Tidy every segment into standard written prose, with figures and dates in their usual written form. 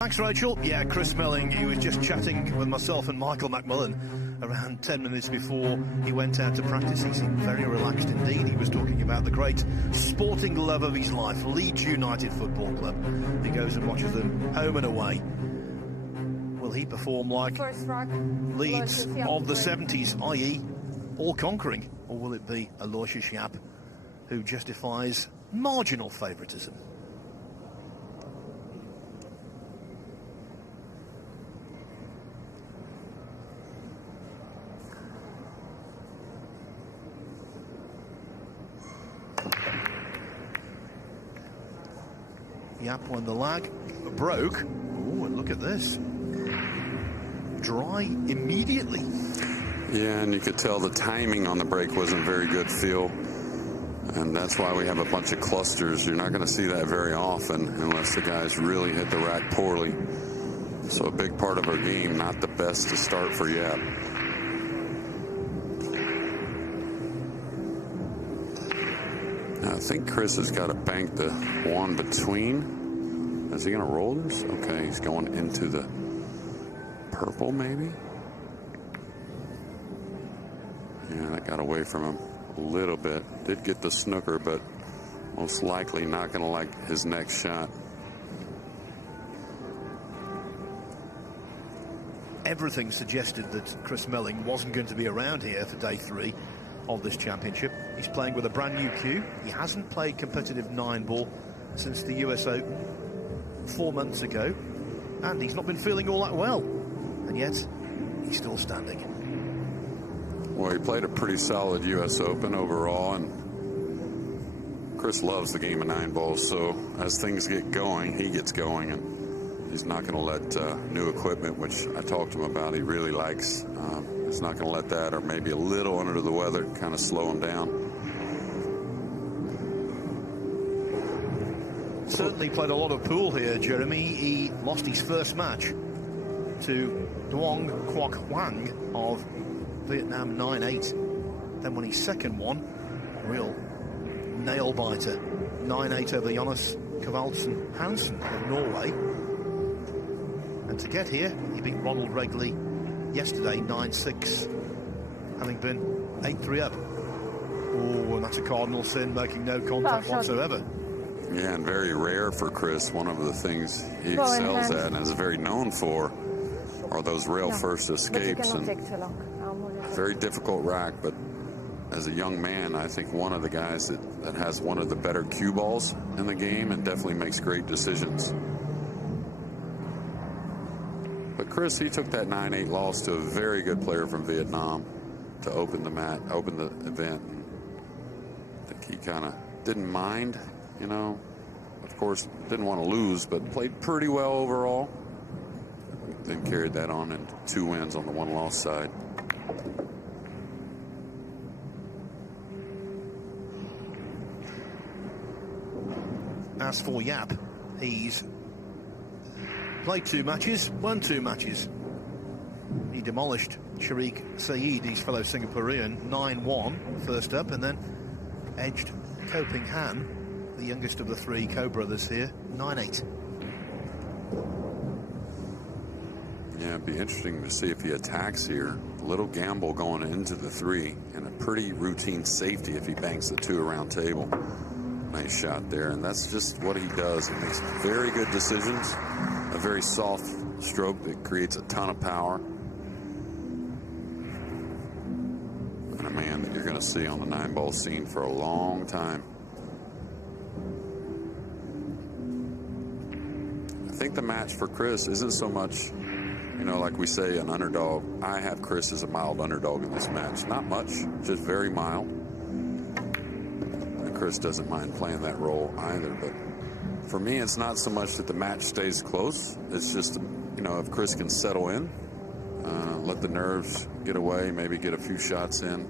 Thanks, Rachel. Yeah, Chris Melling, he was just chatting with myself and Michael McMullen around 10 minutes before he went out to practice. He seemed very relaxed indeed. He was talking about the great sporting love of his life, Leeds United Football Club. He goes and watches them home and away. Will he perform like Leeds of the 70s, i.e. all-conquering? Or will it be Aloysius Yapp who justifies marginal favouritism? Yapp when the lag broke. Oh, and look at this. Dry immediately. Yeah, and you could tell the timing on the break wasn't very good feel. And that's why we have a bunch of clusters. You're not going to see that very often unless the guys really hit the rack poorly. So a big part of our game, not the best to start for Yapp. I think Chris has got to bank the one between. Is he going to roll this? Okay, he's going into the purple, maybe? Yeah, that got away from him a little bit. Did get the snooker, but most likely not going to like his next shot. Everything suggested that Chris Melling wasn't going to be around here for day 3 of this championship. He's playing with a brand new cue. He hasn't played competitive 9-ball since the US Open 4 months ago, and he's not been feeling all that well, and yet he's still standing. Well, he played a pretty solid US Open overall, and Chris loves the game of 9-ball, so as things get going, he gets going, and he's not going to let new equipment, which I talked to him about, he really likes. He's not going to let that, or maybe a little under the weather, kind of slow him down. Certainly played a lot of pool here, Jeremy. He lost his first match to Duong Quoc Hoang of Vietnam 9-8. Then won his second one, real nail-biter, 9-8 over Jonas Kvalsen Hansen of Norway. And to get here, he beat Ronald Wrigley yesterday 9-6, having been 8-3 up. Oh, and that's a cardinal sin, making no contact whatsoever. Yeah, and very rare for Chris. One of the things he excels at and is very known for are those rail first escapes. And very difficult rack, but as a young man, I think one of the guys that has one of the better cue balls in the game and definitely makes great decisions. But Chris, he took that 9-8 loss to a very good player from Vietnam to open the event. I think he kind of didn't mind, you know. Of course, didn't want to lose, but played pretty well overall. Then carried that on into 2 wins on the 1-loss side. As for Yapp, he's played 2 matches, won 2 matches. He demolished Sharik Saeed, his fellow Singaporean, 9-1 first up, and then edged Ko Ping Han, the youngest of the 3 co-brothers here, 9-8. Yeah, it'd be interesting to see if he attacks here. A little gamble going into the 3, and a pretty routine safety if he banks the 2 around table. Nice shot there, and that's just what he does. He makes very good decisions. A very soft stroke that creates a ton of power. And a man that you're going to see on the 9-ball scene for a long time. I think the match for Chris isn't so much, you know, like we say, an underdog. I have Chris as a mild underdog in this match. Not much, just very mild. And Chris doesn't mind playing that role either, but for me, it's not so much that the match stays close. It's just, you know, if Chris can settle in, let the nerves get away, maybe get a few shots in,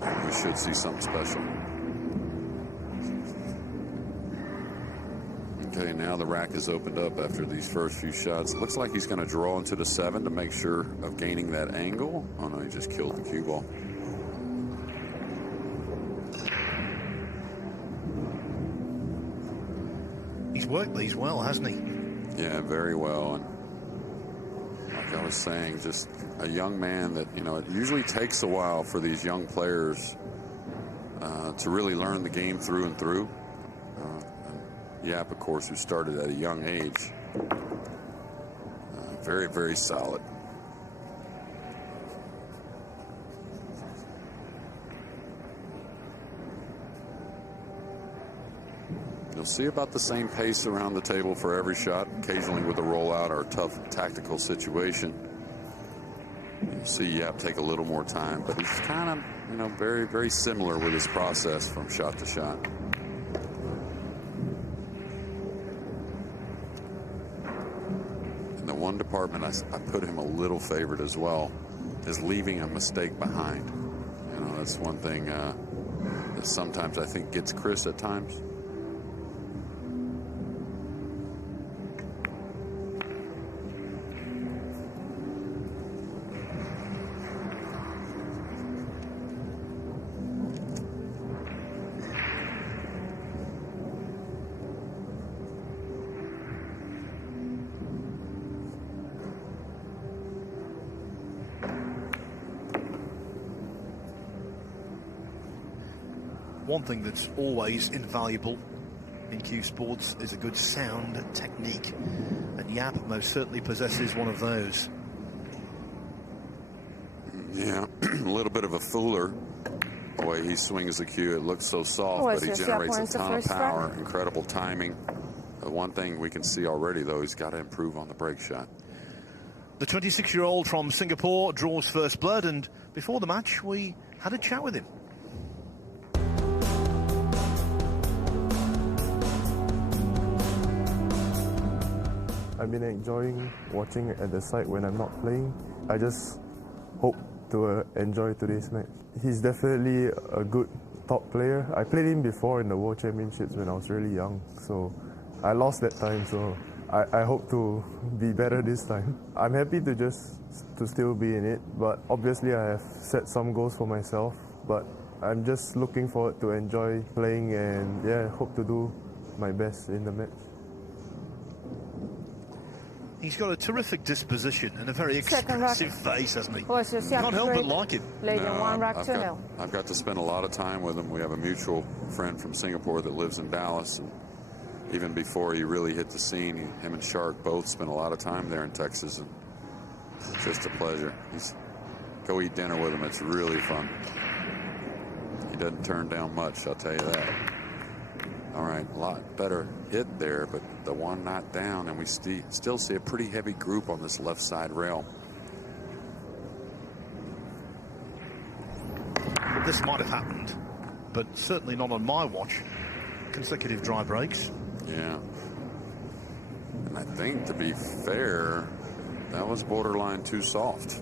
we should see something special. Okay, now the rack is opened up after these first few shots. It looks like he's going to draw into the 7 to make sure of gaining that angle. Oh, no, he just killed the cue ball. He's worked these well, hasn't he? Yeah, very well. And like I was saying, just a young man that, it usually takes a while for these young players to really learn the game through and through. Yapp, of course, who started at a young age. Very, very solid. You'll see about the same pace around the table for every shot, occasionally with a rollout or a tough tactical situation. You'll see Yapp take a little more time, but he's kind of, very, very similar with his process from shot to shot. In the one department I put him a little favored as well, is leaving a mistake behind. That's one thing that sometimes I think gets Chris at times. One thing that's always invaluable in cue sports is a good sound technique, and Yapp most certainly possesses one of those. Yeah, a little bit of a fooler. The way he swings the cue, it looks so soft, but he generates a ton of power, incredible timing. The one thing we can see already, though, he's got to improve on the break shot. The 26-year-old from Singapore draws first blood, and before the match, we had a chat with him. I've been enjoying watching at the side when I'm not playing. I just hope to enjoy today's match. He's definitely a good top player. I played him before in the World Championships when I was really young, so I lost that time, so I hope to be better this time. I'm happy to still be in it, but obviously I have set some goals for myself, but I'm just looking forward to enjoy playing and hope to do my best in the match. He's got a terrific disposition and a very expressive face, hasn't he? You can't help but like him. I've got to spend a lot of time with him. We have a mutual friend from Singapore that lives in Dallas. And even before he really hit the scene, him and Shark both spent a lot of time there in Texas. And just a pleasure. Go eat dinner with him. It's really fun. He doesn't turn down much, I'll tell you that. All right, a lot better hit there, but the one not down, and we still see a pretty heavy group on this left side rail. This might have happened, but certainly not on my watch. Consecutive dry breaks. Yeah. And I think, to be fair, that was borderline too soft,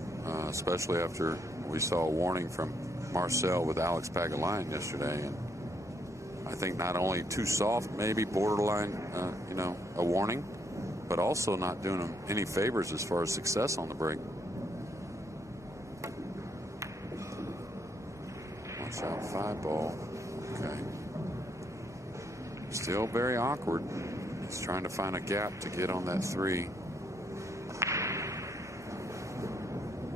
especially after we saw a warning from Marcel with Alex Pagulayan yesterday. And I think not only too soft, maybe borderline, a warning, but also not doing him any favors as far as success on the break. Watch out, 5-ball. Okay. Still very awkward. He's trying to find a gap to get on that 3.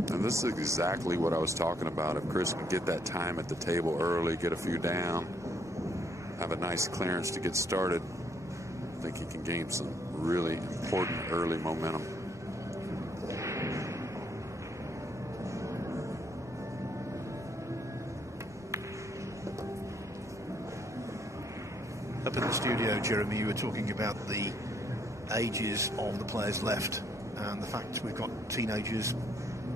And this is exactly what I was talking about. If Chris can get that time at the table early, get a few down, have a nice clearance to get started, I think he can gain some really important early momentum. Up in the studio, Jeremy, you were talking about the ages of the players left and the fact we've got teenagers,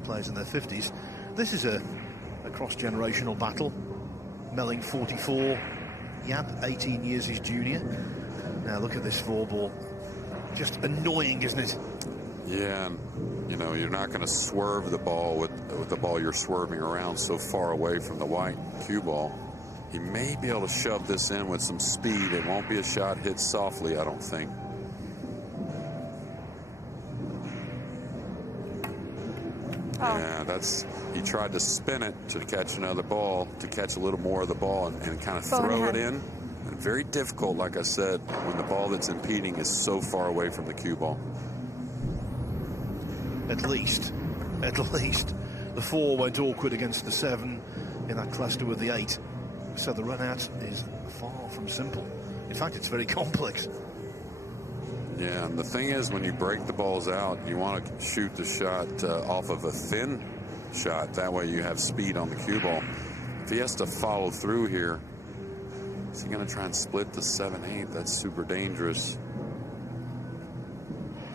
players in their 50s. This is a cross-generational battle. Melling 44, Yapp 18 years his junior. Now look at this 4-ball. Just annoying, isn't it? Yeah, you're not going to swerve the ball with the ball you're swerving around so far away from the white cue ball. He may be able to shove this in with some speed. It won't be a shot hit softly, I don't think. Oh. Yeah, he tried to spin it to catch another ball, to catch a little more of the ball and kind of throw it in. And very difficult, like I said, when the ball that's impeding is so far away from the cue ball. At least, the 4 went awkward against the 7 in that cluster with the 8. So the run out is far from simple. In fact, it's very complex. Yeah, and the thing is, when you break the balls out, you want to shoot the shot off of a thin shot. That way you have speed on the cue ball. If he has to follow through here, is he going to try and split the 7-8? That's super dangerous.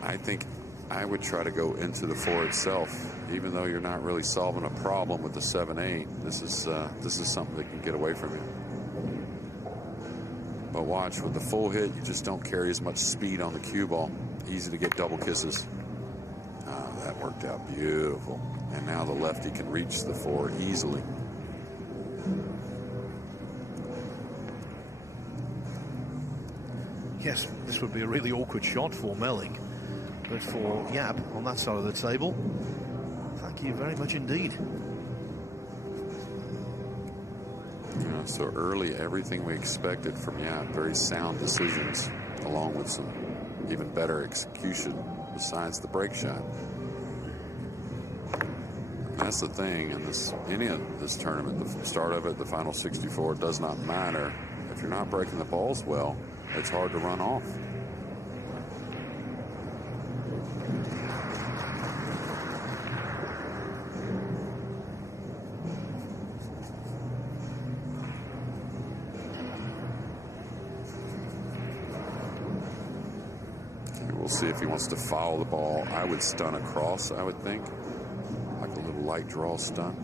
I think I would try to go into the 4 itself, even though you're not really solving a problem with the 7-8. This is something that can get away from you. But watch, with the full hit, you just don't carry as much speed on the cue ball. Easy to get double kisses. Oh, that worked out beautiful. And now the lefty can reach the 4 easily. Yes, this would be a really awkward shot for Melling. But for Yapp on that side of the table, thank you very much indeed. Yeah, so early, everything we expected from Yapp, very sound decisions, along with some even better execution besides the break shot. That's the thing in any of this tournament, the start of it, the final 64, it does not matter. If you're not breaking the balls well, it's hard to run off. We'll see if he wants to foul the ball. I would stun across, I would think. Like a little light draw stun.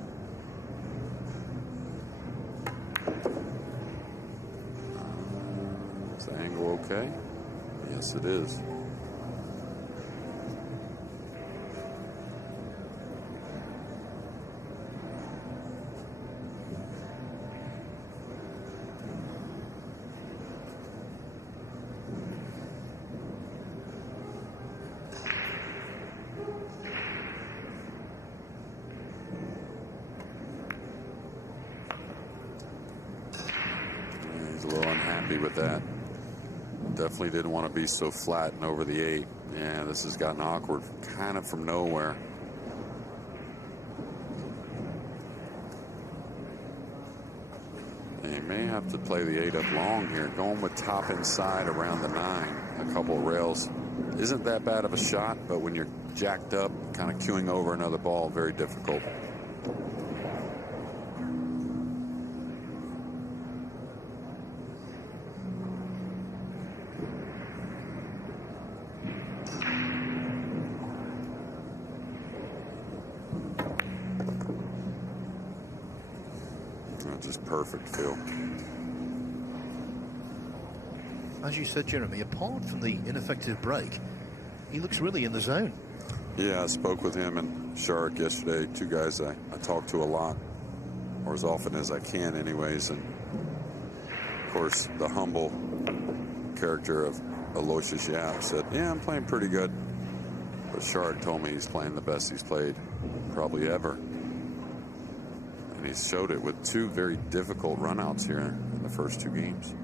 Is the angle okay? Yes, it is. He's a little unhappy with that. Definitely didn't want to be so flat and over the 8. Yeah, this has gotten awkward kind of from nowhere. And you may have to play the 8 up long here. Going with top inside around the 9. A couple of rails isn't that bad of a shot, but when you're jacked up, kind of queuing over another ball, very difficult. Just perfect, Phil. As you said, Jeremy, apart from the ineffective break, he looks really in the zone. Yeah, I spoke with him and Shark yesterday, 2 guys I talk to a lot, or as often as I can anyways. And of course, the humble character of Aloysius Yapp said, yeah, I'm playing pretty good. But Shark told me he's playing the best he's played probably ever. And he showed it with 2 very difficult runouts here in the first 2 games.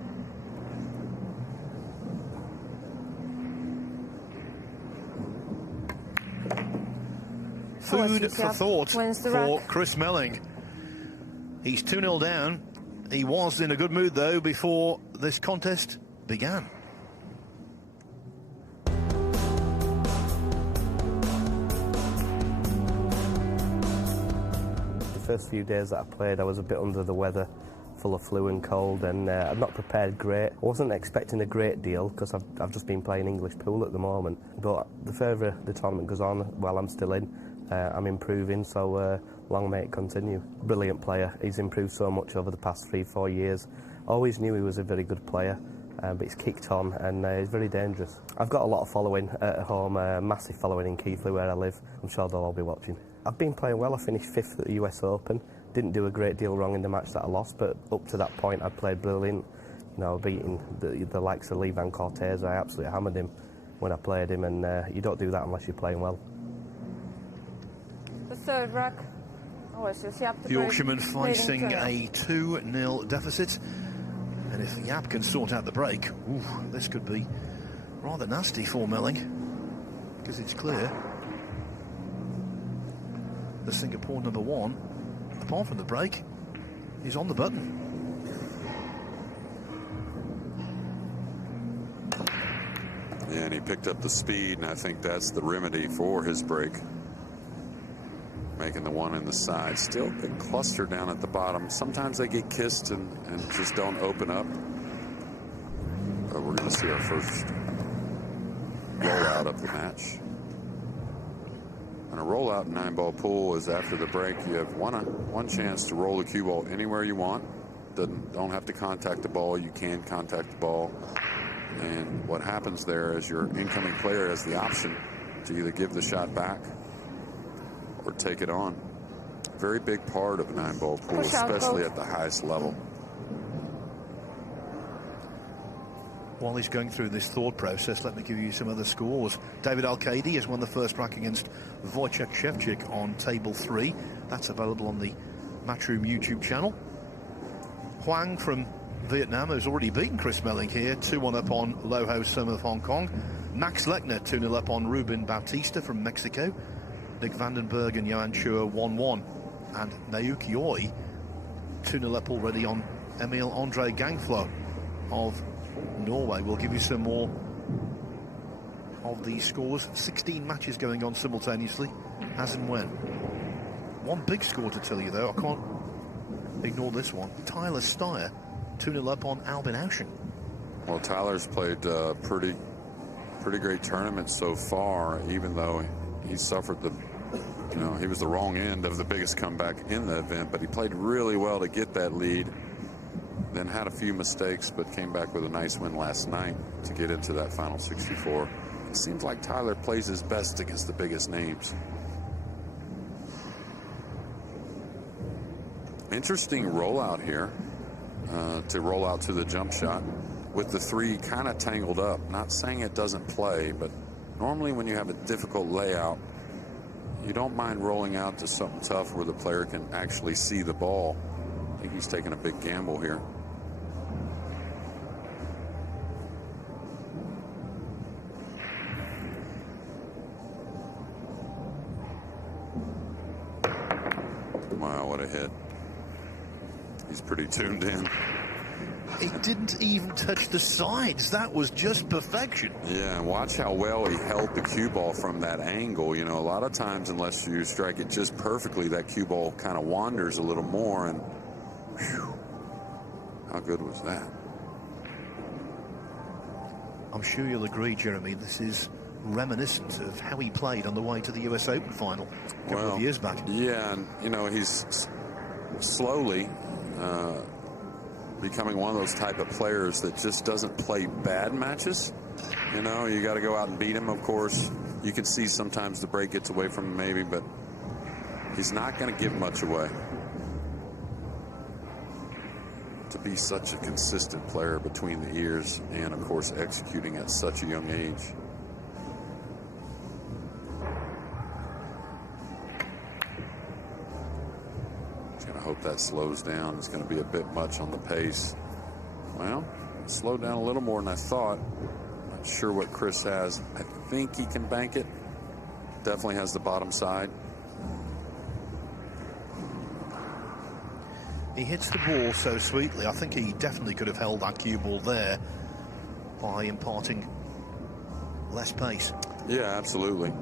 Food for thought for Chris Melling. He's 2-0 down. He was in a good mood, though, before this contest began. The first few days that I played, I was a bit under the weather, full of flu and cold, and I'm not prepared great. I wasn't expecting a great deal because I've just been playing English pool at the moment. But the further the tournament goes on, while I'm still in, I'm improving, so long may it continue. Brilliant player. He's improved so much over the past 3-4 years. Always knew he was a very good player, but he's kicked on and he's very dangerous. I've got a lot of following at home, massive following in Keighley where I live. I'm sure they'll all be watching. I've been playing well. I finished 5th at the US Open. Didn't do a great deal wrong in the match that I lost, but up to that point I played brilliant. You know, beating the likes of Levan Cortez. I absolutely hammered him when I played him, and you don't do that unless you're playing well. The third rack. Oh, it's just Yapp. The Yorkshireman facing a 2-0 deficit. And if Yapp can sort out the break, ooh, this could be rather nasty for Melling, because it's clear the Singapore number one, apart from the break, is on the button. Yeah, and he picked up the speed, and I think that's the remedy for his break. Making the one in the side. Still a big cluster down at the bottom. Sometimes they get kissed and just don't open up. But we're going to see our first rollout of the match. And a rollout 9-ball pool is after the break. You have one chance to roll the cue ball anywhere you want. Don't have to contact the ball. You can contact the ball. And what happens there is your incoming player has the option to either give the shot back or take it on. Very big part of a 9-ball pool, especially at the highest level. While he's going through this thought process, let me give you some other scores. David Al-Qaidi has won the first rack against Wojciech Szewczyk on table 3. That's available on the Matchroom YouTube channel. Huang from Vietnam has already beaten Chris Melling here, 2-1 up on Lo Ho Sum of Hong Kong. Max Lechner 2-0 up on Ruben Bautista from Mexico. Nick Vandenberg and Johan Chua 1-1. And Naoki Oi 2-0 up already on Emil Andre Gangflo of Norway. We'll give you some more of these scores. 16 matches going on simultaneously, as and when. One big score to tell you, though. I can't ignore this one. Tyler Steyer 2-0 up on Albin Auschen. Well, Tyler's played pretty great tournaments so far, even though he suffered he was the wrong end of the biggest comeback in the event, but he played really well to get that lead, then had a few mistakes, but came back with a nice win last night to get into that final 64. It seems like Tyler plays his best against the biggest names. Interesting rollout here, to roll out to the jump shot with the 3 kind of tangled up. Not saying it doesn't play, but normally when you have a difficult layout, you don't mind rolling out to something tough where the player can actually see the ball. I think he's taking a big gamble here. Wow, what a hit. He's pretty tuned in. It didn't even touch the sides. That was just perfection. Yeah, and watch how well he held the cue ball from that angle. You know, a lot of times, unless you strike it just perfectly, that cue ball kind of wanders a little more. And whew, how good was that? I'm sure you'll agree, Jeremy, this is reminiscent of how he played on the way to the US Open final a couple of years back. Yeah, and, you know, he's slowly becoming one of those type of players that just doesn't play bad matches. You know, you got to go out and beat him, of course. You can see sometimes the break gets away from him maybe, but he's not going to give much away. To be such a consistent player between the ears and, of course, executing at such a young age. Hope that slows down. It's going to be a bit much on the pace. Well, it slowed down a little more than I thought. Not sure what Chris has. I think he can bank it. Definitely has the bottom side. He hits the ball so sweetly. I think he definitely could have held that cue ball there by imparting less pace. Yeah, absolutely.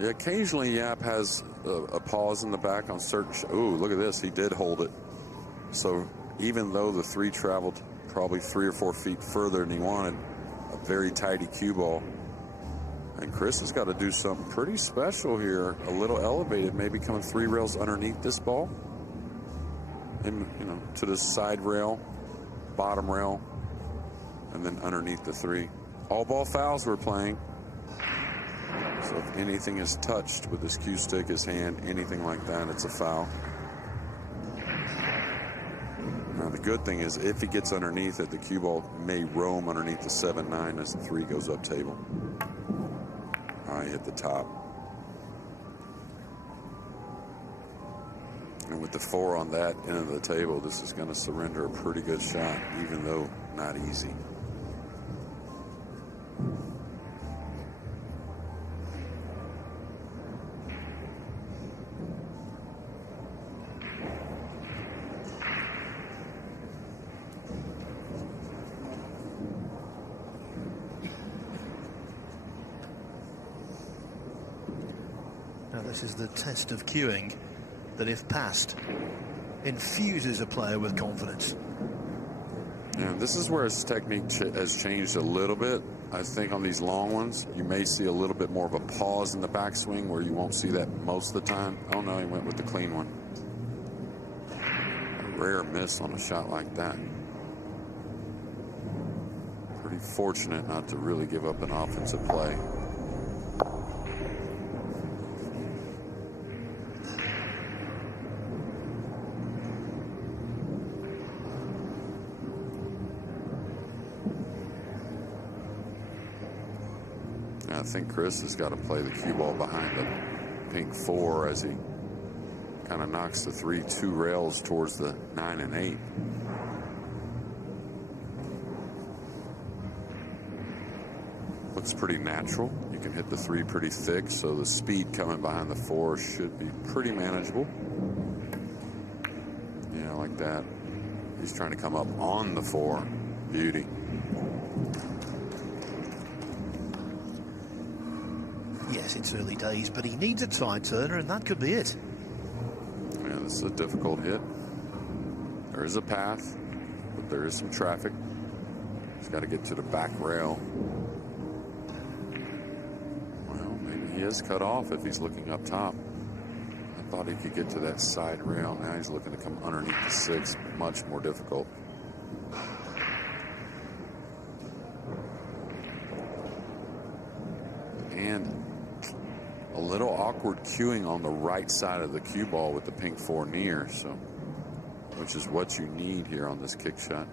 Yeah, occasionally Yapp has a pause in the back on certain. Ooh, look at this. He did hold it. So even though the 3 traveled probably 3 or 4 feet further than he wanted, a very tidy cue ball. And Chris has got to do something pretty special here. A little elevated, maybe coming 3 rails underneath this ball. And, you know, to the side rail, bottom rail, and then underneath the 3. All ball fouls we're playing. So if anything is touched with his cue stick, his hand, anything like that, it's a foul. Now the good thing is if he gets underneath it, the cue ball may roam underneath the 7-9 as the 3 goes up table. He hit the top. And with the 4 on that end of the table, this is going to surrender a pretty good shot, even though not easy. Now this is the test of cueing that, if passed, infuses a player with confidence. And this is where his technique has changed a little bit. I think on these long ones, you may see a little bit more of a pause in the backswing where you won't see that most of the time. Oh no, he went with the clean one. A rare miss on a shot like that. Pretty fortunate not to really give up an offensive play. I think Chris has got to play the cue ball behind the pink 4 as he kind of knocks the 3-2 rails towards the 9 and 8. Looks pretty natural. You can hit the 3 pretty thick, so the speed coming behind the 4 should be pretty manageable. Yeah, like that. He's trying to come up on the 4. Beauty. Yes, it's early days, but he needs a tide turner, and that could be it. Yeah, this is a difficult hit. There is a path, but there is some traffic. He's got to get to the back rail. Well, maybe he is cut off if he's looking up top. I thought he could get to that side rail. Now he's looking to come underneath the 6. Much more difficult. And a little awkward cueing on the right side of the cue ball with the pink 4 near, so which is what you need here on this kick shot.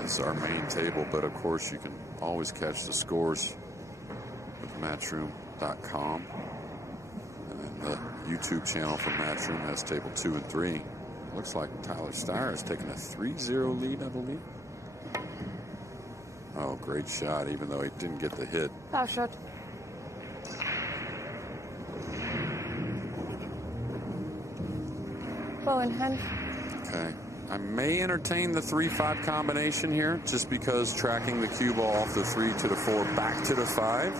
This is our main table, but of course you can always catch the scores with matchroom.com, and then the YouTube channel for Matchroom has table 2 and 3. Looks like Tyler Steyer has taken a 3-0 lead, I believe. Oh, great shot, even though he didn't get the hit. Foul shot. Ball in hand. Okay. I may entertain the 3-5 combination here, just because tracking the cue ball off the 3 to the 4 back to the 5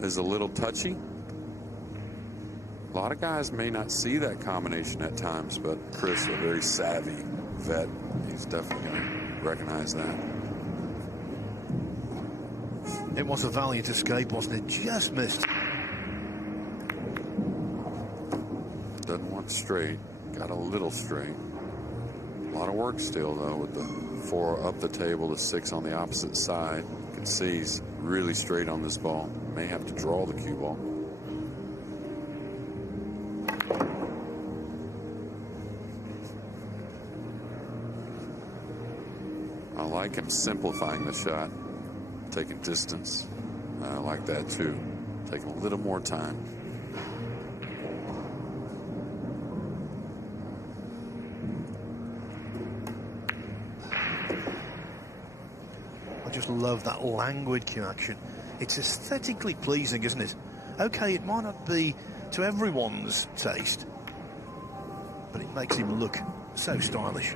is a little touchy. A lot of guys may not see that combination at times, but Chris, a very savvy vet, he's definitely going to recognize that. It was a valiant escape, wasn't it? Just missed. Doesn't want straight, got a little straight. A lot of work still, though, with the 4 up the table, the 6 on the opposite side. You can see he's really straight on this ball. May have to draw the cue ball. I like him simplifying the shot, taking distance. I like that too, taking a little more time. I just love that languid cue action. It's aesthetically pleasing, isn't it? Okay, it might not be to everyone's taste, but it makes him look so stylish.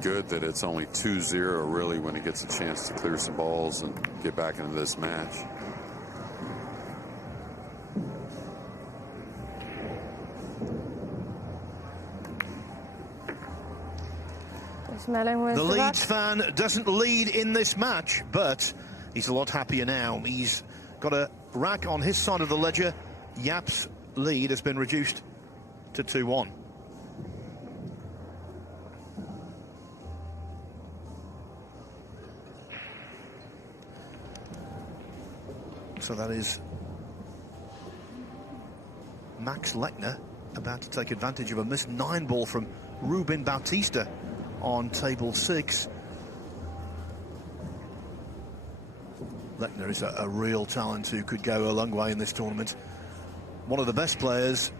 Good that it's only 2-0 really when he gets a chance to clear some balls and get back into this match. Melling the Leeds fan doesn't lead in this match, but he's a lot happier now. He's got a rack on his side of the ledger. Yapp's lead has been reduced to 2-1. So that is Max Lechner about to take advantage of a missed 9 ball from Ruben Bautista on table 6. Lechner is a real talent who could go a long way in this tournament. One of the best players,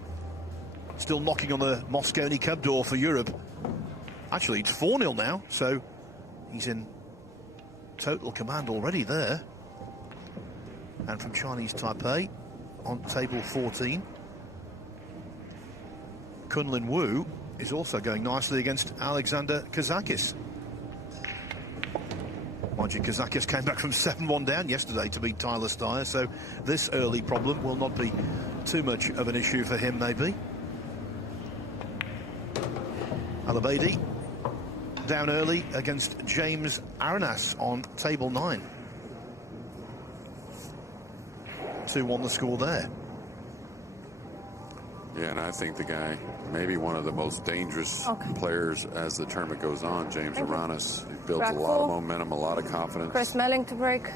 still knocking on the Mosconi Cup door for Europe. Actually, it's 4-0 now, so he's in total command already there. And from Chinese Taipei on table 14, Kunlin Wu is also going nicely against Alexander Kazakis. Mind you, Kazakis came back from 7-1 down yesterday to beat Tyler Steyer, so this early problem will not be too much of an issue for him, maybe. Alabadi down early against James Aranas on table 9. 2-1 the score there. Yeah, and I think the guy, maybe one of the most dangerous players as the tournament goes on, James Aranas. He builds a lot of momentum, a lot of confidence. Chris Melling to break,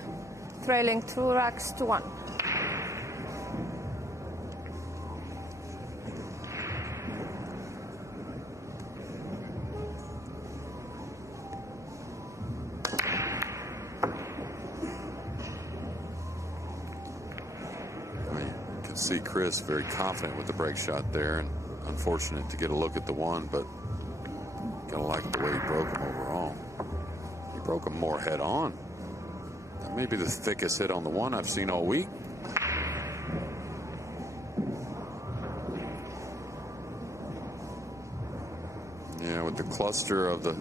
trailing 2 racks to 1. See Chris very confident with the break shot there, and unfortunate to get a look at the one, but gotta like the way he broke him overall. He broke him more head on. That may be the thickest hit on the one I've seen all week. Yeah, with the cluster of the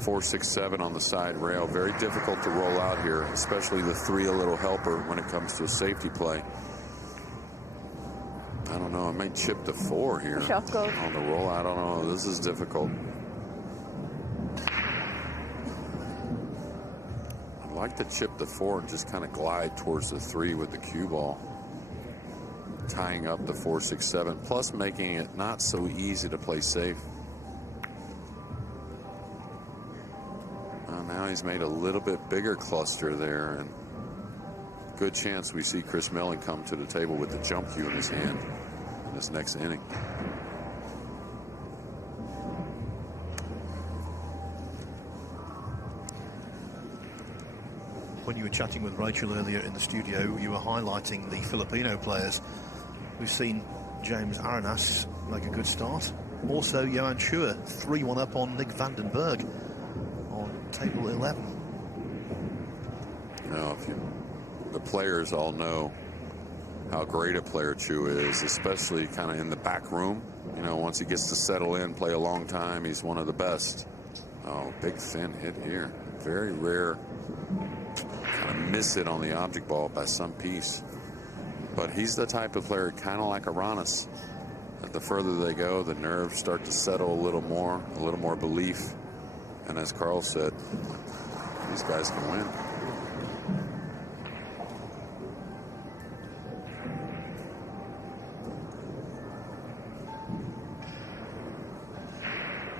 4-6-7 on the side rail, very difficult to roll out here, especially the 3 a little helper when it comes to a safety play. I don't know, I might chip the 4 here on the roll. I don't know, this is difficult. I'd like to chip the 4 and just kind of glide towards the 3 with the cue ball, tying up the 4-6-7, plus making it not so easy to play safe. Now he's made a little bit bigger cluster there, and good chance we see Chris Melling come to the table with the jump cue in his hand in this next inning. When you were chatting with Rachel earlier in the studio, you were highlighting the Filipino players. We've seen James Aranas make a good start. Also, Johan Chua, 3-1 up on Nick Vandenberg on table 11. Now, the players all know how great a player Chua is, especially kind of in the back room. You know, once he gets to settle in, play a long time, he's one of the best. Oh, big thin hit here. Very rare. Kind of miss it on the object ball by some piece. But he's the type of player kind of like Aranas. That the further they go, the nerves start to settle a little more belief. And as Carl said, these guys can win.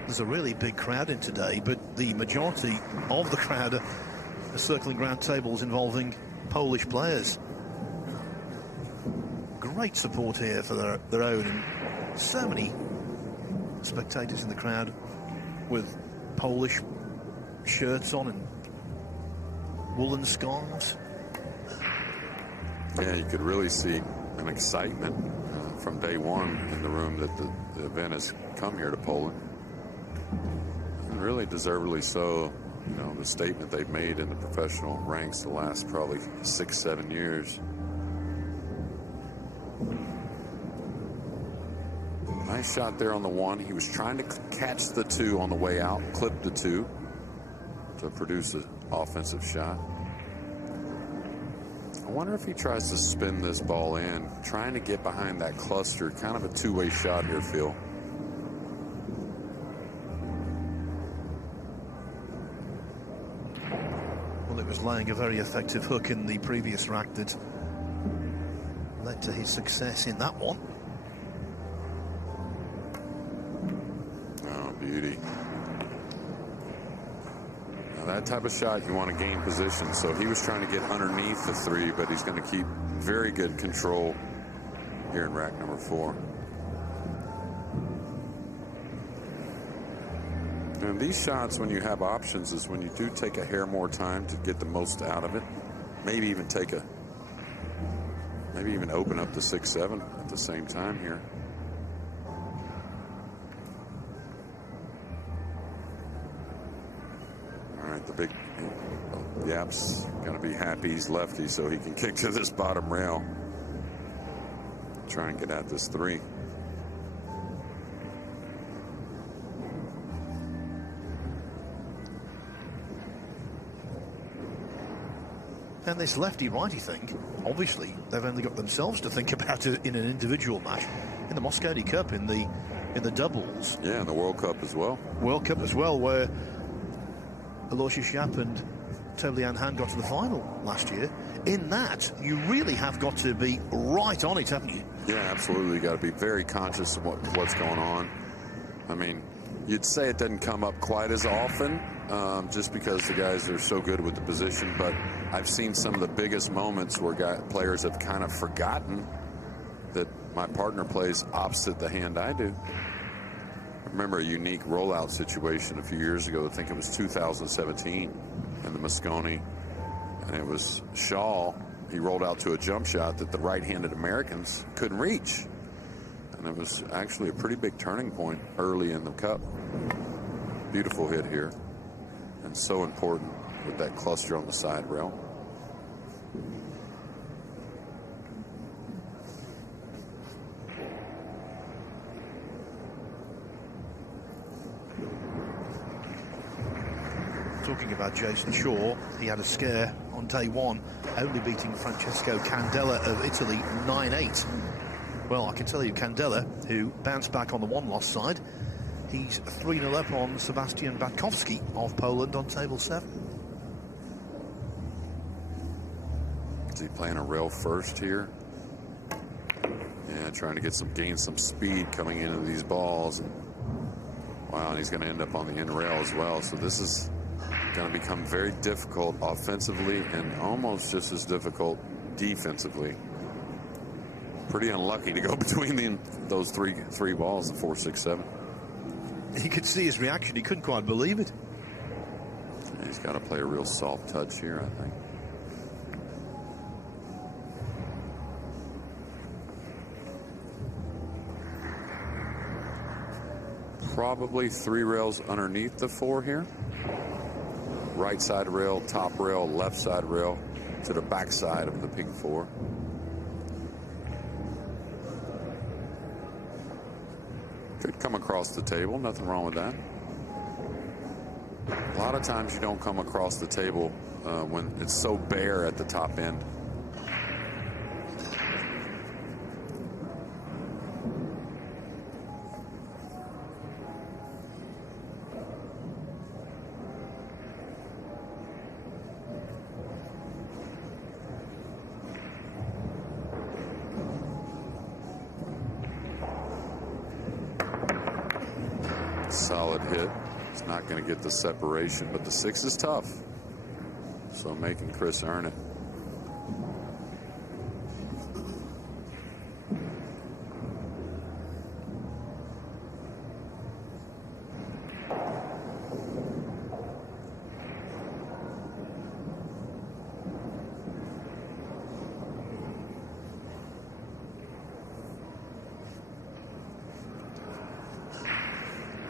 There's a really big crowd in today, but the majority of the crowd are circling round tables involving Polish players. Great support here for their own, and so many spectators in the crowd with Polish shirts on and woolen scarves. Yeah, you could really see an excitement from day one in the room that the event has come here to Poland. And really deservedly so. You know, the statement they've made in the professional ranks the last probably 6-7 years. Nice shot there on the one. He was trying to catch the 2 on the way out, clip the 2 to produce an offensive shot. I wonder if he tries to spin this ball in, trying to get behind that cluster. Kind of a two-way shot here, Phil. Well, it was laying a very effective hook in the previous rack that led to his success in that one. Oh, beauty. Now that type of shot, you want to gain position. So he was trying to get underneath the 3, but he's going to keep very good control here in rack number 4. And these shots, when you have options, is when you do take a hair more time to get the most out of it. Maybe even open up the 6-7 at the same time here. All right, the big Yapp's gonna be happy he's lefty, so he can kick to this bottom rail. Try and get at this 3. And this lefty-righty thing, obviously, they've only got themselves to think about it in an individual match. In the Mosconi Cup, in the doubles. Yeah, in the World Cup as well. World Cup as well, where Aloysius Yapp and Lian Han got to the final last year. In that, you really have got to be right on it, haven't you? Yeah, absolutely. You got to be very conscious of what's going on. I mean, you'd say it doesn't come up quite as often, just because the guys are so good with the position, but I've seen some of the biggest moments where players have kind of forgotten that my partner plays opposite the hand I do. I remember a unique rollout situation a few years ago. I think it was 2017 in the Mosconi, and it was Shaw. He rolled out to a jump shot that the right-handed Americans couldn't reach, and it was actually a pretty big turning point early in the Cup. Beautiful hit here, and so important with that cluster on the side rail. Talking about Jason Shaw, he had a scare on day one, only beating Francesco Candela of Italy 9-8. Well, I can tell you, Candela, who bounced back on the one-loss side, he's 3-0 up on Sebastian Batkowski of Poland on table 7. Is he playing a rail first here? Yeah, trying to gain some speed coming into these balls. Wow, and he's going to end up on the end rail as well. So this is going to become very difficult offensively and almost just as difficult defensively. Pretty unlucky to go between those three balls, the 4, 6, 7. You could see his reaction. He couldn't quite believe it. And he's got to play a real soft touch here, I think. Probably 3 rails underneath the 4 here. Right side rail, top rail, left side rail to the back side of the pink 4. Could come across the table, nothing wrong with that. A lot of times you don't come across the table when it's so bare at the top end. Solid hit. It's not going to get the separation, but the 6 is tough. So making Chris earn it.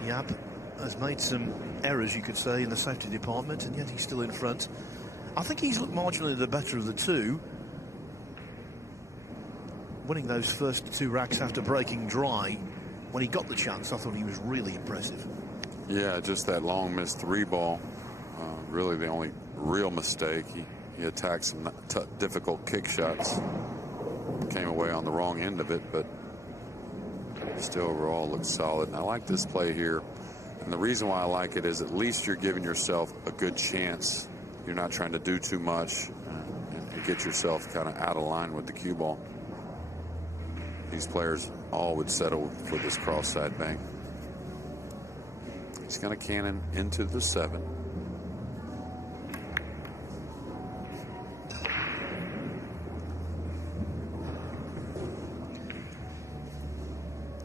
Yapp has made some errors, you could say, in the safety department, and yet he's still in front. I think he's looked marginally the better of the two. Winning those first 2 racks after breaking dry, when he got the chance, I thought he was really impressive. Yeah, just that long missed 3 ball. Really the only real mistake. He attacked some difficult kick shots. Came away on the wrong end of it, but still overall looks solid. And I like this play here. And the reason why I like it is at least you're giving yourself a good chance. You're not trying to do too much and get yourself kind of out of line with the cue ball. These players all would settle for this cross side bank. He's going to cannon into the 7.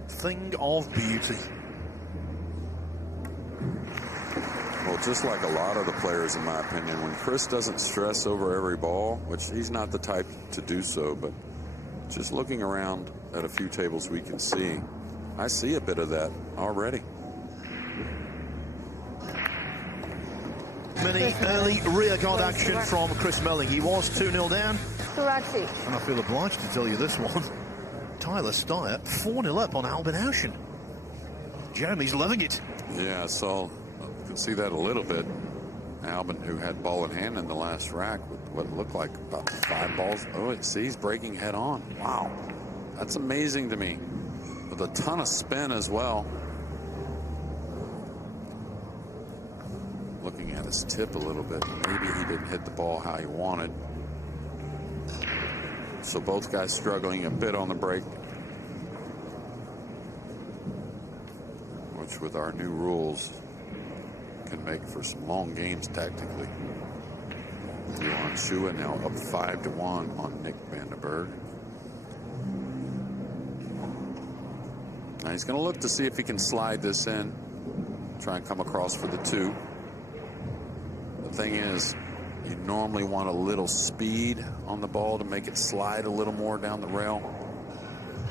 Thing of beauty. just like a lot of the players, in my opinion, when Chris doesn't stress over every ball, which he's not the type to do so, but just looking around at a few tables we can see, I see a bit of that already. Many early rearguard action from Chris Melling. He was 2-0 down. And I feel obliged to tell you this one. Tyler Steyer, 4-0 up on Albin Houchen. Jeremy's loving it. Yeah, so you can see that a little bit. Albin, who had ball in hand in the last rack with what looked like about 5 balls. Oh, see, he's breaking head on. Wow, that's amazing to me. With a ton of spin as well. Looking at his tip a little bit. Maybe he didn't hit the ball how he wanted. So both guys struggling a bit on the break. Which with our new rules can make for some long games tactically. Johan Shua now up 5-1 on Nick Vandenberg. Now he's going to look to see if he can slide this in. Try and come across for the 2. The thing is, you normally want a little speed on the ball to make it slide a little more down the rail.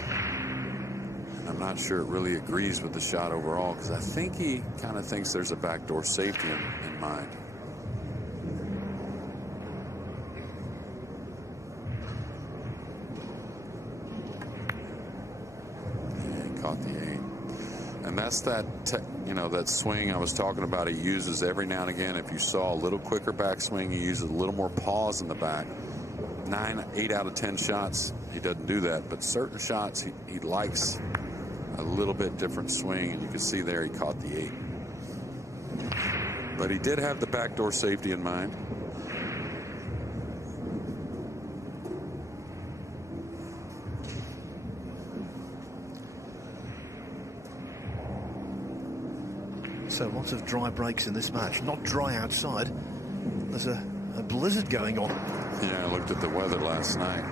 And I'm not sure it really agrees with the shot overall, because I think he kind of thinks there's a backdoor safety in mind. Yeah, he caught the 8. And that's that, that swing I was talking about. He uses every now and again. If you saw a little quicker backswing, he uses a little more pause in the back. 8 out of 10 shots, he doesn't do that. But certain shots, he likes a little bit different swing. And you can see there he caught the 8. But he did have the backdoor safety in mind. So lots of dry breaks in this match. Not dry outside. There's a blizzard going on. Yeah, I looked at the weather last night.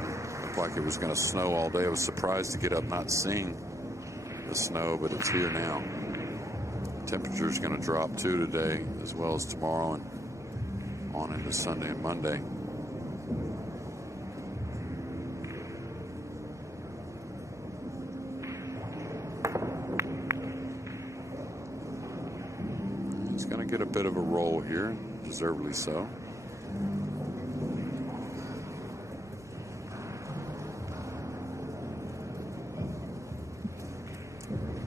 Looked like it was going to snow all day. I was surprised to get up not seeing the snow, but it's here now. Temperature's going to drop too today, as well as tomorrow and on into Sunday and Monday. He's going to get a bit of a roll here, deservedly so.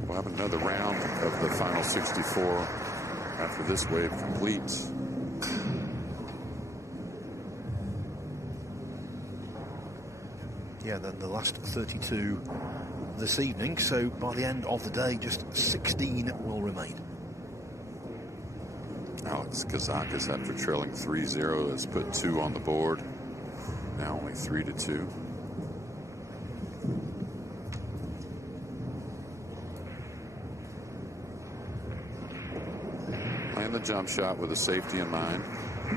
We'll have another round of the final 64 after this wave completes. Yeah, then the last 32 this evening. So by the end of the day, just 16 will remain. Alex Kazakis, after trailing 3-0, has put 2 on the board. Now only 3-2. Playing the jump shot with a safety in mind.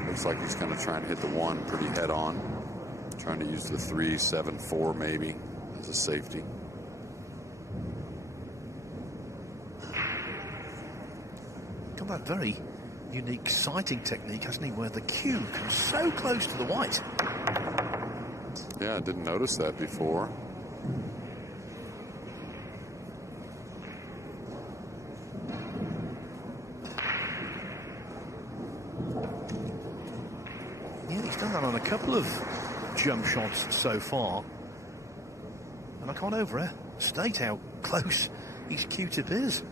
Looks like he's going to try and hit the 1 pretty head on. Trying to use the 3-7-4 maybe as a safety. Got that very unique sighting technique, hasn't he, where the cue comes so close to the white. Yeah, I didn't notice that before. Yeah, he's done that on a couple of jump shots so far. And I can't overstate how close his Q-tip is.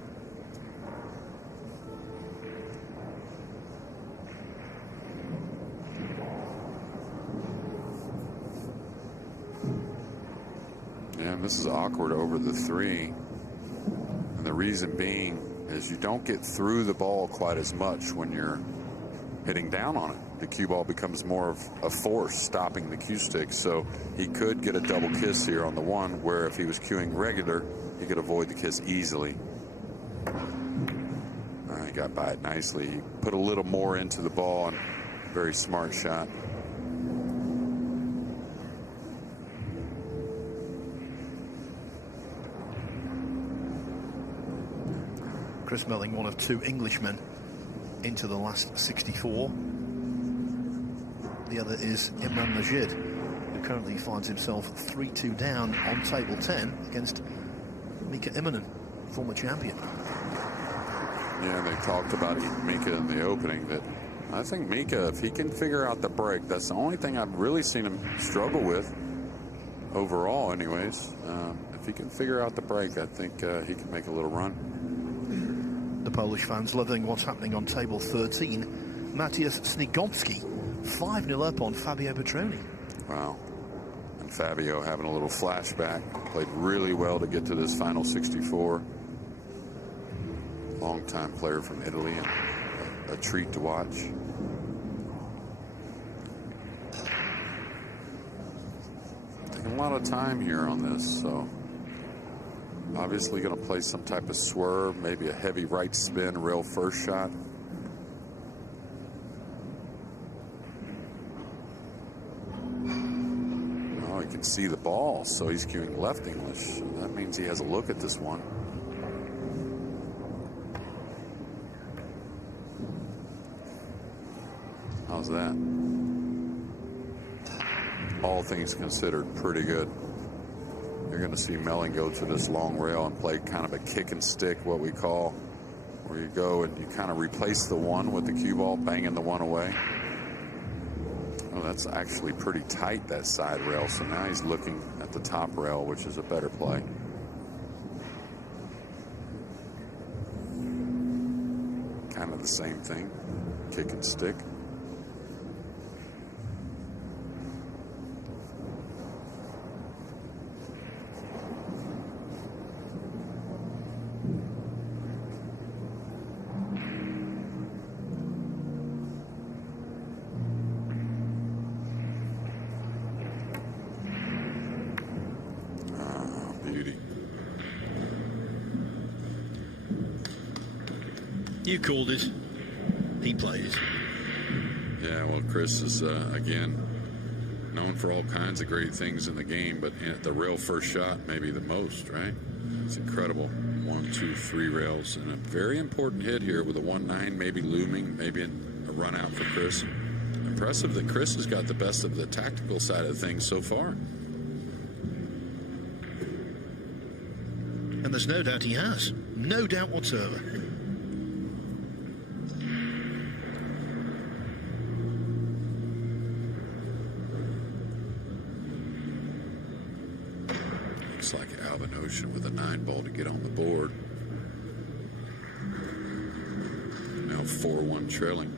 This is awkward over the 3, and the reason being is you don't get through the ball quite as much when you're hitting down on it. The cue ball becomes more of a force stopping the cue stick, so he could get a double kiss here on the 1, where if he was cueing regular, he could avoid the kiss easily. He got by it nicely. He put a little more into the ball, and very smart shot. Chris Melling, one of 2 Englishmen into the last 64. The other is Imran Majid, who currently finds himself 3-2 down on table 10 against Mika Immonen, former champion. Yeah, they talked about Mika in the opening. That I think Mika, if he can figure out the break, that's the only thing I've really seen him struggle with overall anyways. If he can figure out the break, I think he can make a little run. The Polish fans loving what's happening on table 13. Matthias Snigomski, 5-0 up on Fabio Petroni. Wow. And Fabio having a little flashback. Played really well to get to this final 64. Long-time player from Italy and a treat to watch. Taking a lot of time here on this, so obviously going to play some type of swerve, maybe a heavy right spin, rail first shot. Oh, he can see the ball, so he's cueing left English. So that means he has a look at this one. How's that? All things considered, pretty good. You're going to see Melling go to this long rail and play kind of a kick and stick, what we call, where you go and you kind of replace the one with the cue ball, banging the one away. Oh, that's actually pretty tight, that side rail. So now he's looking at the top rail, which is a better play. Kind of the same thing, kick and stick. You called it. He played it. Yeah, well, Chris is, again, known for all kinds of great things in the game, but the rail first shot maybe the most, right? It's incredible. 1, 2, 3 rails, and a very important hit here with a 1-9 maybe looming, maybe a run out for Chris. Impressive that Chris has got the best of the tactical side of things so far. And there's no doubt he has. No doubt whatsoever. Looks like Aloysius with a 9 ball to get on the board. Now 4-1 trailing.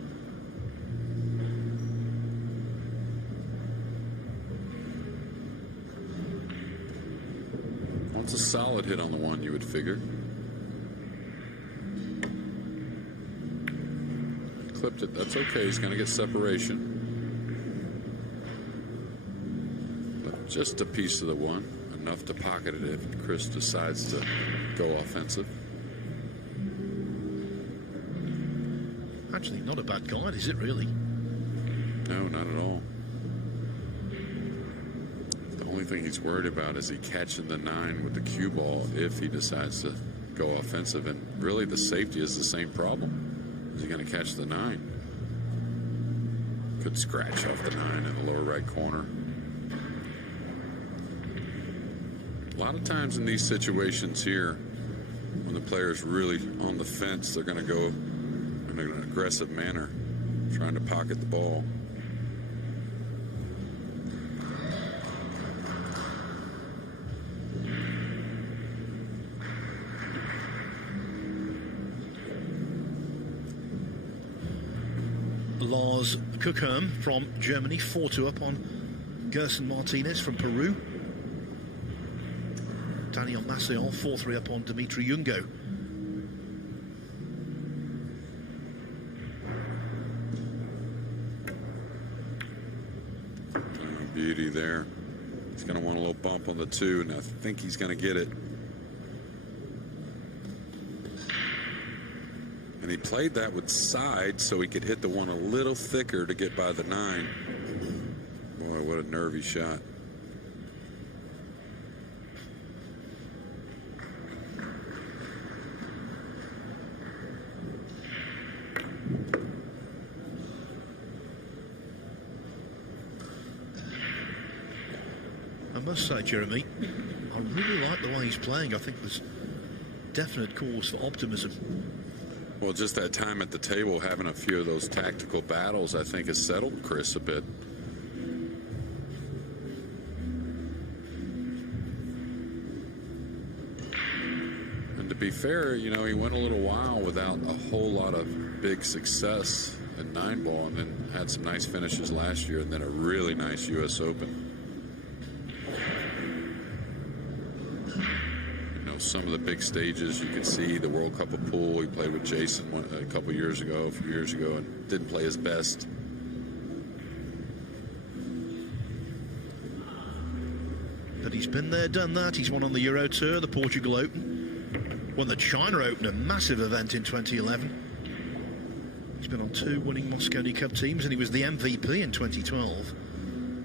That's a solid hit on the one, you would figure. Clipped it. That's okay. He's going to get separation. But just a piece of the one. Enough to pocket it if Chris decides to go offensive. Actually, not a bad guide, is it really? No, not at all. The only thing he's worried about is he catching the 9 with the cue ball if he decides to go offensive. And really, the safety is the same problem. Is he going to catch the 9? Could scratch off the 9 in the lower right corner. A lot of times in these situations here, when the player's really on the fence, they're going to go in an aggressive manner, trying to pocket the ball. Lars Kuckherm from Germany, 4-2 up on Gerson Martinez from Peru. Daniel Masséon, 4-3 up on Dimitri Yungo. Beauty there. He's going to want a little bump on the 2, and I think he's going to get it. And he played that with side so he could hit the one a little thicker to get by the 9. Boy, what a nervy shot. must say, Jeremy, I really like the way he's playing. I think there's definite cause for optimism. Well, just that time at the table, having a few of those tactical battles, I think has settled Chris a bit. And to be fair, you know, he went a little while without a whole lot of big success in 9-ball, and then had some nice finishes last year, and then a really nice U.S. Open. You know, some of the big stages you can see, the World Cup of Pool, he played with Jason a couple years ago, a few years ago, and didn't play his best. But he's been there, done that. He's won on the Euro Tour, the Portugal Open, won the China Open, a massive event in 2011. He's been on 2 winning Mosconi Cup teams, and he was the MVP in 2012.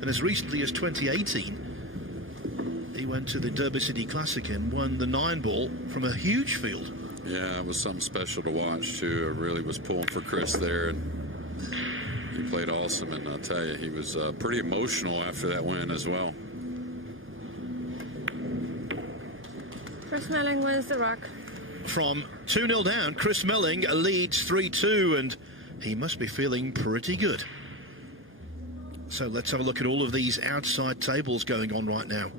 And as recently as 2018, he went to the Derby City Classic and won the 9-ball from a huge field. Yeah, it was something special to watch, too. I really was pulling for Chris there, and he played awesome. And I'll tell you, he was pretty emotional after that win as well. Chris Melling wins the rock. From 2-0 down, Chris Melling leads 3-2, and he must be feeling pretty good. So let's have a look at all of these outside tables going on right now.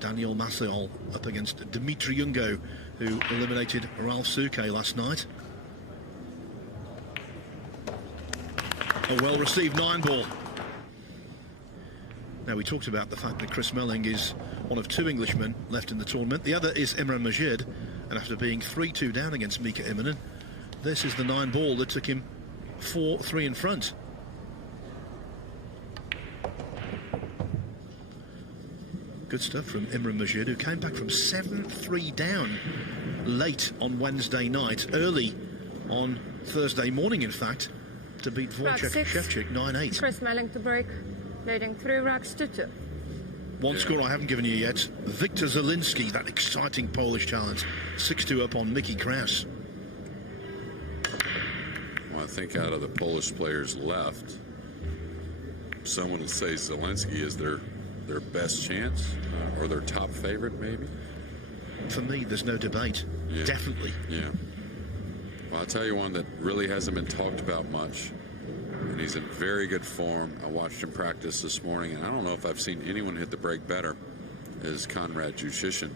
Daniel Massiol up against Dimitri Ungo, who eliminated Ralph Souquet last night. A well-received 9-ball. Now, we talked about the fact that Chris Melling is one of 2 Englishmen left in the tournament. The other is Imran Majid, and after being 3-2 down against Mika Immonen, this is the 9-ball that took him 4-3 in front. Good stuff from Imran Majid, who came back from 7-3 down late on Wednesday night, early on Thursday morning, in fact, to beat Wojciech Szewczyk 9-8. Chris Melling to break, leading 3 racks to 2. One score I haven't given you yet. Victor Zielinski, that exciting Polish talent, 6-2 up on Mickey Kraus. Well, I think out of the Polish players left, someone will say Zielinski is their best chance, or their top favorite, maybe. For me, there's no debate. Yeah. Definitely. Yeah. Well, I'll tell you one that really hasn't been talked about much, and he's in very good form. I watched him practice this morning, and I don't know if I've seen anyone hit the break better, is Konrad Jushishin.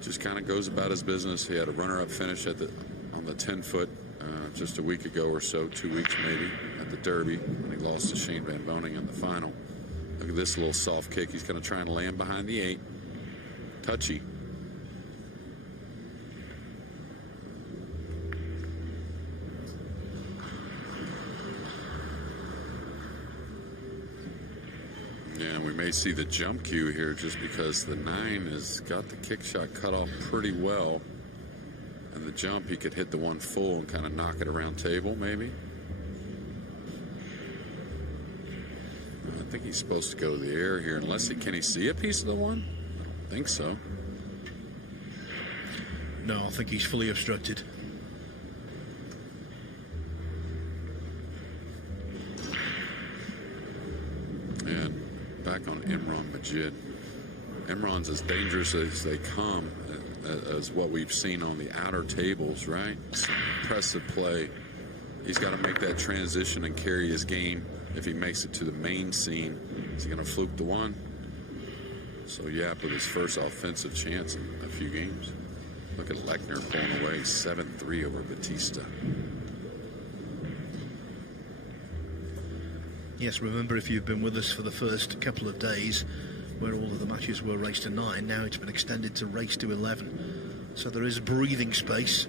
Just kind of goes about his business. He had a runner-up finish on the 10-foot just a week ago or so, 2 weeks maybe, at the Derby, and he lost to Shane Van Boening in the final. Look at this little soft kick. He's going to try and land behind the 8. Touchy. Yeah, we may see the jump cue here just because the 9 has got the kick shot cut off pretty well. And the jump, he could hit the 1 full and kind of knock it around table, maybe. I think he's supposed to go to the air here, unless can he see a piece of the 1? I don't think so. No, I think he's fully obstructed. And back on Imran Majid. Imran's as dangerous as they come, as what we've seen on the outer tables, right? Some impressive play. He's got to make that transition and carry his game. If he makes it to the main scene, is he going to fluke the 1? So Yapp with his first offensive chance in a few games. Look at Lechner pulling away 7-3 over Batista. Yes, remember, if you've been with us for the first couple of days, where all of the matches were race to 9, now it's been extended to race to 11. So there is breathing space.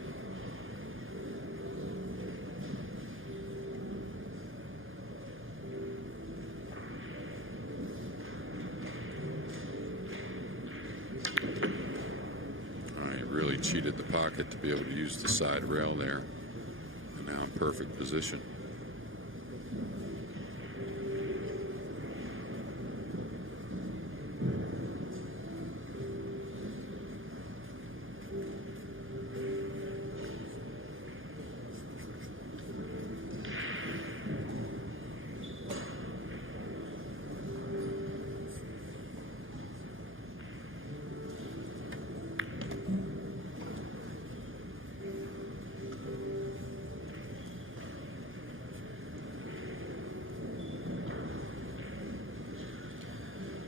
Really cheated the pocket to be able to use the side rail there. And now in perfect position.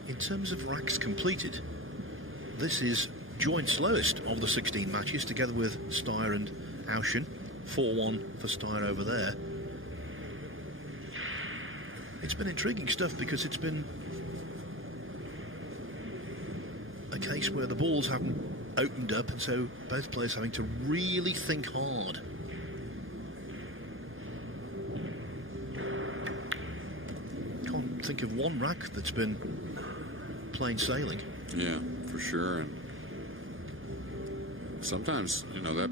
In terms of racks completed, this is joint slowest of the 16 matches, together with Steyer and Auschen. 4-1 for Steyer over there. It's been intriguing stuff because it's been a case where the balls haven't opened up, and so both players having to really think hard. Can't think of one rack that's been plain sailing. Yeah, for sure. And sometimes, you know, that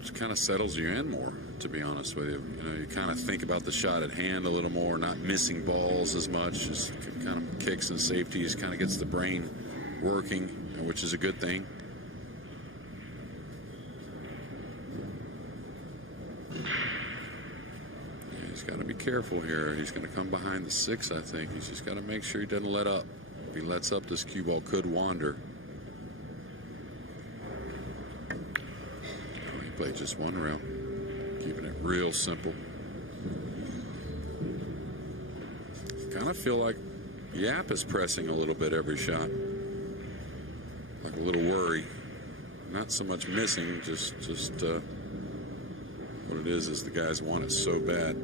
just kind of settles you in more, to be honest with you. You know, you kind of think about the shot at hand a little more, not missing balls as much, just kind of kicks and safeties, kind of gets the brain working, which is a good thing. Yeah, he's got to be careful here. He's going to come behind the 6, I think. He's just got to make sure he doesn't let up. If he lets up, this cue ball could wander. He played just one rail, keeping it real simple. Kind of feel like Yapp is pressing a little bit every shot. Like a little worry. Not so much missing, just what it is the guys want it so bad.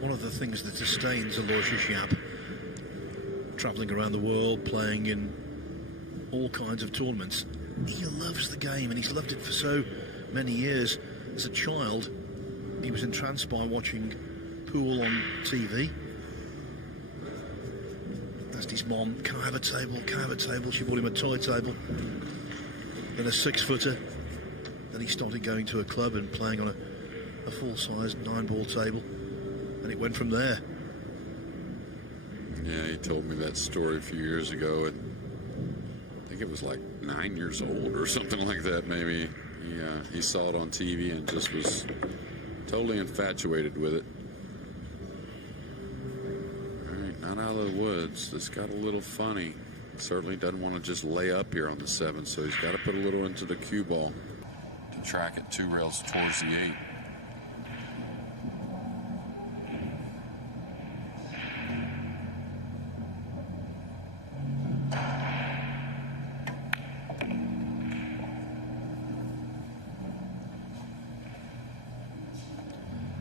One of the things that sustains Aloysius Yapp, travelling around the world, playing in all kinds of tournaments, he loves the game, and he's loved it for so many years. As a child, he was entranced by watching pool on TV. Asked his mom, "Can I have a table? Can I have a table?" She bought him a toy table, then a 6-footer. Then he started going to a club and playing on a full-size 9-ball table, and it went from there. Yeah, he told me that story a few years ago, and I think it was like 9 years old or something like that, maybe. He saw it on TV and just was totally infatuated with it. All right, not out of the woods. This got a little funny. Certainly doesn't want to just lay up here on the 7, so he's got to put a little into the cue ball to track it 2 rails towards the 8.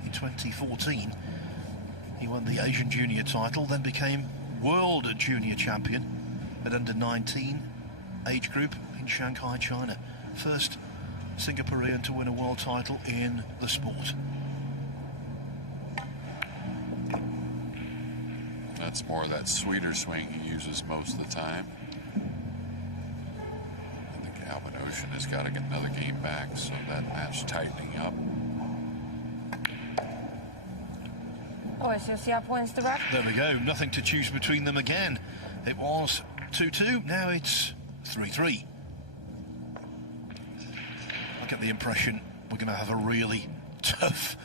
In 2014, he won the Asian Junior title, then became World Junior Champion at under-19 age group in Shanghai, China. First Singaporean to win a world title in the sport. That's more of that sweeter swing he uses most of the time. I think Aloysius has got to get another game back, so that match tightening up. Aloysius Yapp wins the rack. There we go, nothing to choose between them again. It was 2-2, now it's 3-3. I get the impression we're going to have a really tough,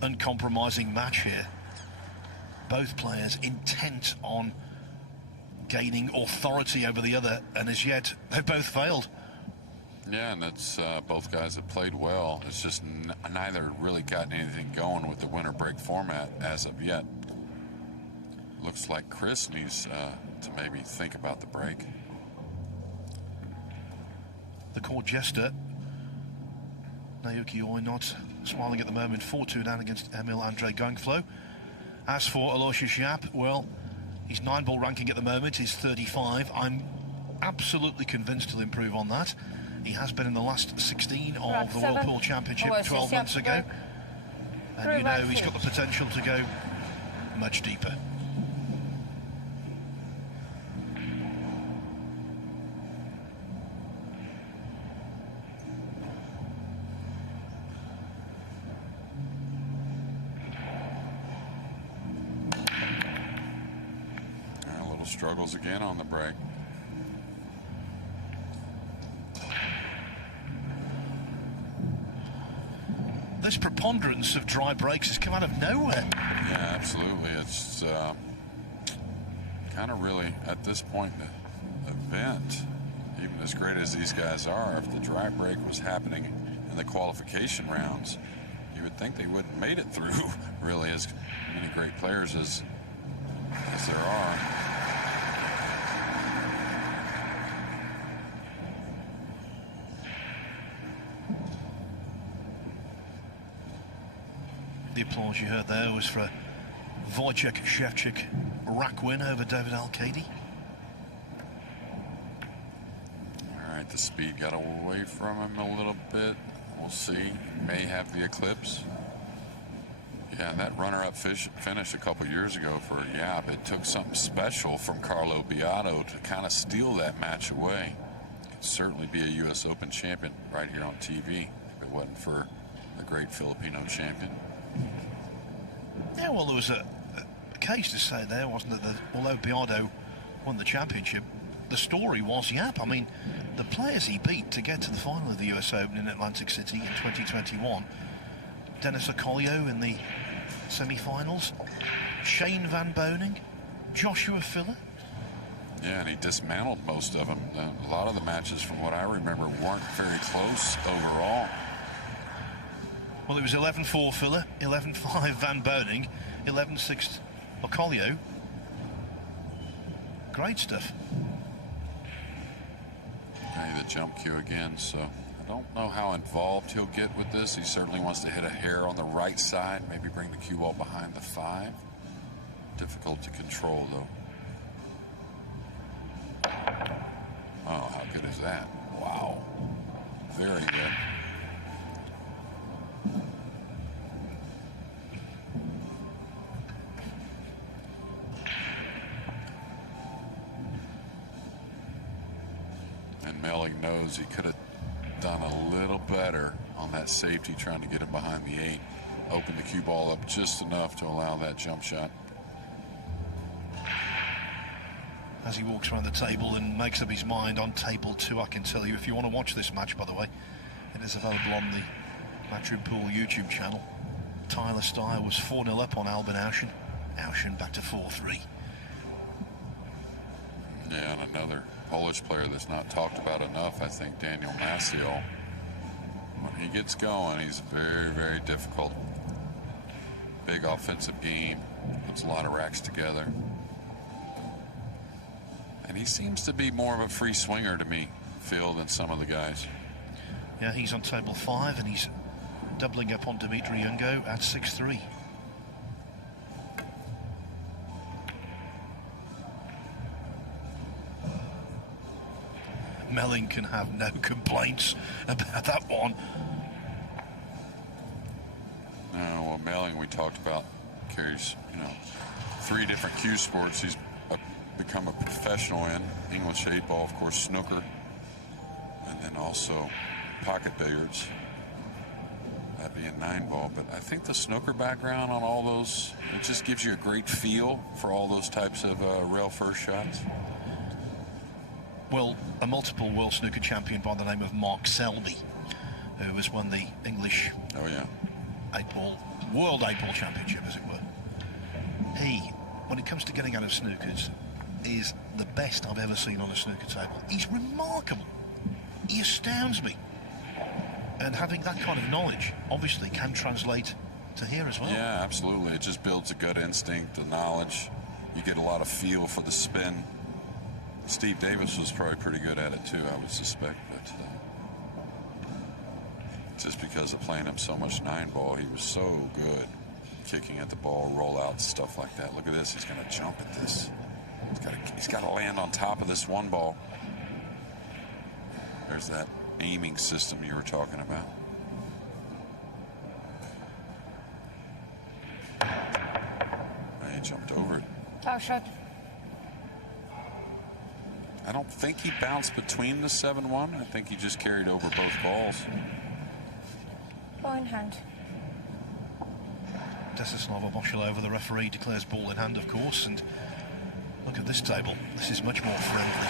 uncompromising match here. Both players intent on gaining authority over the other, and as yet, they've both failed. Yeah, and that's both guys have played well. It's just neither really gotten anything going with the winter break format as of yet. Looks like Chris needs to maybe think about the break. The court jester, Naoki Oi, not smiling at the moment. 4-2 down against Emil Andre Gangflo. As for Aloysius Yapp, well, his 9-ball ranking at the moment is 35. I'm absolutely convinced he'll improve on that. He has been in the last 16 of the World Pool Championship 12 months ago. And you know he's got the potential to go much deeper. A little struggles again on the break. this preponderance of dry breaks has come out of nowhere. Yeah, absolutely. It's kind of really, at this point in the event, even as great as these guys are, if the dry break was happening in the qualification rounds, you would think they wouldn't have made it through, really, as many great players as there are. The applause you heard there was for Wojciech Szewczyk rack win over David Al-Kaidi. All right, the speed got away from him a little bit. We'll see. He may have the eclipse. Yeah, that runner-up finish a couple years ago for Yapp, it took something special from Carlo Beato to kind of steal that match away. Could certainly be a U.S. Open champion right here on TV if it wasn't for the great Filipino champion. Yeah, well, there was a case to say there, wasn't it, that although Beato won the championship, the story was Yapp. I mean, the players he beat to get to the final of the US Open in Atlantic City in 2021, Dennis Okolie in the semi-finals, Shane Van Boening, Joshua Filler. Yeah, and he dismantled most of them. A lot of the matches, from what I remember, weren't very close overall. Well, it was 11-4 Filler, 11-5 Van Boening, 11-6 Okolie. Great stuff. Okay, the jump cue again, so I don't know how involved he'll get with this. He certainly wants to hit a hair on the right side, maybe bring the cue ball behind the 5. Difficult to control, though. Oh, how good is that? Wow. Very good. And Melling knows he could have done a little better on that safety, trying to get him behind the 8. Open the cue ball up just enough to allow that jump shot. As he walks around the table and makes up his mind on table 2, I can tell you, if you want to watch this match, by the way, it is available on the Matchroom Pool YouTube channel. Tyler Styer was 4-0 up on Albin Auschen. Auschen back to 4-3. Yeah, and another Polish player that's not talked about enough, I think, Daniel Maciel. When he gets going, he's very, very difficult. Big offensive game, puts a lot of racks together. And he seems to be more of a free swinger to me, Phil, than some of the guys. Yeah, he's on table 5 and he's doubling up on Dmitry Ungo at 6-3. Melling can have no complaints about that one. No, well, Melling, we talked about, carries, 3 different cue sports. He's become a professional in English 8-ball, of course, snooker, and then also pocket billiards. That'd be a 9-ball, but I think the snooker background on all those, it just gives you a great feel for all those types of rail first shots. Well, a multiple world snooker champion by the name of Mark Selby, who has won the English 8-ball, world 8-ball championship, as it were. He, when it comes to getting out of snookers, is the best I've ever seen on a snooker table. He's remarkable. He astounds me. And having that kind of knowledge obviously can translate to here as well. Yeah, absolutely. It just builds a gut instinct, the knowledge. You get a lot of feel for the spin. Steve Davis was probably pretty good at it too, I would suspect, but just because of playing him so much 9-ball, he was so good kicking at the ball, rollouts, stuff like that. Look at this, he's going to jump at this. He's got to land on top of this 1 ball. There's that aiming system you were talking about. He jumped over it. Foul shot. I don't think he bounced between the 7-1. I think he just carried over both balls. Ball in hand. Desislava Boshelova, the referee, declares ball in hand, of course, and look at this table. This is much more friendly.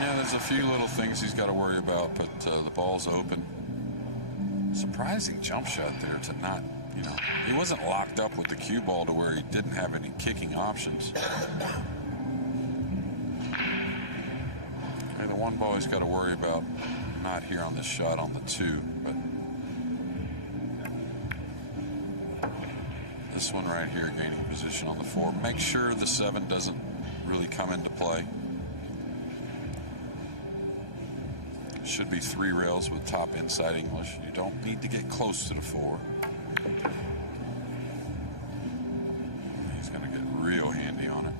Yeah, there's a few little things he's got to worry about, but the ball's open. Surprising jump shot there to not, you know, he wasn't locked up with the cue ball to where he didn't have any kicking options. Okay, the one ball he's got to worry about, not here on this shot on the 2, but this one right here, gaining position on the 4. Make sure the 7 doesn't really come into play. Should be 3 rails with top inside English. You don't need to get close to the 4. He's going to get real handy on it.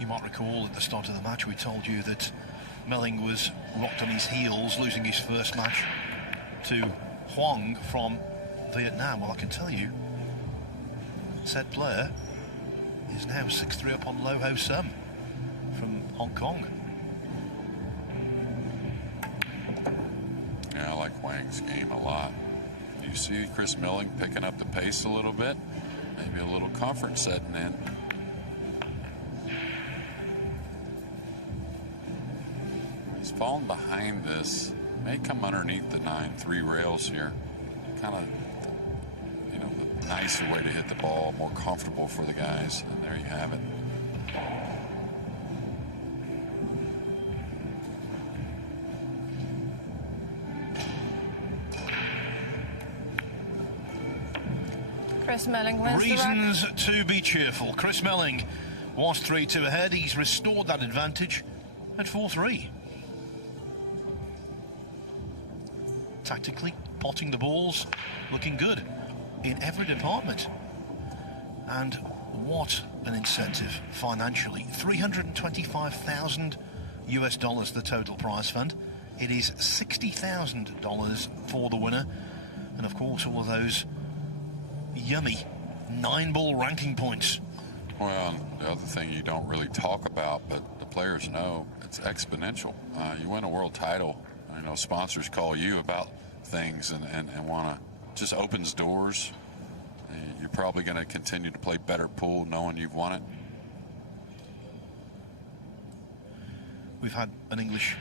You might recall at the start of the match we told you that Melling was rocked on his heels, losing his first match to Huang from Vietnam. Well, I can tell you, said player is now 6-3 up on Lo Ho Sum from Hong Kong. Yeah, I like Huang's game a lot. You see Chris Melling picking up the pace a little bit, maybe a little comfort setting in. Falling behind this, may come underneath the 9-3 rails here. Kind of, you know, the nicer way to hit the ball, more comfortable for the guys, and there you have it. Chris Melling wins the rack. Reasons to be cheerful. Chris Melling was 3-2 ahead. He's restored that advantage at 4-3. Tactically, potting the balls, looking good in every department. And what an incentive financially. $325,000 US, the total prize fund. It is $60,000 for the winner. And of course, all of those yummy 9-ball ranking points. Well, the other thing you don't really talk about, but the players know, it's exponential. You win a world title. I know sponsors call you about things and want to, just opens doors. You're probably going to continue to play better pool knowing you've won it. We've had an English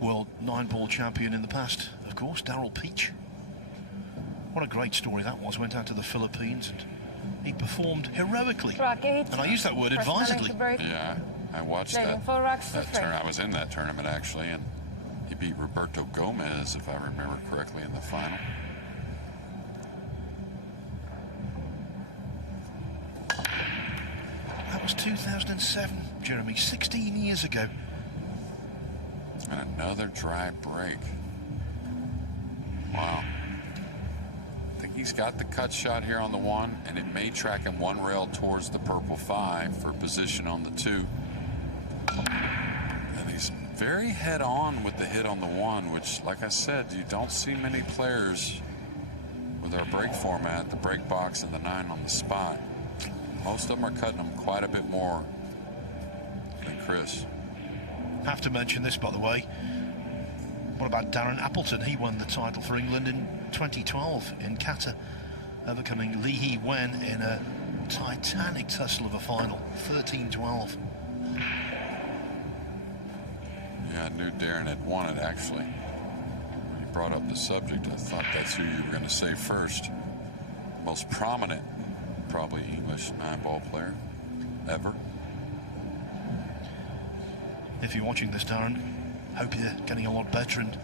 world 9-ball champion in the past, of course, Darryl Peach. What a great story that was. Went out to the Philippines and he performed heroically. Rack 8. And I use that word Chris Melling advisedly. to break. Yeah, I watched Leaving that. 4 racks for free. I was in that tournament actually, and he beat Roberto Gomez, if I remember correctly, in the final. That was 2007, Jeremy, 16 years ago. And another dry break. Wow. I think he's got the cut shot here on the 1, and it may track him 1 rail towards the purple 5 for position on the 2. And he's very head-on with the hit on the 1, which, like I said, you don't see many players with our break format, the break box and the 9 on the spot. Most of them are cutting them quite a bit more than Chris. Have to mention this, by the way. What about Darren Appleton? He won the title for England in 2012 in Qatar, overcoming Lee Hee Wen in a titanic tussle of a final, 13-12. Yeah, I knew Darren had won it, actually. When you brought up the subject, I thought that's who you were going to say first. Most prominent, probably English 9-ball player ever. If you're watching this, Darren, hope you're getting a lot better and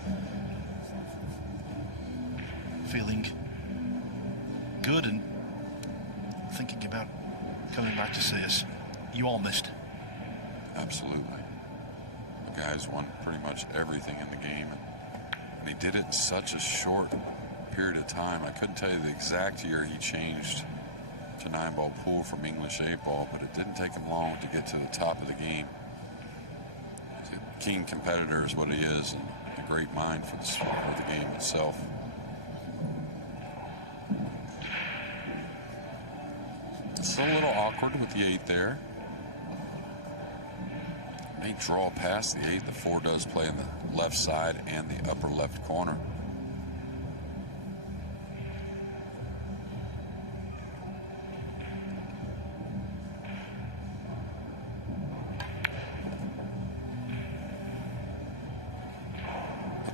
feeling good and thinking about coming back to see us. You are missed. Absolutely. The guy's won pretty much everything in the game, and he did it in such a short period of time. I couldn't tell you the exact year he changed to 9-ball pool from English 8-ball, but it didn't take him long to get to the top of the game. He's a keen competitor is what he is, and a great mind for the game itself. It's a little awkward with the 8 there. may draw past the 8. The 4 does play in the left side and the upper left corner.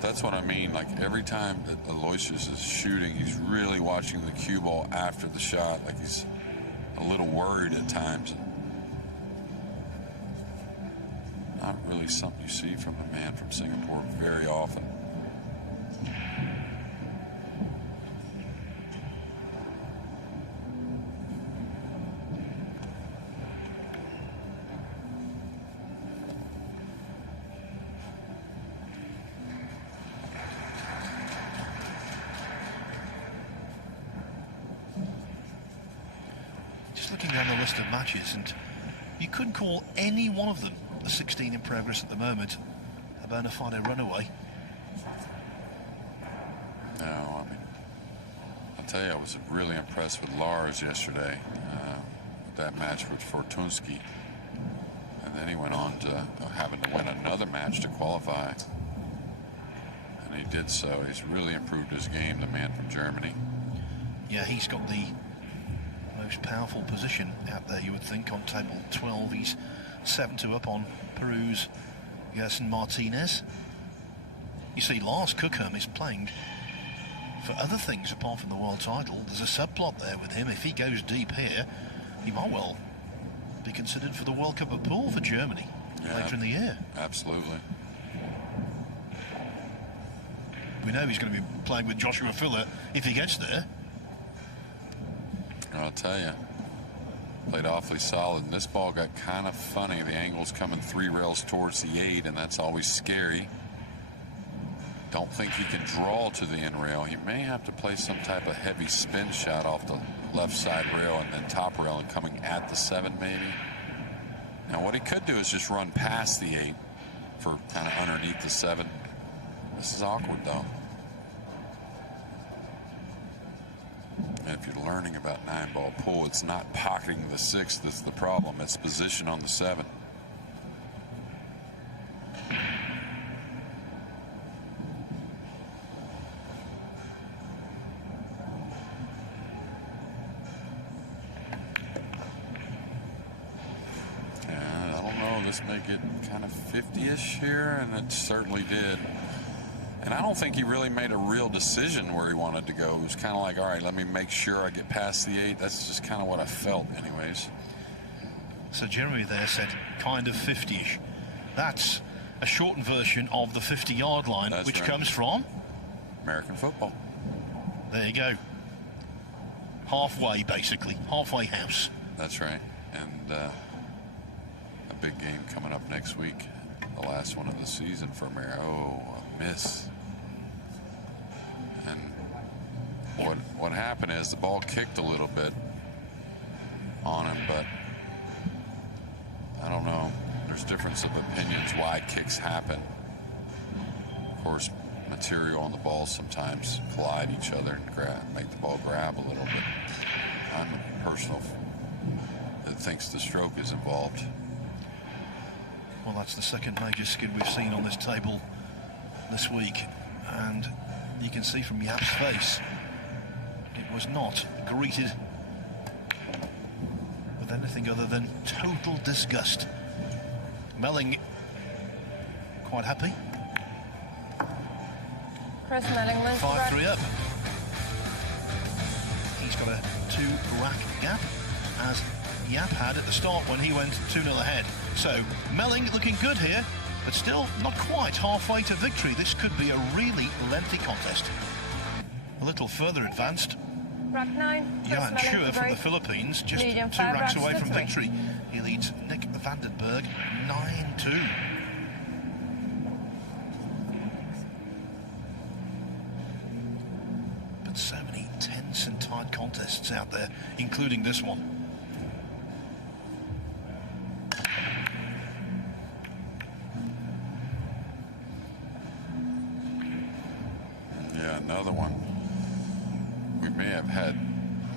That's what I mean. Like every time that Aloysius is shooting, he's really watching the cue ball after the shot. Like he's a little worried at times. Not really something you see from a man from Singapore very often. Looking down the list of matches, and you couldn't call any one of them a 16 in progress at the moment a bona fide runaway. No, I mean, I'll tell you, I was really impressed with Lars yesterday with that match with Fortunski, and then he went on to having to win another match to qualify, and he did so. He's really improved his game, the man from Germany. Yeah, he's got the most powerful position out there, you would think, on table 12. He's 7-2 up on Peru's Gerson Martinez. You see, Lars Cookham is playing for other things apart from the world title. There's a subplot there with him. If he goes deep here, he might well be considered for the World Cup of Pool for Germany later in the year. Absolutely. We know he's going to be playing with Joshua Filler if he gets there. I'll tell you, played awfully solid, and this ball got kind of funny. The angle's coming 3 rails towards the 8, and that's always scary. Don't think he can draw to the end rail. He may have to play some type of heavy spin shot off the left side rail and then top rail and coming at the 7 maybe. Now what he could do is just run past the 8 for kind of underneath the 7. This is awkward though. And if you're learning about 9-ball pool, it's not pocketing the 6 that's the problem. It's position on the 7. And I don't know, this may get kind of 50-ish here, and it certainly did. And I don't think he really made a real decision where he wanted to go. It was kind of like, all right, let me make sure I get past the 8. That's just kind of what I felt anyways. So Jeremy there said kind of 50-ish. That's a shortened version of the 50-yard line, That's which right. comes from American football. There you go. Halfway, basically. Halfway house. That's right. And a big game coming up next week. The last one of the season for America. Oh, a miss. And what happened is the ball kicked a little bit on him, but I don't know. There's difference of opinions why kicks happen. Of course, material on the ball sometimes collide each other and make the ball grab a little bit. I'm a personal that thinks the stroke is involved. Well, that's the second major skid we've seen on this table this week, and you can see from Yapp's face it was not greeted with anything other than total disgust. Melling quite happy. Chris Melling wins the 5-3 up. He's got a 2-rack gap, as Yapp had at the start when he went 2-0 ahead. So Melling looking good here, but still not quite halfway to victory. This could be a really lengthy contest. A little further advanced, Rack 9. Chris Johan Melling Chua to from the break. Philippines, just 2 Medium racks 5 away racks from to victory. He leads Nick Vandenberg 9-2. But so many tense and tight contests out there, including this one. Yeah, another one. We may have had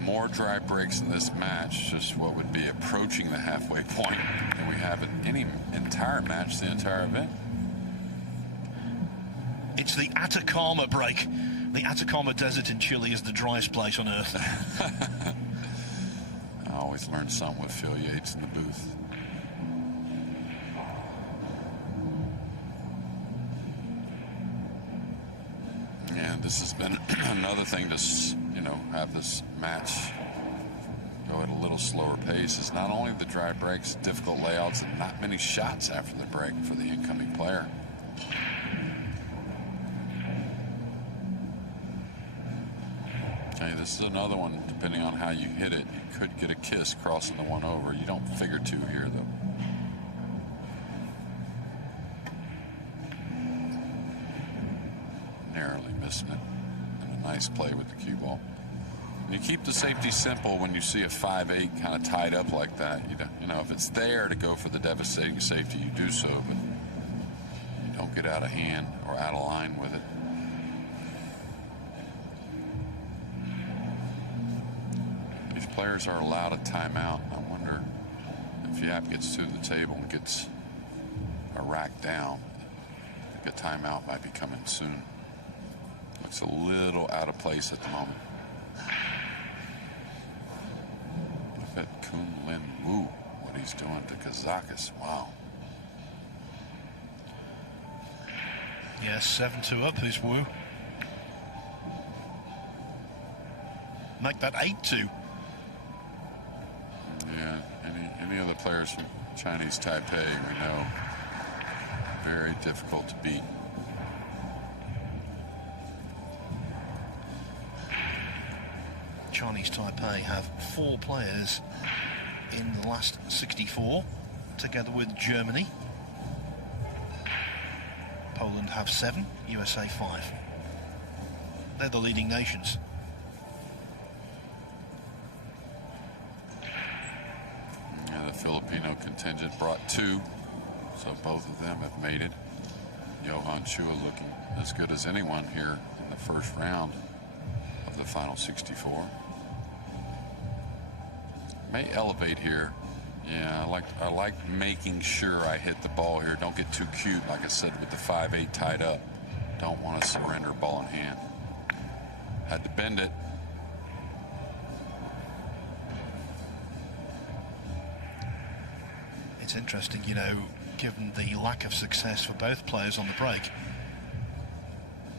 more dry breaks in this match, just what would be approaching the halfway point, than we have in any entire match, the entire event. It's the Atacama break. The Atacama Desert in Chile is the driest place on earth. I always learn something with Phil Yates in the booth. And this has been another thing to, you know, have this match go at a little slower pace is not only the dry breaks, difficult layouts, and not many shots after the break for the incoming player. Okay, this is another one, depending on how you hit it, you could get a kiss crossing the one over. You don't figure two here, though. Narrowly missing it. And a nice play with the cue ball. You keep the safety simple when you see a 5-8 kind of tied up like that. You know, if it's there to go for the devastating safety, you do so, but you don't get out of hand or out of line with it. These players are allowed a timeout. I wonder if Yapp gets to the table and gets a rack down. I think a timeout might be coming soon. Looks a little out of place at the moment. Look at Kun Lin Wu, what he's doing to Kazakis. Wow. Yes, 7-2 up is Wu. Make that 8-2. Yeah, any other players from Chinese Taipei, we know, very difficult to beat. Chinese Taipei have 4 players in the last 64, together with Germany. Poland have 7, USA 5. They're the leading nations. Yeah, the Filipino contingent brought 2, so both of them have made it. Johan Chua looking as good as anyone here in the first round of the final 64. May elevate here. Yeah, I like making sure I hit the ball here. Don't get too cute, like I said, with the 5-8 tied up. Don't want to surrender ball in hand. Had to bend it. It's interesting, you know, given the lack of success for both players on the break.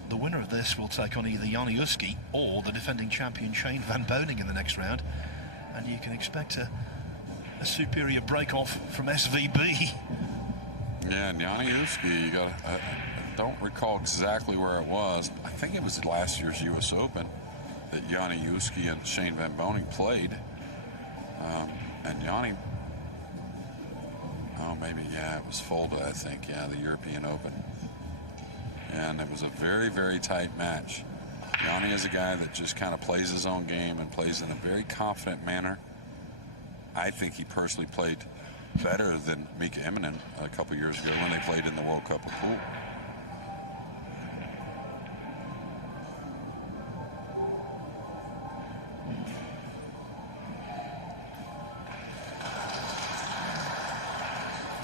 The winner of this will take on either Yanni Uski or the defending champion Shane Van Boening in the next round. And you can expect a superior break-off from SVB. Yeah, and Yanni Uski, you got. I don't recall exactly where it was. I think it was last year's U.S. Open that Yanni Uski and Shane Van Boening played. And Yanni, oh, maybe, yeah, it was folded, I think. Yeah, the European Open. And it was a very, very tight match. Yanni is a guy that just kind of plays his own game and plays in a very confident manner. I think he personally played better than Mika Immonen a couple years ago when they played in the World Cup of Pool.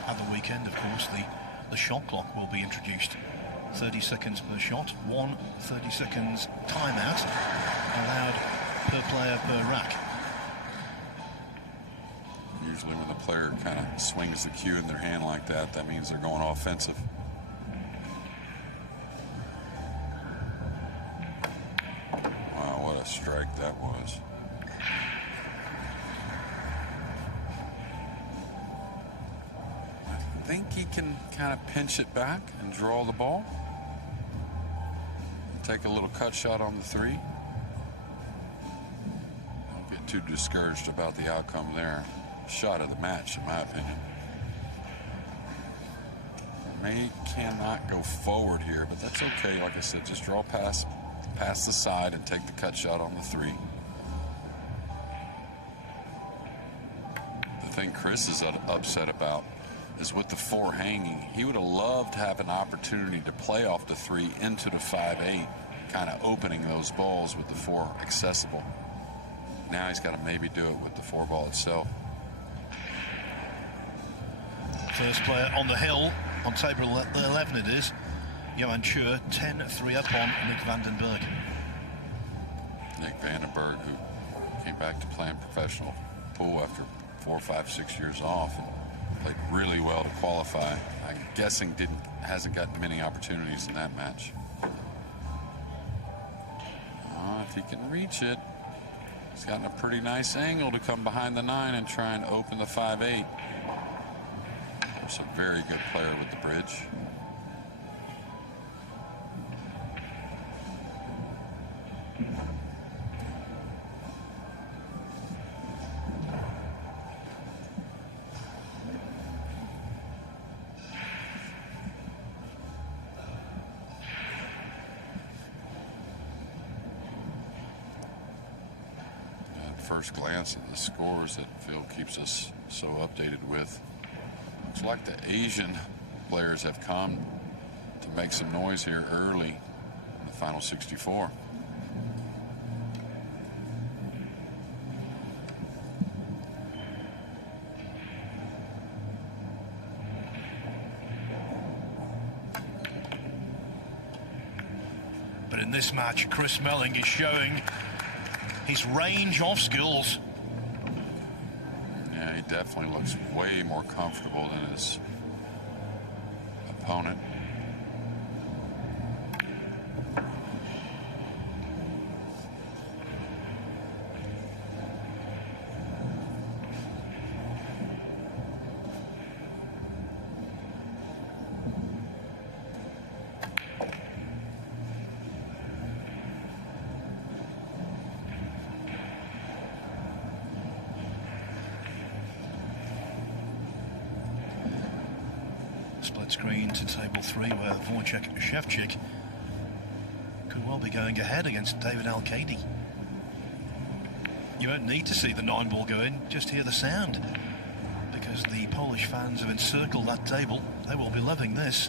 At the weekend, of course, the shot clock will be introduced. 30 seconds per shot, 1 30 seconds timeout allowed per player per rack. Usually when the player kind of swings the cue in their hand like that, that means they're going offensive. Wow, what a strike that was. I think he can kind of pinch it back and draw the ball. Take a little cut shot on the 3. Don't get too discouraged about the outcome there. Shot of the match, in my opinion. May cannot go forward here, but that's okay. Like I said, just draw past the side and take the cut shot on the 3. The thing Chris is upset about is with the 4 hanging. He would have loved to have an opportunity to play off the 3 into the 5-8, kind of opening those balls with the 4 accessible. Now he's got to maybe do it with the 4-ball itself. First player on the hill, on table 11 it is. Johan Chur, 10-3 up on Nick Vandenberg. Nick Vandenberg, who came back to playing professional pool after 4, 5, 6 years off and played really well to qualify. I'm guessing hasn't gotten many opportunities in that match. If he can reach it, he's gotten a pretty nice angle to come behind the 9 and try and open the 5-8. There's a very good player with the bridge. First glance at the scores that Phil keeps us so updated with. Looks like the Asian players have come to make some noise here early in the final 64. But in this match, Chris Melling is showing his range of skills. Yeah, he definitely looks way more comfortable than his opponent. Split screen to table 3 where Wojciech Szewczyk could well be going ahead against David Al-Kadi. You won't need to see the 9-ball go in, just hear the sound, because the Polish fans have encircled that table. They will be loving this,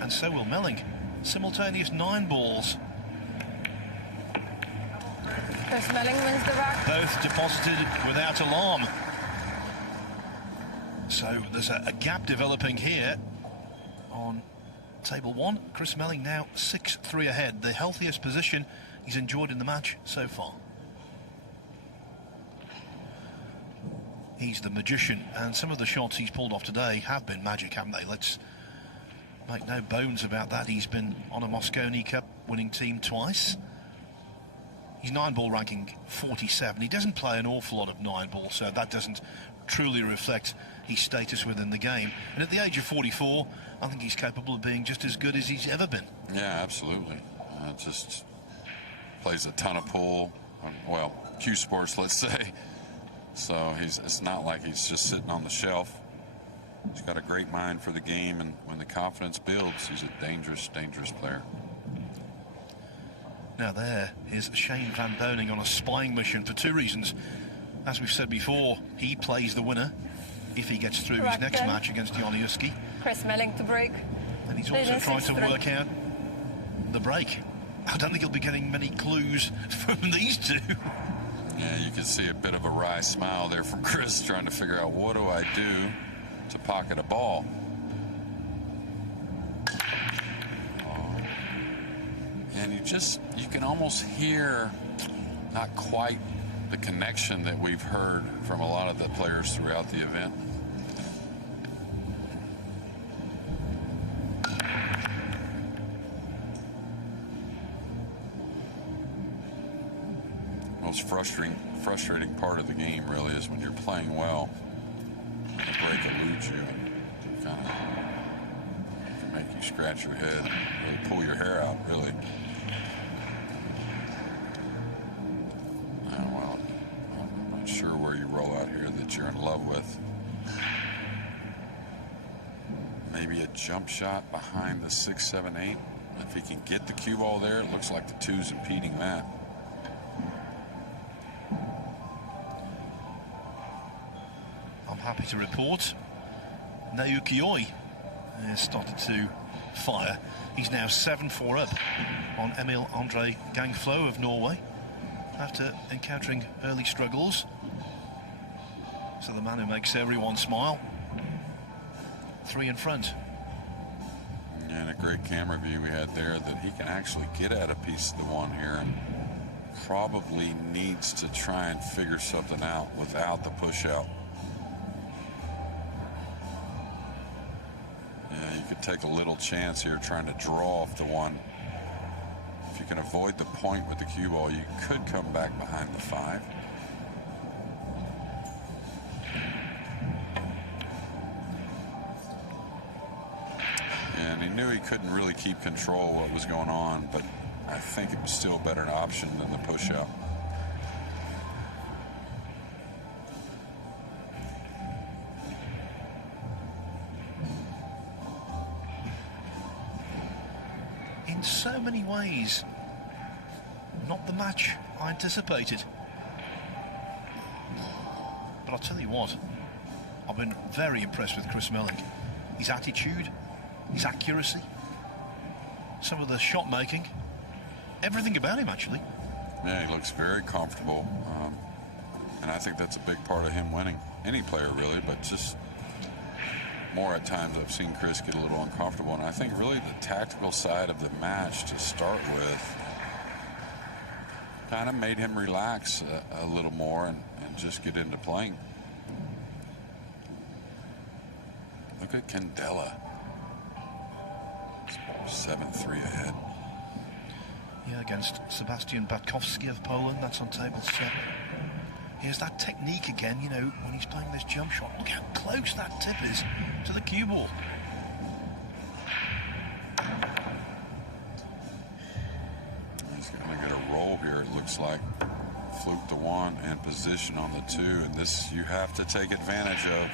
and so will Melling. Simultaneous 9 balls. Chris Melling wins the rack. Both deposited without alarm. So there's a gap developing here on table 1. Chris Melling now 6-3 ahead, the healthiest position he's enjoyed in the match so far. He's the magician, and some of the shots he's pulled off today have been magic, haven't they? Let's make no bones about that. He's been on a Mosconi Cup winning team twice. He's 9-ball ranking 47. He doesn't play an awful lot of 9-ball, so that doesn't truly reflect his status within the game. And at the age of 44, I think he's capable of being just as good as he's ever been. Yeah, absolutely. Just plays a ton of pool. Well, Q Sports, let's say. So it's not like he's just sitting on the shelf. He's got a great mind for the game, and when the confidence builds, he's a dangerous, dangerous player. Now there is Shane Van Boning on a spying mission for 2 reasons. As we've said before, he plays the winner if he gets through his next match against Ioanniuski. Chris Melling to break. And he's also trying to work out the break. I don't think he'll be getting many clues from these two. Yeah, you can see a bit of a wry smile there from Chris, trying to figure out, what do I do to pocket a ball? And you can almost hear not quite the connection that we've heard from a lot of the players throughout the event. Most frustrating part of the game really is when you're playing well, the break eludes you and kind of can make you scratch your head, really pull your hair out, really. Well, I'm not sure where you roll out here that you're in love with. Maybe a jump shot behind the 6, 7, 8. If he can get the cue ball there, it looks like the 2's impeding that. I'm happy to report Naoki Oi has started to fire. He's now 7-4 up on Emil Andre Gangflo of Norway. after encountering early struggles. So the man who makes everyone smile. 3 in front. And a great camera view we had there that he can actually get at a piece of the one here and probably needs to try and figure something out without the push out. Yeah, you could take a little chance here trying to draw off the one. If you can avoid the point with the cue ball, you could come back behind the 5. And he knew he couldn't really keep control of what was going on, but I think it was still a better option than the push out. In so many ways, not the match I anticipated. But I'll tell you what, I've been very impressed with Chris Melling. His attitude, his accuracy, some of the shot making, everything about him actually. Yeah, he looks very comfortable, and I think that's a big part of him winning. Any player really, but just more at times I've seen Chris get a little uncomfortable, and I think really the tactical side of the match to start with kind of made him relax a little more and just get into playing. Look at Candela. 7-3 ahead. Yeah, against Sebastian Batkowski of Poland. That's on table 7. Here's that technique again, you know, when he's playing this jump shot. Look how close that tip is to the cue ball. He's going to get a roll here, it looks like. Fluke the 1 and position on the 2, and this you have to take advantage of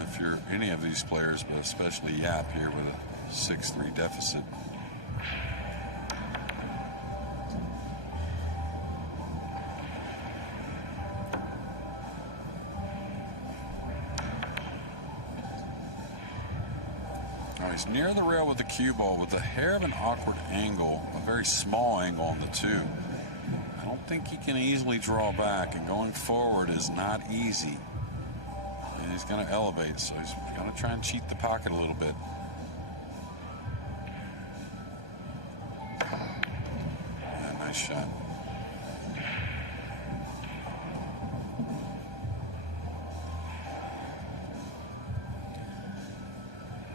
if you're any of these players, but especially Yapp here with a 6-3 deficit. He's near the rail with the cue ball with a hair of an awkward angle, a very small angle on the 2. I don't think he can easily draw back, and going forward is not easy. And he's going to elevate, so he's going to try and cheat the pocket a little bit. Yeah, nice shot.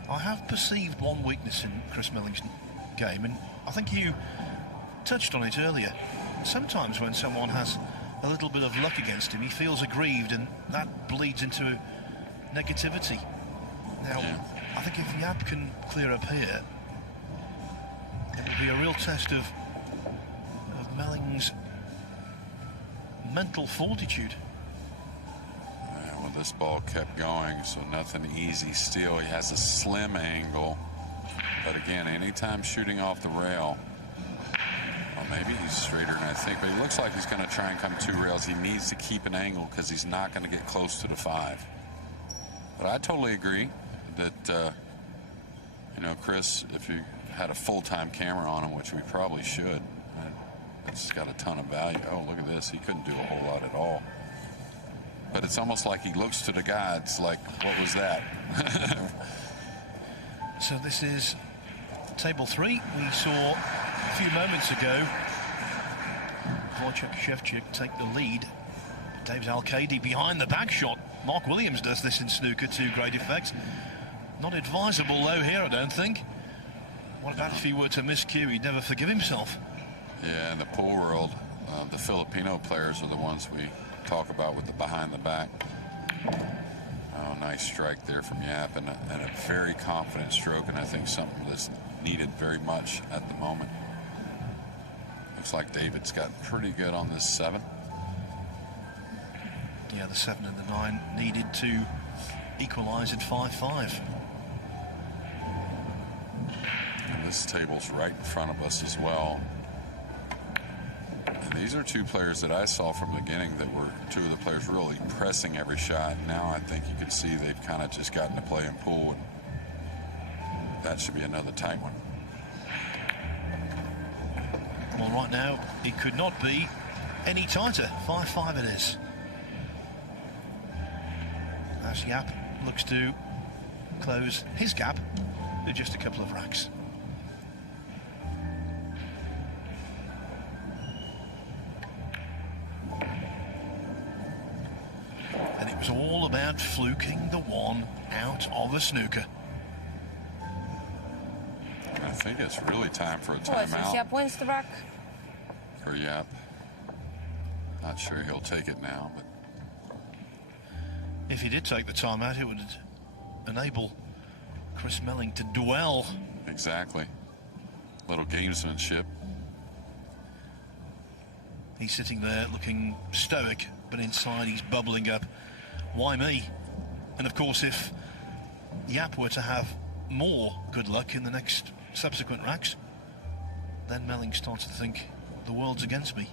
I have perceived one weakness in Chris Melling's game, and I think you touched on it earlier. Sometimes when someone has a little bit of luck against him, he feels aggrieved, and that bleeds into negativity. Now, yeah. I think if Yapp can clear up here, it will be a real test of Melling's mental fortitude. Well, this ball kept going, so nothing easy still. He has a slim angle, but again, anytime shooting off the rail, well, maybe he's straighter than I think, but he looks like he's going to try and come 2 rails. He needs to keep an angle because he's not going to get close to the 5. But I totally agree that, you know, Chris, if you had a full-time camera on him, which we probably should, it's got a ton of value. Oh, look at this. He couldn't do a whole lot at all. But it's almost like he looks to the gods like, what was that? So this is table 3. We saw a few moments ago Wojciech Szewczyk take the lead. David Al-Qaedi behind the back shot. Mark Williams does this in snooker to great effect. Not advisable though here, I don't think. What about if he were to miscue? He'd never forgive himself. Yeah, in the pool world, the Filipino players are the ones we talk about with the behind the back. Oh, nice strike there from Yapp, and a very confident stroke, and I think something that's needed very much at the moment. Looks like David's got pretty good on this 7. Yeah, the 7 and the 9 needed to equalise at 5-5. And this table's right in front of us as well. And these are 2 players that I saw from the beginning that were 2 of the players really pressing every shot. Now I think you can see they've kind of just gotten to play in pool, and that should be another tight one. Well, right now, it could not be any tighter. 5-5 it is. As Yapp looks to close his gap to just a couple of racks. And it was all about fluking the one out of a snooker. I think it's really time for a Aloysius timeout Yapp wins the rack. for Yapp. Not sure he'll take it now, but If he did take the timeout, it would enable Chris Melling to dwell. exactly. Little gamesmanship. He's sitting there looking stoic, but inside he's bubbling up. Why me? And of course, if Yapp were to have more good luck in the next subsequent racks, then Melling starts to think the world's against me.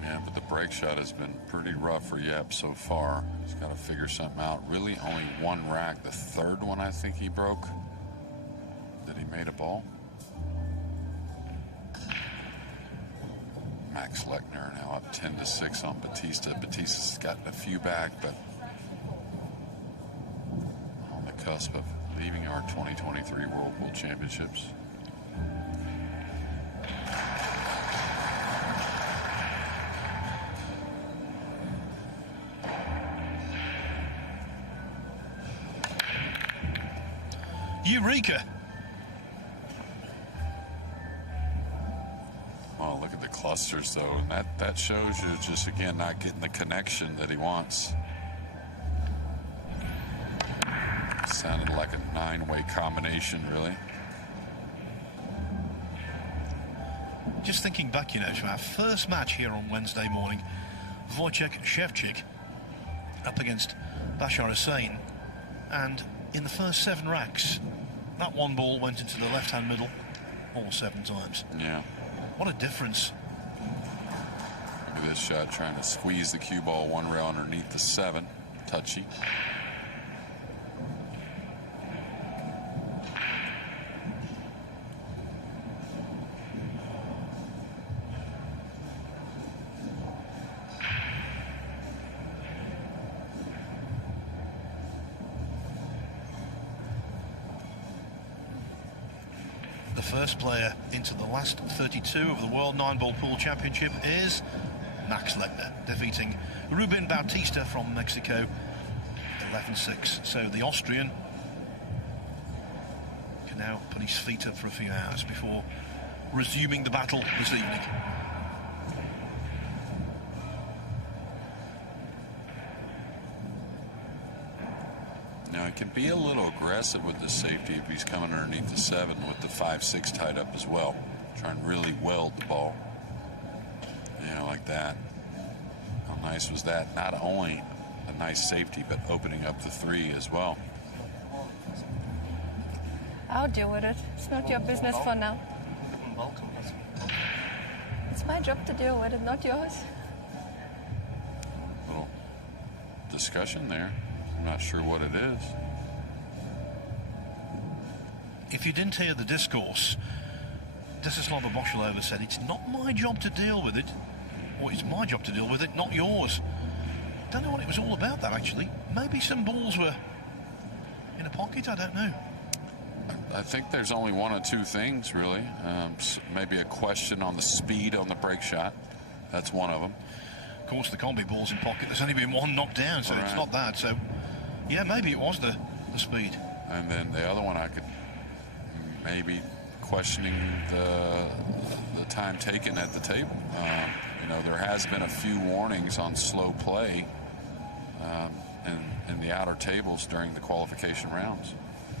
Yeah, but the break shot has been pretty rough for Yapp so far. He's got to figure something out. Really only one rack. The third one I think he broke. That he made a ball. Max Lechner now up 10-6 on Batista. Batista's gotten a few back, but on the cusp of leaving our 2023 World Pool Championships. Eureka! Oh, look at the clusters, though. And that shows you just, again, not getting the connection that he wants. Sounded like a 9-way combination, really. Just thinking back, you know, to our first match here on Wednesday morning, Wojciech Szewczyk up against Bashar Hussain, and in the first 7 racks, that one ball went into the left-hand middle all 7 times. Yeah. What a difference. Look at this shot, trying to squeeze the cue ball one rail underneath the 7. Touchy. The first player into the last 32 of the World 9-Ball Pool Championship is Max Lechner, defeating Ruben Bautista from Mexico 11-6. So the Austrian can now put his feet up for a few hours before resuming the battle this evening. Now, he can be a little aggressive with the safety if he's coming underneath the 7 with the 5-6 tied up as well. Try and really weld the ball. You know, like that. How nice was that? Not only a nice safety, but opening up the 3 as well. I'll deal with it. It's not your business for now. It's my job to deal with it, not yours. Little discussion there. I'm not sure what it is. If you didn't hear the discourse, Desislava Boshalova said, it's not my job to deal with it, or it's my job to deal with it, not yours. Don't know what it was all about, that, actually. Maybe some balls were in a pocket, I don't know. I think there's only one or two things, really. Maybe a question on the speed on the break shot. That's one of them. Of course, there can't be balls in pocket. There's only been one knocked down, so it's not that. So, yeah, maybe it was the speed. And then the other one, I could maybe questioning the time taken at the table. You know, there has been a few warnings on slow play in the outer tables during the qualification rounds.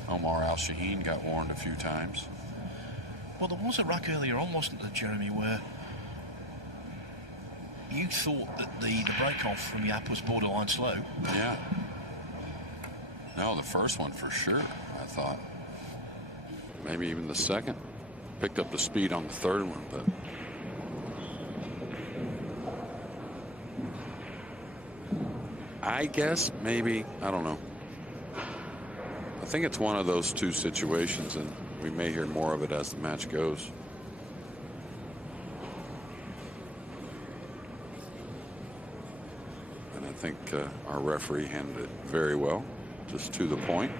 Omar Al-Shaheen got warned a few times. Well, there was a rack earlier on, wasn't there, Jeremy, where you thought that the break-off from Yapp was borderline slow. Yeah. No, the first one for sure, I thought. Maybe even the second. Picked up the speed on the third one, but... I guess maybe, I don't know. I think it's one of those two situations, and we may hear more of it as the match goes. think our referee handled it very well, just to the point.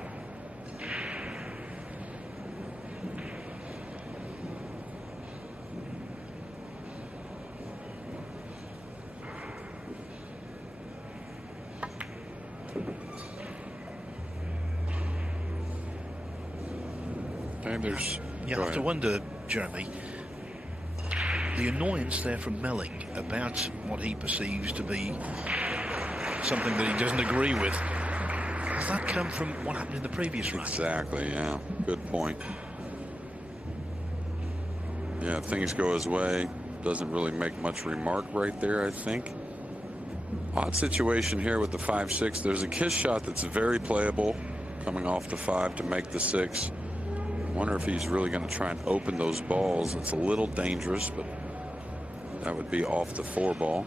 You have to wonder, Jeremy, the annoyance there from Melling about what he perceives to be something that he doesn't agree with. Does that come from what happened in the previous round? Exactly, yeah. Good point. Yeah, if things go his way, doesn't really make much remark right there, I think. Odd situation here with the 5-6. There's a kiss shot that's very playable coming off the 5 to make the 6. Wonder if he's really going to try and open those balls. It's a little dangerous, but that would be off the 4 ball.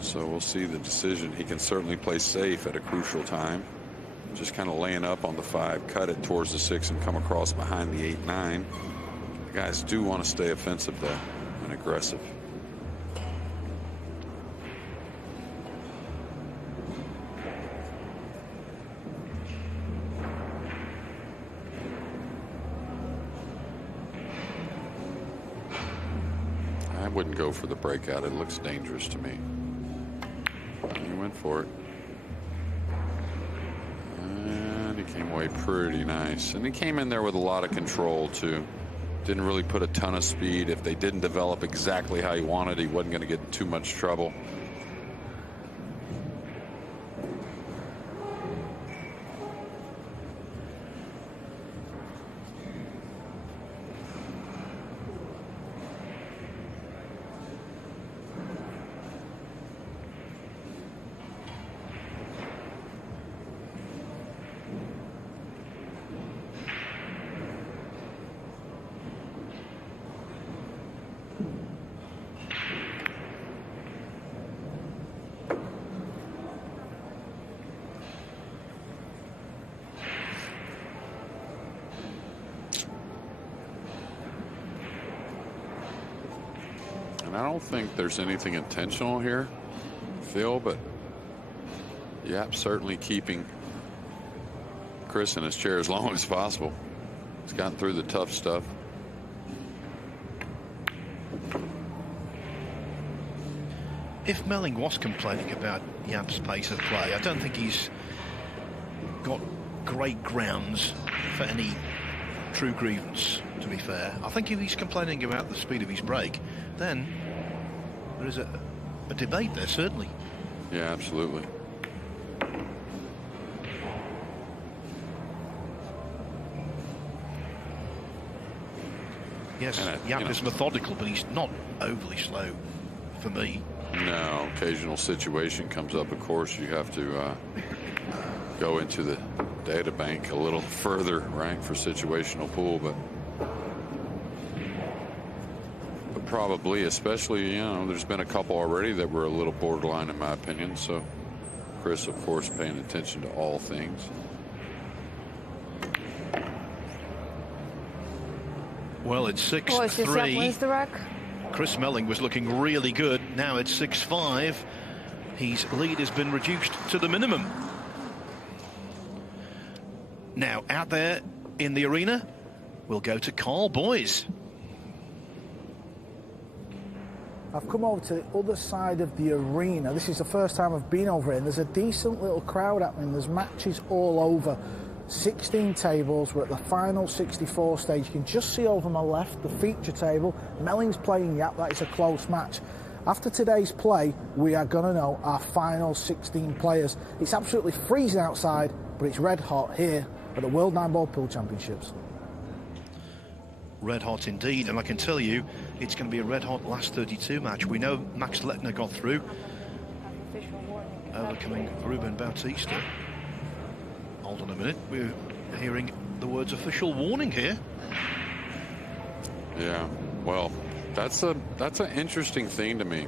So we'll see the decision. He can certainly play safe at a crucial time. Just kind of laying up on the 5, cut it towards the 6 and come across behind the 8-9. The guys do want to stay offensive though and aggressive. I wouldn't go for the breakout. It looks dangerous to me. He went for it. And he came away pretty nice. And he came in there with a lot of control, too. Didn't really put a ton of speed. If they didn't develop exactly how he wanted, he wasn't going to get in too much trouble. I don't think there's anything intentional here, Phil, but Yapp certainly keeping Chris in his chair as long as possible. He's gotten through the tough stuff. If Melling was complaining about Yapp's pace of play, I don't think he's got great grounds for any true grievance, to be fair. I think if he's complaining about the speed of his break, then there is a debate there, certainly. Yeah, absolutely. Yes, Yapp is methodical, but he's not overly slow for me. No, occasional situation comes up, of course. You have to go into the data bank a little further, right, for situational pool, but probably, especially, you know, there's been a couple already that were a little borderline in my opinion. So Chris, of course, paying attention to all things. Well, it's 6-3. Chris Melling was looking really good. Now it's 6-5. His lead has been reduced to the minimum. Now, out there in the arena, we'll go to Carl Boys. I've come over to the other side of the arena. This is the first time I've been over here, and there's a decent little crowd happening. There's matches all over. 16 tables. We're at the final 64 stage. You can just see over my left the feature table. Melling's playing Yapp. That is a close match. After today's play, we are going to know our final 16 players. It's absolutely freezing outside, but it's red hot here at the World 9-Ball Pool Championships. Red hot indeed, and I can tell you it's going to be a red hot last 32 match. We know Max Lettner got through, overcoming Ruben Bautista. Hold on a minute, we're hearing the words official warning here. Yeah, well, that's an interesting thing to me.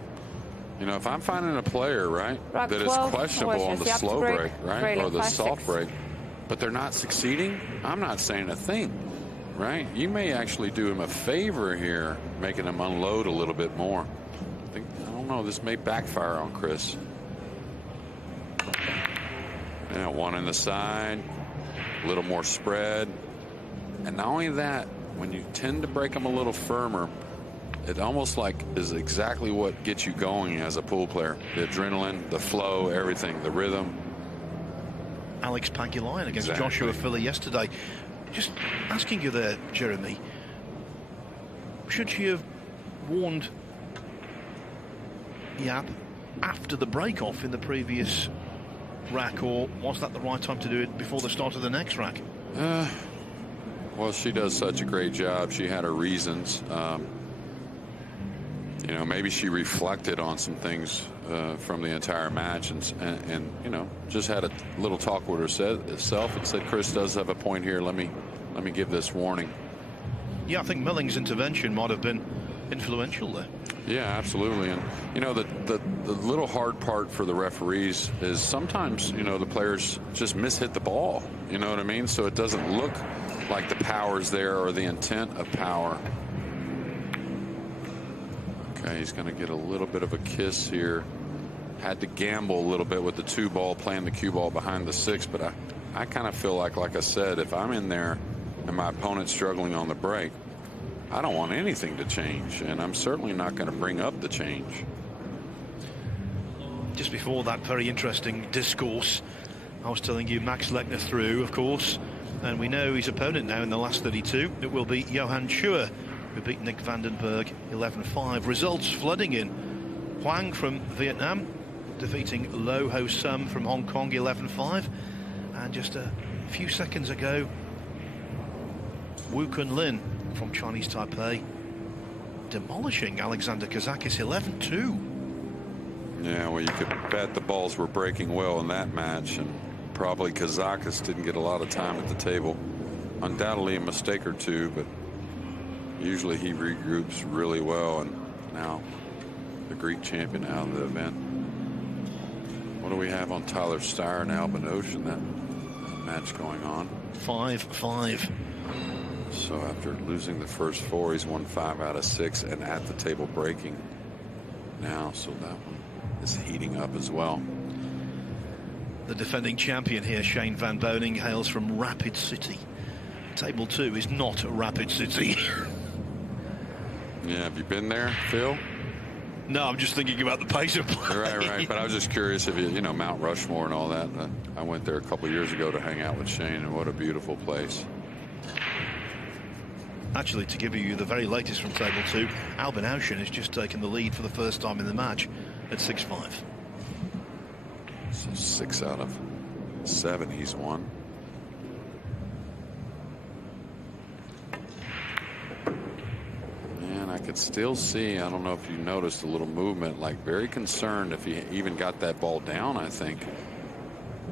You know, if I'm finding a player, right, that is questionable on the slow break, right, or the soft break, but they're not succeeding, I'm not saying a thing. right? You may actually do him a favor here, making him unload a little bit more. I don't know, this may backfire on Chris. Yeah, one in the side, a little more spread. And not only that, when you tend to break them a little firmer, it almost like is exactly what gets you going as a pool player. The adrenaline, the flow, everything, the rhythm. Alex Pagulayan against Joshua Filler yesterday. Just asking you there, Jeremy, should she have warned Yapp after the break-off in the previous rack, or was that the right time to do it before the start of the next rack? Well, she does such a great job. She had her reasons. You know, maybe she reflected on some things from the entire match and you know, just had a little talk with herself and said, Chris does have a point here. Let me give this warning. Yeah, I think Melling's intervention might have been influential there. Yeah, absolutely. And you know, the little hard part for the referees is sometimes, you know, the players just mishit the ball. You know what I mean? So it doesn't look like the power's there or the intent of power. Okay, he's going to get a little bit of a kiss here. Had to gamble a little bit with the 2-ball, playing the cue ball behind the 6, but I kind of feel like I said, if I'm in there and my opponent's struggling on the break, I don't want anything to change, and I'm certainly not going to bring up the change. Just before that very interesting discourse, I was telling you Max Lechner through, of course, and we know his opponent now in the last 32. It will be Johan Chua, who beat Nick Vandenberg 11-5. Results flooding in. Huang from Vietnam defeating Lo Ho Sum from Hong Kong 11-5. And just a few seconds ago, Wu Kun Lin from Chinese Taipei demolishing Alexander Kazakis 11-2. Yeah, well, you could bet the balls were breaking well in that match, and probably Kazakis didn't get a lot of time at the table. Undoubtedly a mistake or two, but usually he regroups really well, and now the Greek champion out of the event. What do we have on Tyler Steyer and Albin Ocean? That match going on. 5-5. So after losing the first 4, he's won 5 out of 6 and at the table breaking now. So that one is heating up as well. The defending champion here, Shane Van Boning, hails from Rapid City. Table 2 is not Rapid City. Yeah, have you been there, Phil? No, I'm just thinking about the pace of play. Right. But I was just curious if you know, Mount Rushmore and all that. I went there a couple years ago to hang out with Shane, and what a beautiful place. Actually, to give you the very latest from Table 2, Albin Ocean has just taken the lead for the first time in the match at 6-5. So 6 out of 7 he's won. And I could still see, I don't know if you noticed, a little movement, like very concerned if he even got that ball down, I think.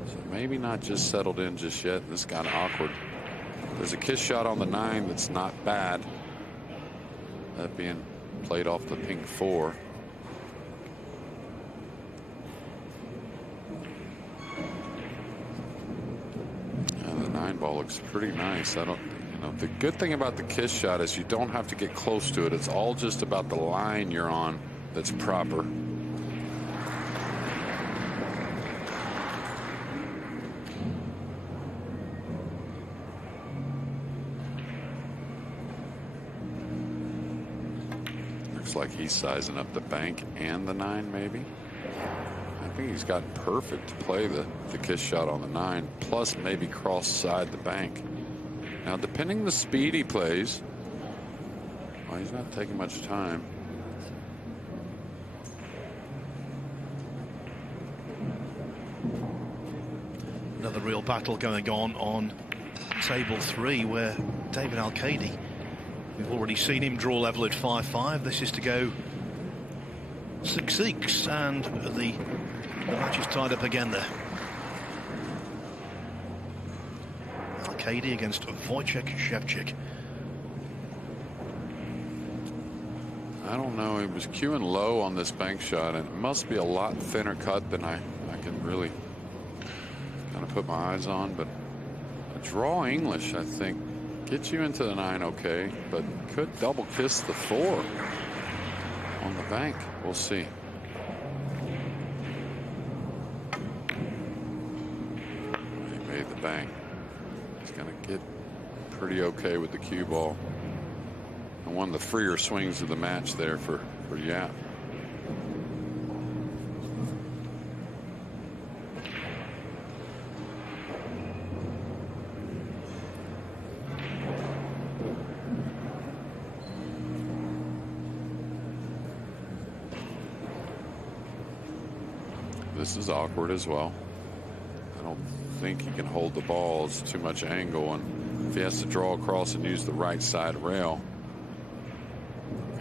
So maybe not just settled in just yet. This got awkward. There's a kiss shot on the 9 that's not bad. That being played off the pink 4. And the 9 ball looks pretty nice. I don't, you know, the good thing about the kiss shot is you don't have to get close to it. It's all just about the line you're on that's proper. Like he's sizing up the bank and the 9, maybe. I think he's gotten perfect to play the kiss shot on the 9, plus maybe cross side the bank. Now, depending the speed he plays, well, he's not taking much time. Another real battle going on Table 3, where David Al-Qaedi, we've already seen him draw level at 5-5. This is to go 6-6, and the match is tied up again there. Al-Qaedi against Wojciech Szewczyk. I don't know. He was queuing low on this bank shot, and it must be a lot thinner cut than I can really kind of put my eyes on. But a draw English, I think, Get you into the 9, okay, but could double kiss the 4 on the bank. We'll see. He made the bank. He's going to get pretty okay with the cue ball. And one of the freer swings of the match there for Yapp. This is awkward as well. I don't think he can hold the ball. It's too much angle, and if he has to draw across and use the right side rail,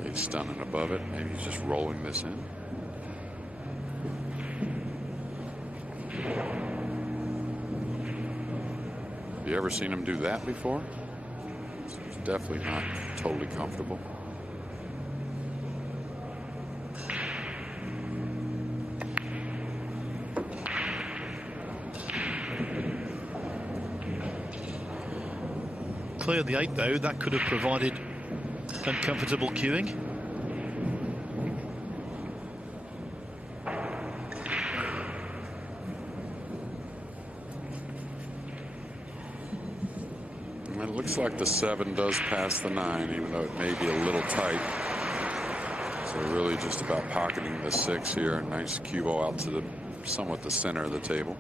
he's stunning above it. Maybe he's just rolling this in. Have you ever seen him do that before? It's definitely not totally comfortable. Clear the 8 though, that could have provided uncomfortable cueing. It looks like the 7 does pass the 9, even though it may be a little tight. So really just about pocketing the 6 here. Nice cue ball out to the somewhat the center of the table.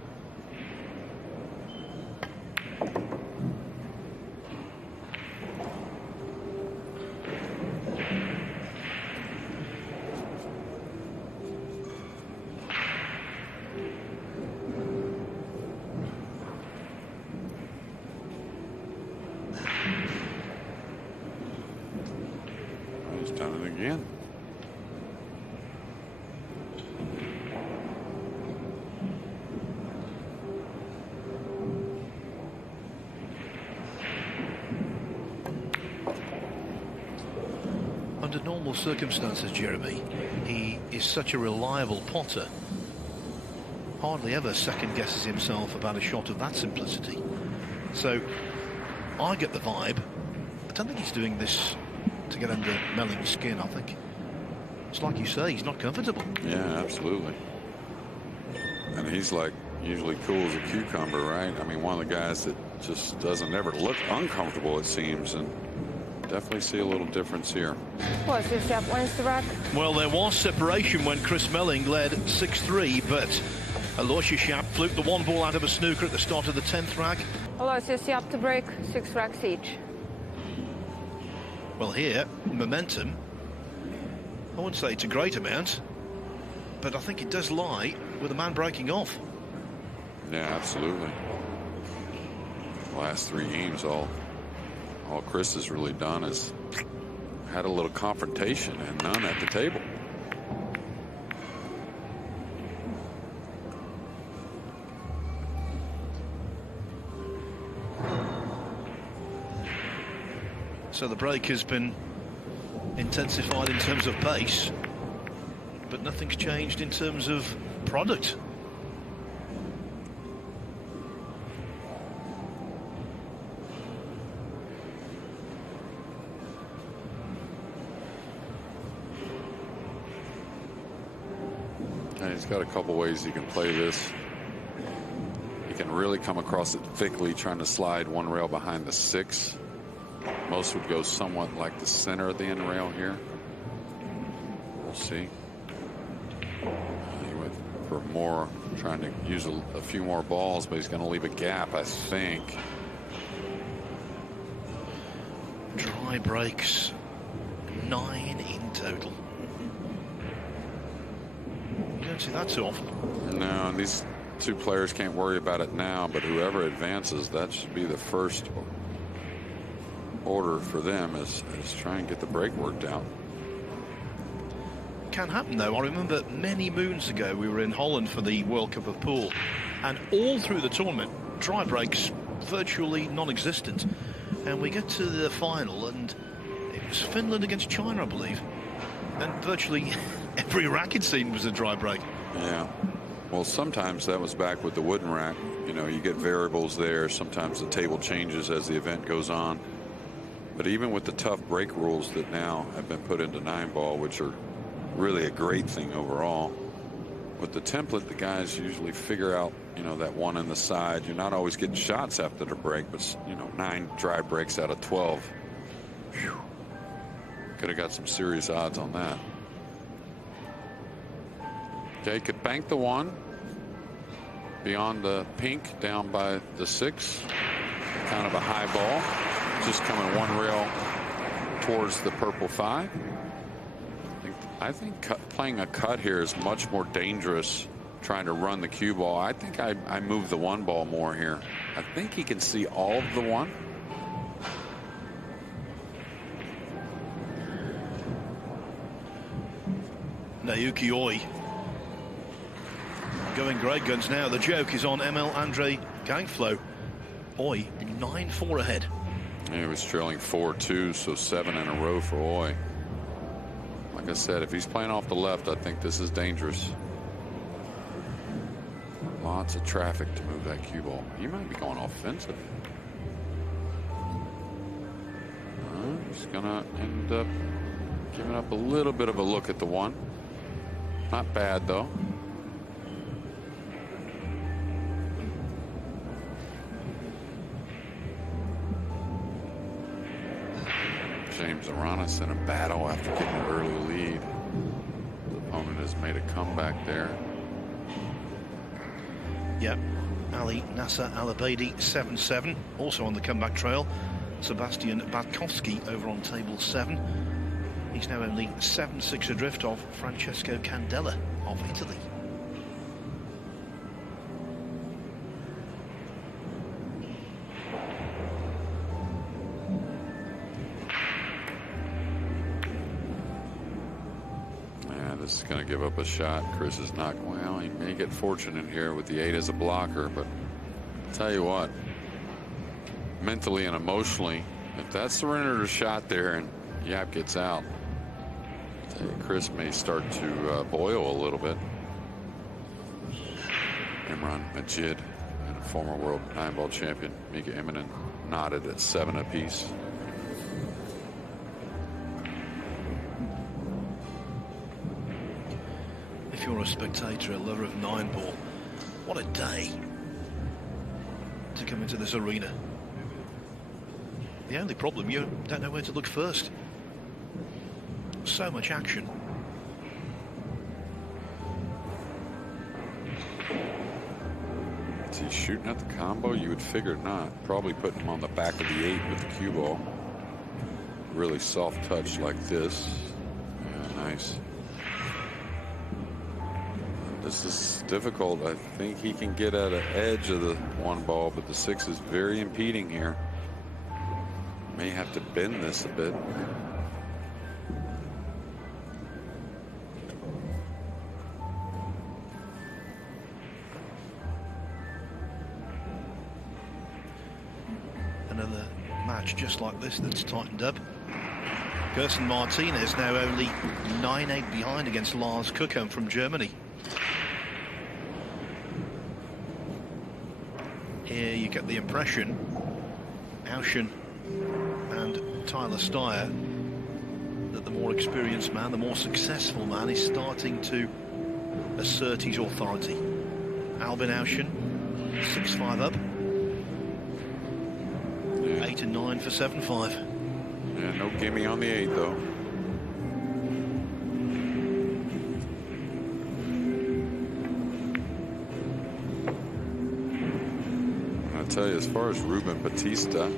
Under normal circumstances, Jeremy, he is such a reliable potter. Hardly ever second guesses himself about a shot of that simplicity. So I get the vibe. I don't think he's doing this to get under Melling's skin. I think it's like you say, he's not comfortable. Yeah, absolutely. And he's like usually cool as a cucumber, right? I mean, one of the guys that just doesn't ever look uncomfortable, it seems, and definitely see a little difference here. Aloysius Yapp wins the rack. Well, there was separation when Chris Melling led 6-3, but Aloysius Yapp fluked the 1 ball out of a snooker at the start of the 10th rack. Aloysius Yapp to break, 6 racks each. Well, here, momentum, I wouldn't say it's a great amount, but I think it does lie with a man breaking off. Yeah, absolutely. The last 3 games, all Chris has really done is had a little confrontation and none at the table. So the break has been intensified in terms of pace, but nothing's changed in terms of product. And he's got a couple ways he can play this. He can really come across it thickly, trying to slide 1 rail behind the 6. Most would go somewhat like the center of the end rail here. We'll see. He went for more, trying to use a few more balls, but he's going to leave a gap, I think. Dry breaks, 9 in total. You don't see that too often. No, and these 2 players can't worry about it now, but whoever advances, that should be the first order for them is try and get the break worked out. Can happen though. I remember many moons ago we were in Holland for the World Cup of Pool, and all through the tournament dry breaks virtually non-existent, and we get to the final and it was Finland against China, I believe, and virtually every rack it seemed was a dry break. Yeah, well, sometimes that was back with the wooden rack. You know, you get variables there. Sometimes the table changes as the event goes on. But even with the tough break rules that now have been put into 9-ball, which are really a great thing overall, with the template, the guys usually figure out, you know, that one in the side. You're not always getting shots after the break, but, you know, 9 dry breaks out of 12. Whew. Could have got some serious odds on that. Okay, could bank the 1 beyond the pink, down by the 6. Kind of a high ball, just coming 1 rail towards the purple 5. I think playing a cut here is much more dangerous, trying to run the cue ball. I think I move the 1 ball more here. I think he can see all of the 1. Naoki Oi going great guns now. The joke is on ML Andre Gangflow. Oi 9-4 ahead. He was trailing 4-2, so 7 in a row for Oi. Like I said, if he's playing off the left, I think this is dangerous. Lots of traffic to move that cue ball. He might be going offensive. He's gonna end up giving up a little bit of a look at the 1. Not bad though. James Aranis in a battle after getting an early lead. The opponent has made a comeback there. Yep. Ali Nasser Al-Abaidi 7-7, also on the comeback trail. Sebastian Badkowski over on table 7. He's now only 7-6 adrift of Francesco Candela of Italy. This is going to give up a shot. Chris is not, well, he may get fortunate here with the 8 as a blocker, but I'll tell you what, mentally and emotionally, if that surrendered a shot there and Yapp gets out, I'll tell you, Chris may start to boil a little bit. Imran Majid and a former world 9-ball champion, Mika Immonen, knotted at 7 apiece. If you're a spectator, a lover of 9-ball, what a day to come into this arena. The only problem, you don't know where to look first. So much action. Is he shooting at the combo? You would figure not. Probably putting him on the back of the 8 with the cue ball. Really soft touch like this. Yeah, nice. This is difficult. I think he can get at an edge of the 1 ball, but the 6 is very impeding here. May have to bend this a bit. Another match just like this that's tightened up. Gerson Martinez now only 9-8 behind against Lars Kuckham from Germany. Here you get the impression Auschen and Tyler Steyer that the more experienced man, the more successful man, is starting to assert his authority. Albin Auschen 6-5 up. Yeah. 8 and 9 for 7-5. Yeah, no gimme on the 8 though. Tell you, as far as Ruben Batista,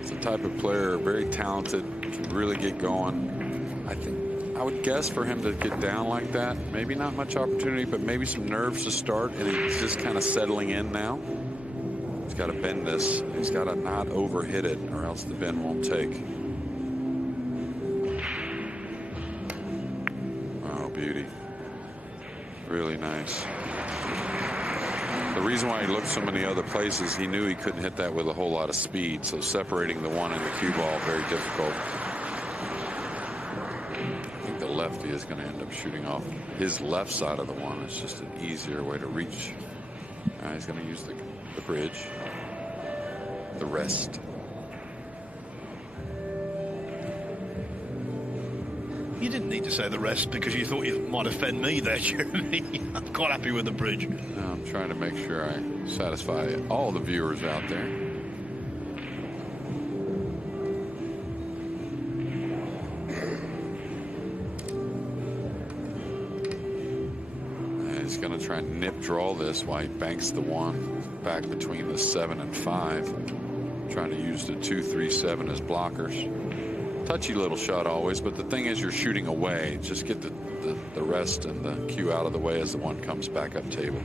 it's a type of player, very talented, can really get going. I think I would guess for him to get down like that, maybe not much opportunity, but maybe some nerves to start, and he's just kind of settling in now. He's got to bend this. He's got to not overhit it, or else the bend won't take. Oh, beauty. Really nice. The reason why he looked so many other places, he knew he couldn't hit that with a whole lot of speed, so separating the 1 and the cue ball, very difficult. I think the lefty is going to end up shooting off his left side of the 1. It's just an easier way to reach. He's going to use the bridge, the rest. You didn't need to say the rest because you thought you might offend me there, Jeremy. I'm quite happy with the bridge. No, I'm trying to make sure I satisfy all the viewers out there. And he's going to try and nip draw this while he banks the 1 back between the 7 and 5. Trying to use the 2, 3, 7 as blockers. Touchy little shot always, but the thing is you're shooting away. Just get the rest and the cue out of the way as the 1 comes back up table.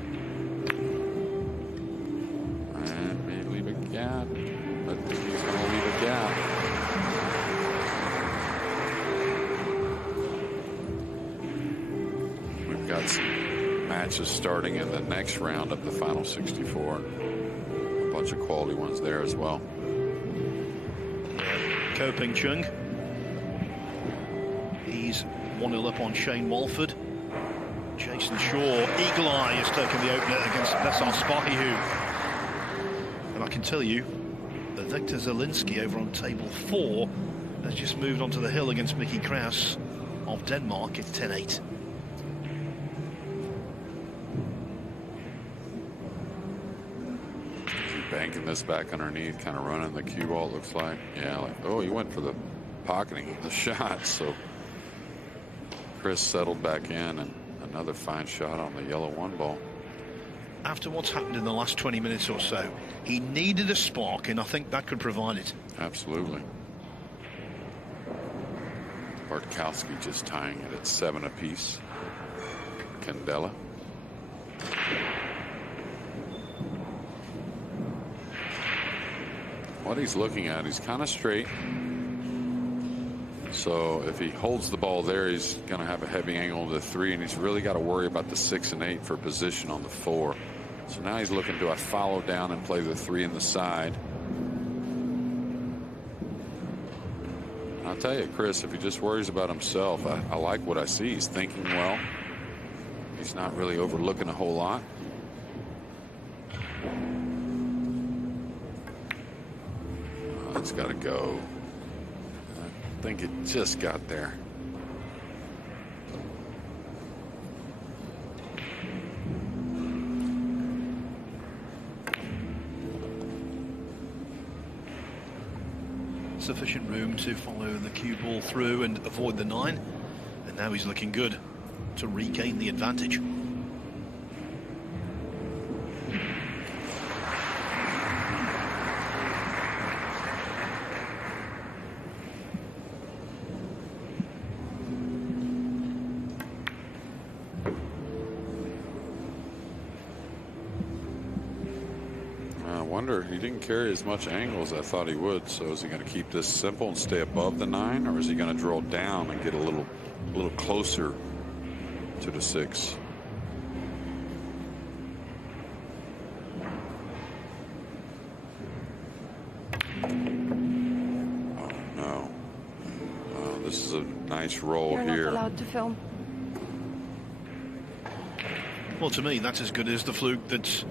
And may leave a gap. I think he's going to leave a gap. We've got some matches starting in the next round of the final 64. A bunch of quality ones there as well. Ko Ping Chung. He's 1-0 up on Shane Walford. Jason Shaw, eagle eye, has taken the opener against Besar Spahihu. And I can tell you that Victor Zielinski over on table 4 has just moved onto the hill against Mickey Kraus of Denmark at 10-8. Banking this back underneath, kind of running the cue ball, it looks like. Yeah, like, oh, he went for the pocketing of the shot, so Chris settled back in, and another fine shot on the yellow 1 ball. After what's happened in the last 20 minutes or so, he needed a spark, and I think that could provide it. Absolutely. Bartkowski just tying it at 7 apiece. Candela. What he's looking at, he's kind of straight. So if he holds the ball there, he's going to have a heavy angle to the 3, and he's really got to worry about the 6 and 8 for position on the 4. So now he's looking, do I follow down and play the 3 in the side? And I'll tell you, Chris, if he just worries about himself, I like what I see. He's thinking well. He's not really overlooking a whole lot. It's got to go. I think it just got there. Sufficient room to follow the cue ball through and avoid the 9. And now he's looking good to regain the advantage. He didn't carry as much angle as I thought he would. So is he going to keep this simple and stay above the 9, or is he going to draw down and get a little closer to the 6? Oh no! This is a nice roll You're here. not allowed to film. Well, to me, that's as good as the fluke that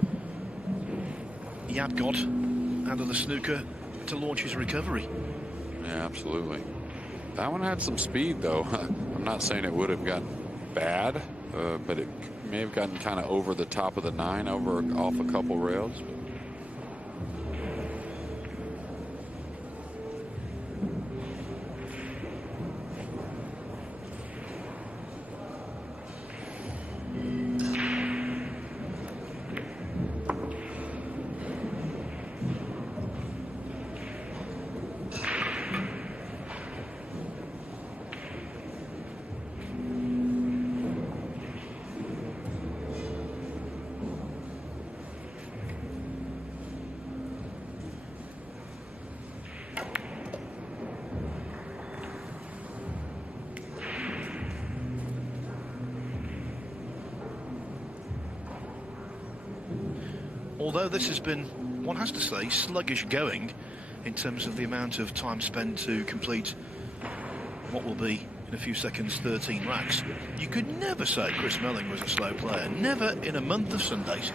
Yapp got out of the snooker to launch his recovery. Yeah, absolutely. That one had some speed, though. I'm not saying it would have gotten bad, but it may have gotten kind of over the top of the 9, off a couple rails. Although this has been, one has to say, sluggish going in terms of the amount of time spent to complete what will be, in a few seconds, 13 racks. You could never say Chris Melling was a slow player. Never in a month of Sundays.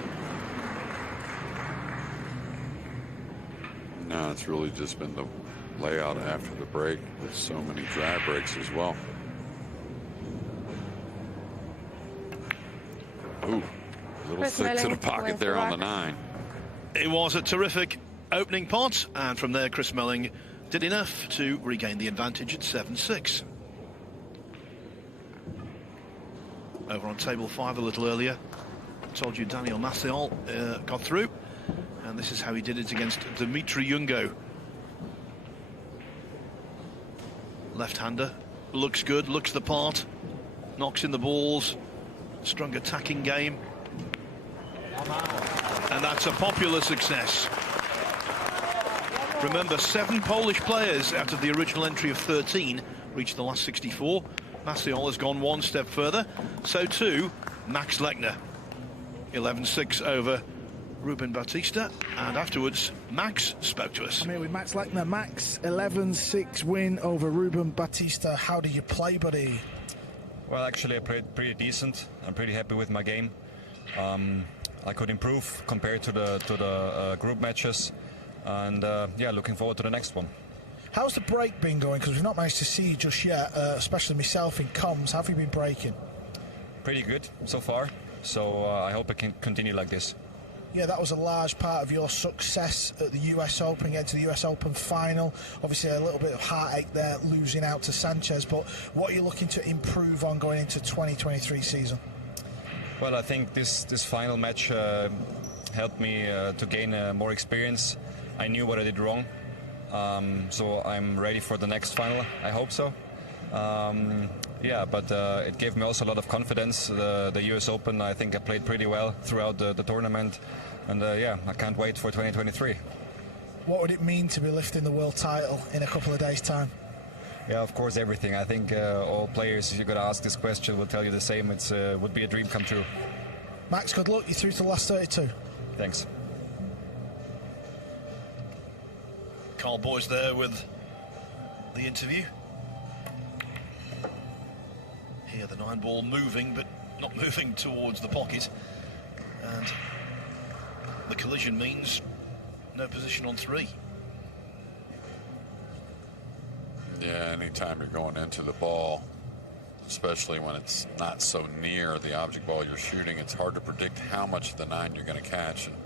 No, it's really just been the layout after the break with so many dry breaks as well. Ooh, a little Chris thick to Melling the pocket going there for on the rack. 9. It was a terrific opening pot, and from there Chris Melling did enough to regain the advantage at 7-6. Over on table 5 a little earlier, I told you Daniel Maciel got through, and this is how he did it against Dimitri Jungo. Left-hander, looks good, looks the part, knocks in the balls, strong attacking game, and that's a popular success. Remember, 7 Polish players out of the original entry of 13 reached the last 64. Maciel has gone one step further, so too Max Lechner. 11-6 over Ruben Batista, and afterwards Max spoke to us. I'm here with Max Lechner. Max, 11-6 win over Ruben Batista. How do you play, buddy? Well, actually I played pretty decent. I'm pretty happy with my game. I could improve compared to the group matches, and yeah, looking forward to the next one. How's the break been going? Because we've not managed to see you just yet, especially myself in comms. How have you been breaking? Pretty good so far, so I hope I can continue like this. Yeah, that was a large part of your success at the US Open, getting to the US Open final. Obviously a little bit of heartache there, losing out to Sanchez, but what are you looking to improve on going into 2023 season? Well, I think this final match helped me to gain more experience. I knew what I did wrong, so I'm ready for the next final. I hope so. Yeah, but it gave me also a lot of confidence. The US Open, I think I played pretty well throughout the tournament, and yeah, I can't wait for 2023. What would it mean to be lifting the world title in a couple of days' time? Yeah, of course, everything. I think all players, if you're going to ask this question, will tell you the same. It would be a dream come true. Max, good luck. You're through to the last 32. Thanks. Carl Boyes there with the interview. Here the 9-ball moving, but not moving towards the pocket, and the collision means no position on 3. Yeah, anytime you're going into the ball, especially when it's not so near the object ball you're shooting, it's hard to predict how much of the 9 you're going to catch. And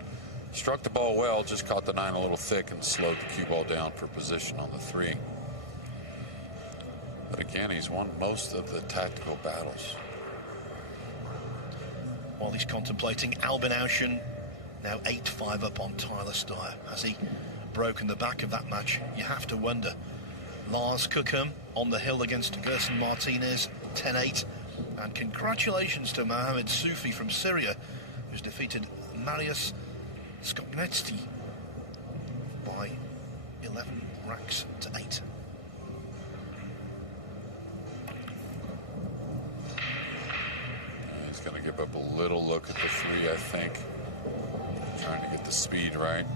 struck the ball well, just caught the 9 a little thick and slowed the cue ball down for position on the 3. But again, he's won most of the tactical battles. While he's contemplating, Albin Auschen now 8-5 up on Tyler Steyr. Has he broken the back of that match? You have to wonder. Lars Kukham on the hill against Gerson Martinez, 10-8. And congratulations to Mohamed Soufi from Syria, who's defeated Marius Skopnetsky by 11 racks to 8. He's going to give up a little look at the 3, I think. Trying to get the speed right.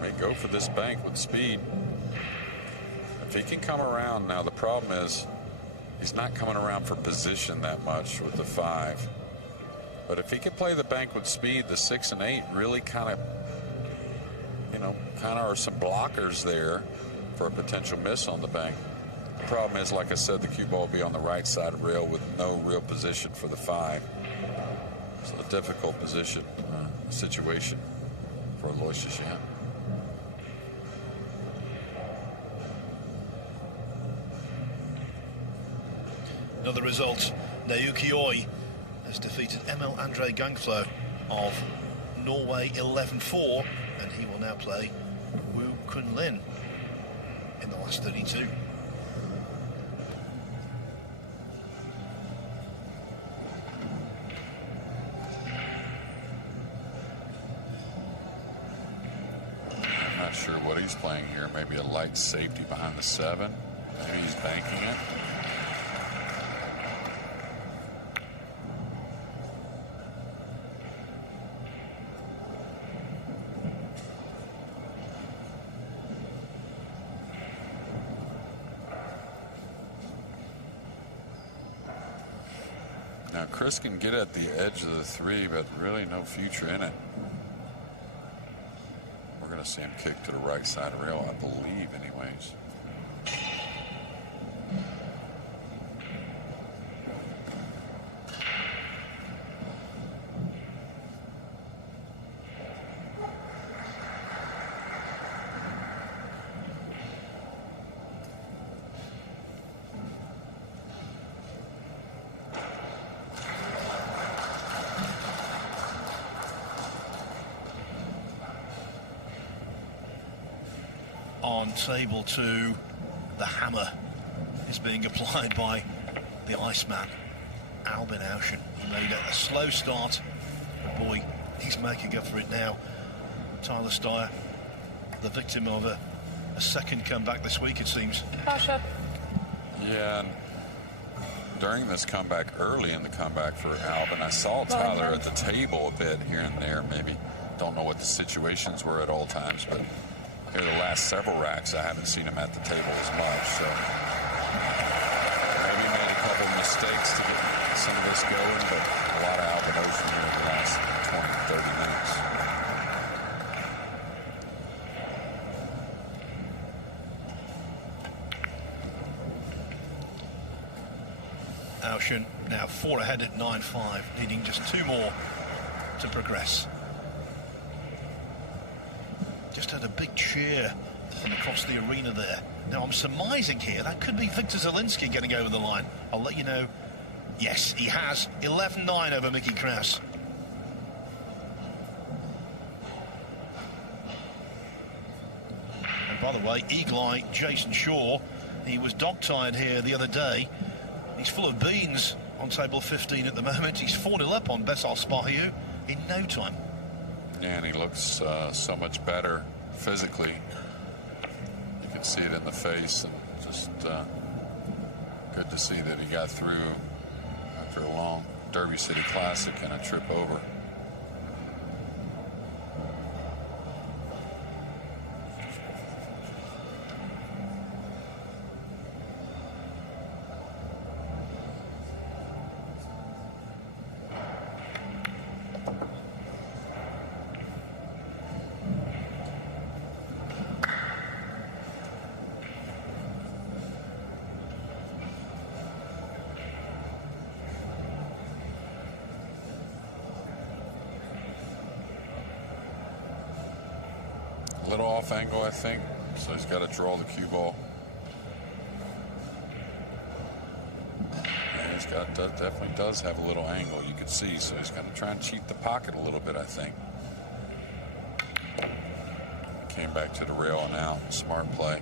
May go for this bank with speed. If he can come around, now the problem is he's not coming around for position that much with the 5. But if he could play the bank with speed, the 6 and 8 really kind of, are some blockers there for a potential miss on the bank. The problem is, like I said, the cue ball will be on the right side of rail with no real position for the 5. So a difficult position, situation for Aloysius Yapp. Another result, Naoki Oi has defeated Emil Andre Gangflo of Norway 11-4, and he will now play Woo Kun Lin in the last 32. I'm not sure what he's playing here. Maybe a light safety behind the 7. Maybe he's banking it. Now Chris can get at the edge of the three, but really no future in it. We're going to see him kick to the right side of rail, I believe, anyways. On table 2, the hammer is being applied by the Iceman, Albin Auschen. He made a slow start, but boy, he's making up for it now. Tyler Steyer, the victim of a second comeback this week, it seems. Pasha. Yeah, and during this comeback, early in the comeback for Albin, I saw Tyler at the table a bit here and there. Maybe don't know what the situations were at all times, but here the last several racks, I haven't seen him at the table as much. So maybe made a couple mistakes to get some of this going, but a lot of Albin Auschen here in the last 20, 30 minutes. Auschen now 4 ahead at 9-5, needing just 2 more to progress. Just had a big cheer from across the arena there. Now I'm surmising here that could be Victor Zielinski getting over the line. I'll let you know. Yes, he has. 11-9 over Mickey Kraus. And by the way, Eagle Eye Jason Shaw, he was dog-tired here the other day. He's full of beans on table 15 at the moment. He's 4-0 up on Bessel Spahiu in no time. Yeah, and he looks so much better physically. You can see it in the face, and just good to see that he got through after a long Derby City Classic and a trip over. A little off angle, I think, so he's got to draw the cue ball. And he's got, definitely does have a little angle, you can see, so he's going to try and cheat the pocket a little bit, I think. Came back to the rail and out, smart play.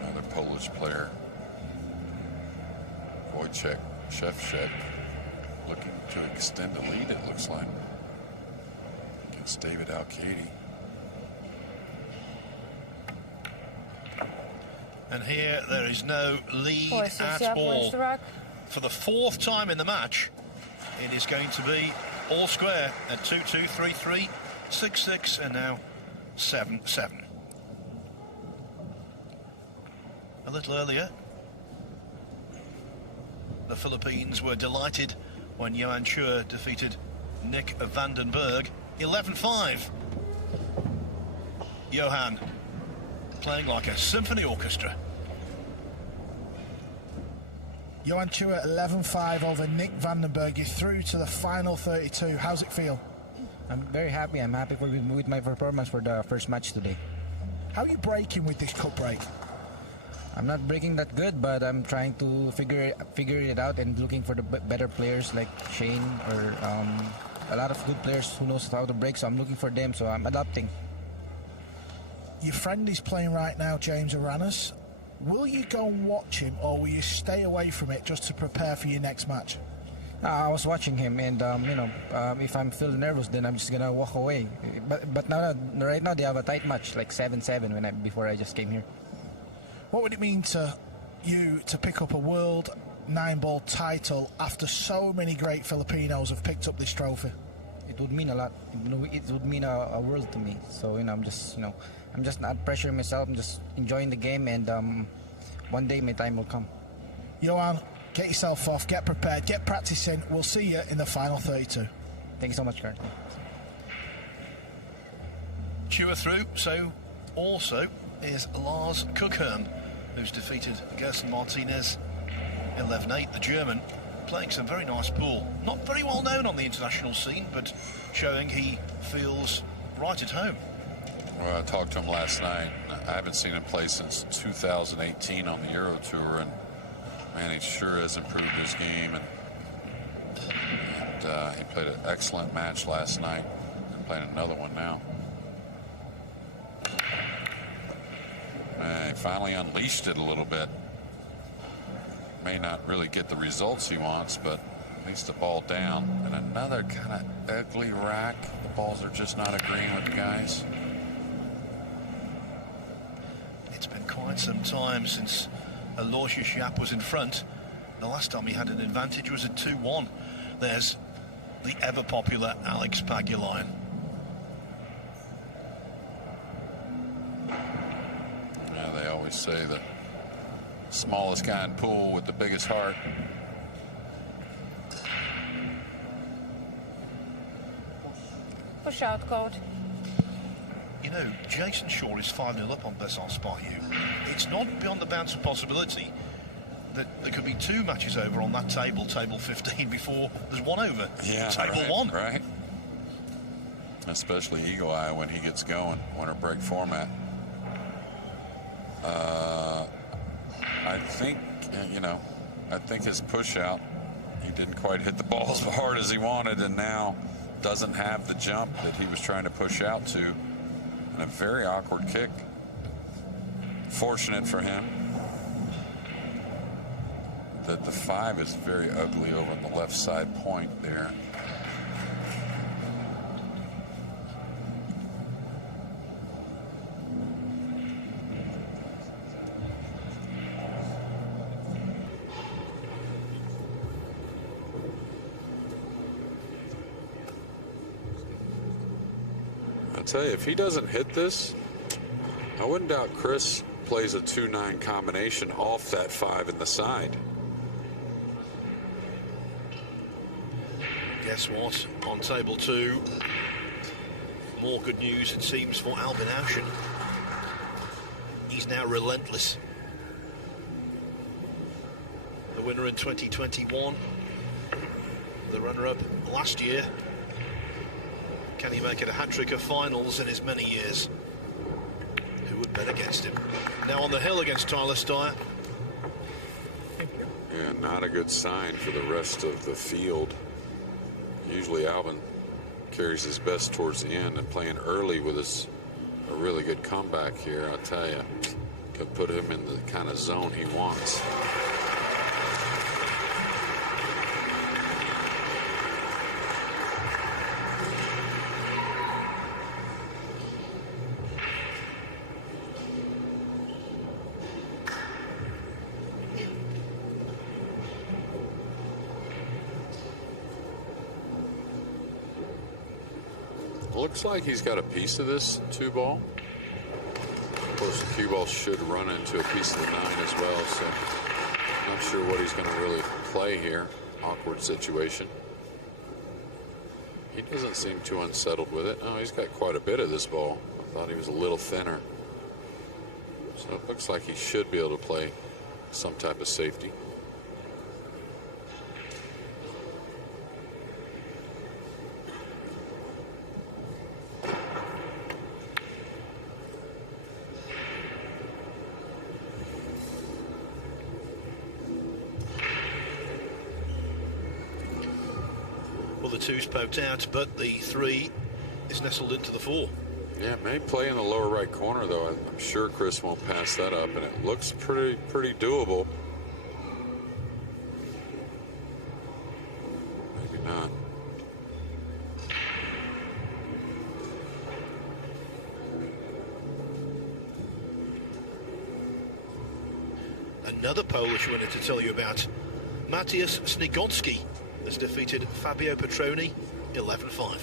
Another Polish player. Wojciech Szewczuk looking to extend the lead, it looks like, against David Alcady. And here there is no lead at all. For the 4th time in the match, it is going to be all square at 2-2, 3-3, 6-6, and now 7-7. A little earlier, the Philippines were delighted when Johan Chua defeated Nick Vandenberg 11-5. Johan playing like a symphony orchestra. Johan Chua 11-5 over Nick Vandenberg. You're through to the final 32. How's it feel? I'm very happy. I'm happy with my performance for the first match today. How are you breaking with this cup break? I'm not breaking that good, but I'm trying to figure it out and looking for the better players like Shane or a lot of good players who knows how to break. So I'm looking for them. So I'm adapting. Your friend is playing right now, James Aranas. Will you go and watch him, or will you stay away from it just to prepare for your next match? I was watching him, and if I'm feeling nervous, then I'm just gonna walk away. But now, right now, they have a tight match, like 7-7 before I just came here. What would it mean to you to pick up a world 9-ball title after so many great Filipinos have picked up this trophy? it would mean a lot. It would mean a world to me. So I'm just not pressuring myself. I'm just enjoying the game, and one day my time will come. Johan, get yourself off, get prepared, get practicing. We'll see you in the final 32. Thank you so much, Kurt. Chewer through, so also is Lars Kukherm, who's defeated Gerson Martinez 11-8, the German, playing some very nice pool. Not very well known on the international scene, but showing he feels right at home. Well, I talked to him last night. I haven't seen him play since 2018 on the Euro Tour, and man, he sure has improved his game. And he played an excellent match last night, and playing another one now. He finally unleashed it a little bit. May not really get the results he wants, but at least the ball down. And another kind of ugly rack. The balls are just not agreeing with the guys. It's been quite some time since Aloysius Yapp was in front. The last time he had an advantage was at 2-1. There's the ever-popular Alex Pagulayan. Yeah, they always say the smallest guy in pool with the biggest heart. Push out code. You know, Jason Shaw is 5-0 up on Besson Spartu. It's not beyond the bounds of possibility that there could be two matches over on that table, table 15, before there's one over. Yeah, table right, 1. Right. Especially Eagle Eye when he gets going, winter break format. I think, I think his push out, he didn't quite hit the ball as hard as he wanted, and now doesn't have the jump that he was trying to push out to. And a very awkward kick. Fortunate for him that the 5 is very ugly over on the left side point there. I tell you, if he doesn't hit this, I wouldn't doubt Chris plays a 2-9 combination off that 5 in the side. Guess what? On table 2, more good news it seems for Albin Auschen. He's now relentless. The winner in 2021, the runner-up last year. Can he make it a hat-trick of finals in as many years? Who would bet against him? Now on the hill against Tyler Steyr. Yeah, not a good sign for the rest of the field. Usually Albin carries his best towards the end, and playing early with a really good comeback here, I'll tell you, could put him in the kind of zone he wants. Looks like he's got a piece of this 2-ball. Of course, the cue ball should run into a piece of the 9 as well, so not sure what he's going to really play here. Awkward situation. He doesn't seem too unsettled with it. Oh, he's got quite a bit of this ball. I thought he was a little thinner. So it looks like he should be able to play some type of safety. Well, the 2's poked out, but the 3 is nestled into the 4. Yeah, may play in the lower right corner, though. I'm sure Chris won't pass that up, and it looks pretty doable. Maybe not. Another Polish winner to tell you about. Matthias Snigodski has defeated Fabio Petroni 11-5.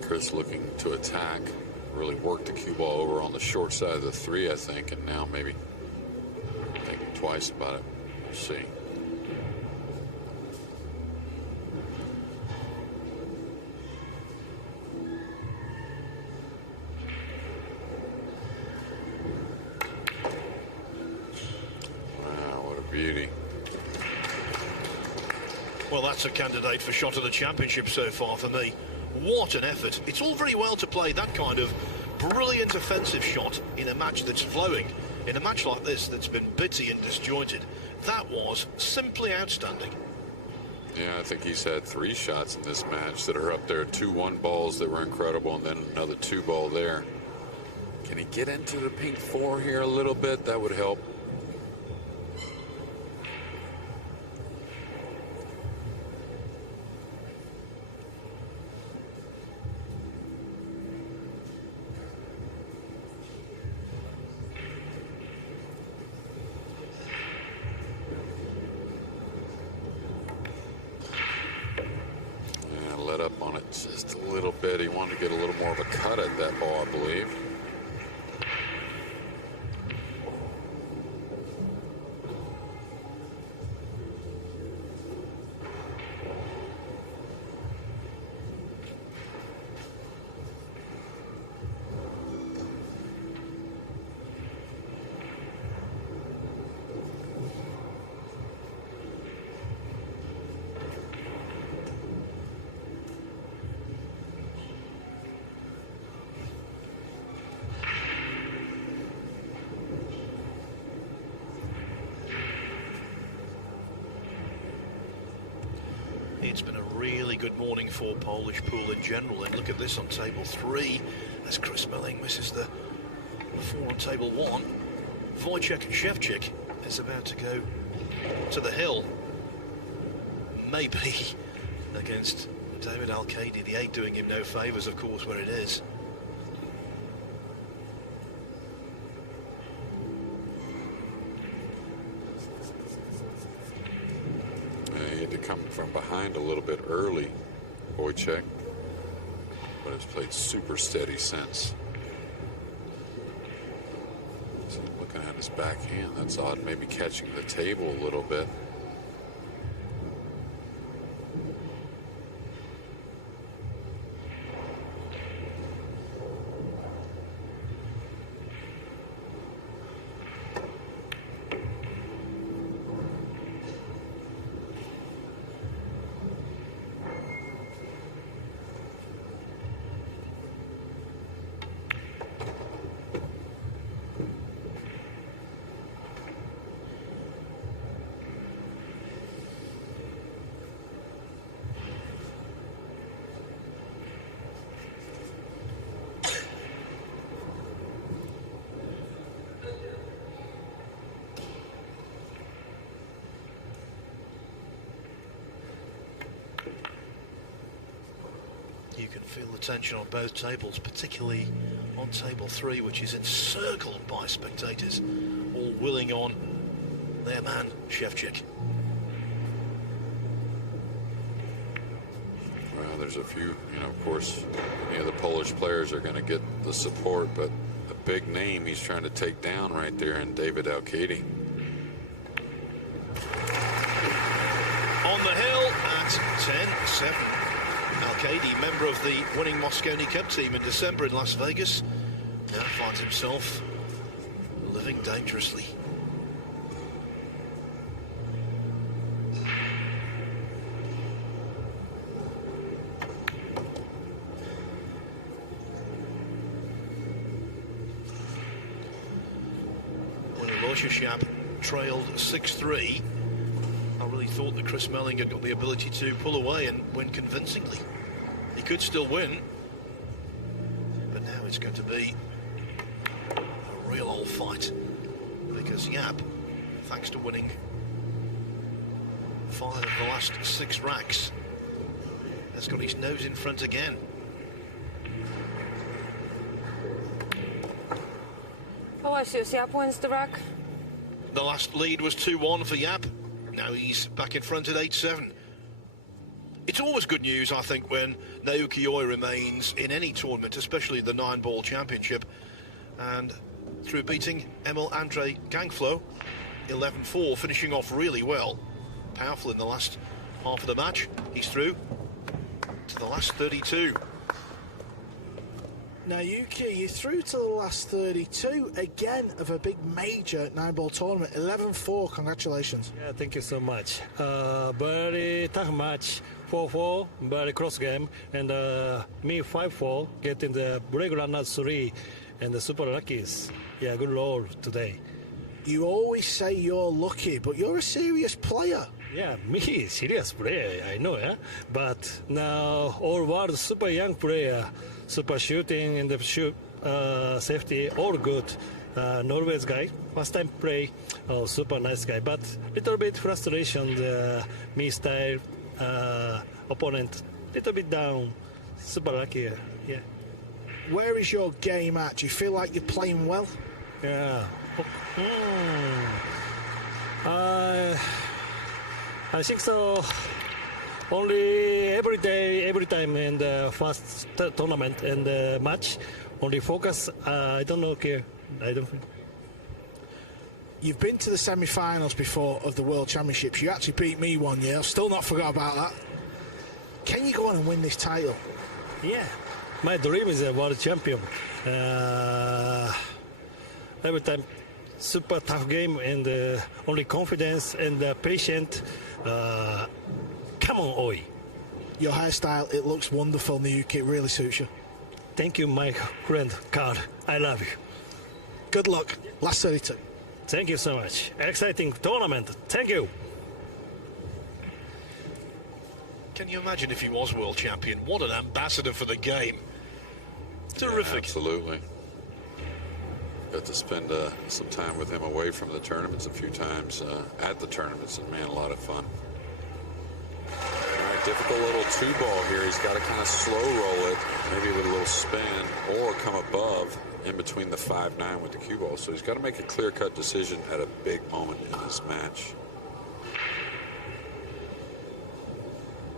Chris looking to attack, really work the cue ball over on the short side of the 3, I think, and now maybe thinking twice about it. We'll see. Wow, what a beauty. Well, that's a candidate for shot of the championship so far for me. What an effort. It's all very well to play that kind of brilliant offensive shot in a match that's flowing. In a match like this that's been bitty and disjointed, that was simply outstanding. Yeah, I think he's had 3 shots in this match that are up there. 2-1 balls that were incredible, and then another 2-ball there. Can he get into the pink 4 here a little bit? That would help. Let up on it just a little bit. He wanted to get a little more of a cut at that ball, I believe. It's been a really good morning for Polish pool in general, and look at this on table 3 as Chris Melling misses the 4 on table 1. Wojciech Szewczyk is about to go to the hill, maybe against David Al-Qaedi. The 8 doing him no favours, of course, where it is. He had to come from behind a little bit early, Wojciech, but has played super steady since. So looking at his backhand, that's odd, maybe catching the table a little bit. You can feel the tension on both tables, particularly on table 3, which is encircled by spectators, all willing on their man, Szewczyk. Well, there's a few, of course, many of the Polish players are going to get the support, but the big name he's trying to take down right there in David Al-Qaedi. On the hill at 10-7. Al-Qaedi, member of the winning Mosconi Cup team in December in Las Vegas, now finds himself living dangerously. When Aloysius Yapp trailed 6-3, Well, he thought that Chris Melling had got the ability to pull away and win convincingly. He could still win, but now it's going to be a real old fight, because Yapp, thanks to winning 5 of the last 6 racks, has got his nose in front again. Aloysius, Yapp wins the rack. The last lead was 2-1 for Yapp. Now he's back in front at 8-7. It's always good news, I think, when Naoki Oi remains in any tournament, especially the 9-ball championship. And through beating Emil Andre Gangflo, 11-4, finishing off really well. Powerful in the last half of the match. He's through to the last 32. Now, Yuki, you're through to the last 32, again, of a big major 9-ball tournament. 11-4, congratulations. Yeah, thank you so much. Very tough match, 4-4, very close game. And me 5-4, getting the break runner 3 and the super luckies. Yeah, good roll today. You always say you're lucky, but you're a serious player. Yeah, me, serious player, I know, yeah. But now, all world super young player, super shooting and the shoot safety, all good. Norway's guy, first time play, super nice guy. But little bit frustration, the me style opponent, little bit down. Super lucky, yeah. Where is your game at? Do you feel like you're playing well? Yeah. I think so. Only every day, every time in the first tournament and the match, only focus. I don't know, care. I don't think. You've been to the semi-finals before of the World Championships. You actually beat me one year. I've still not forgot about that. Can you go on and win this title? Yeah. My dream is a world champion. Every time, super tough game and only confidence and patient. Come on, Oi. Your hairstyle, it looks wonderful, Niyuki. It really suits you. Thank you, my friend Carl. I love you. Good luck. Last 32. Thank you so much. Exciting tournament. Thank you. Can you imagine if he was world champion? What an ambassador for the game. Terrific. Yeah, absolutely. Got to spend some time with him away from the tournaments a few times at the tournaments, and man, a lot of fun. All right, difficult little 2-ball here. He's got to kind of slow roll it, maybe with a little spin, or come above in between the 5-9 with the cue ball. So he's got to make a clear-cut decision at a big moment in this match.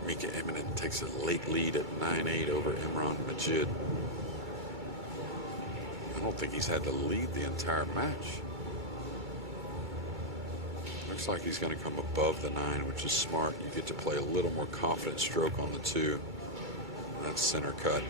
Mika Immonen takes a late lead at 9-8 over Imran Majid. I don't think he's had the lead the entire match. Looks like he's going to come above the 9, which is smart. You get to play a little more confident stroke on the 2. That's center cut.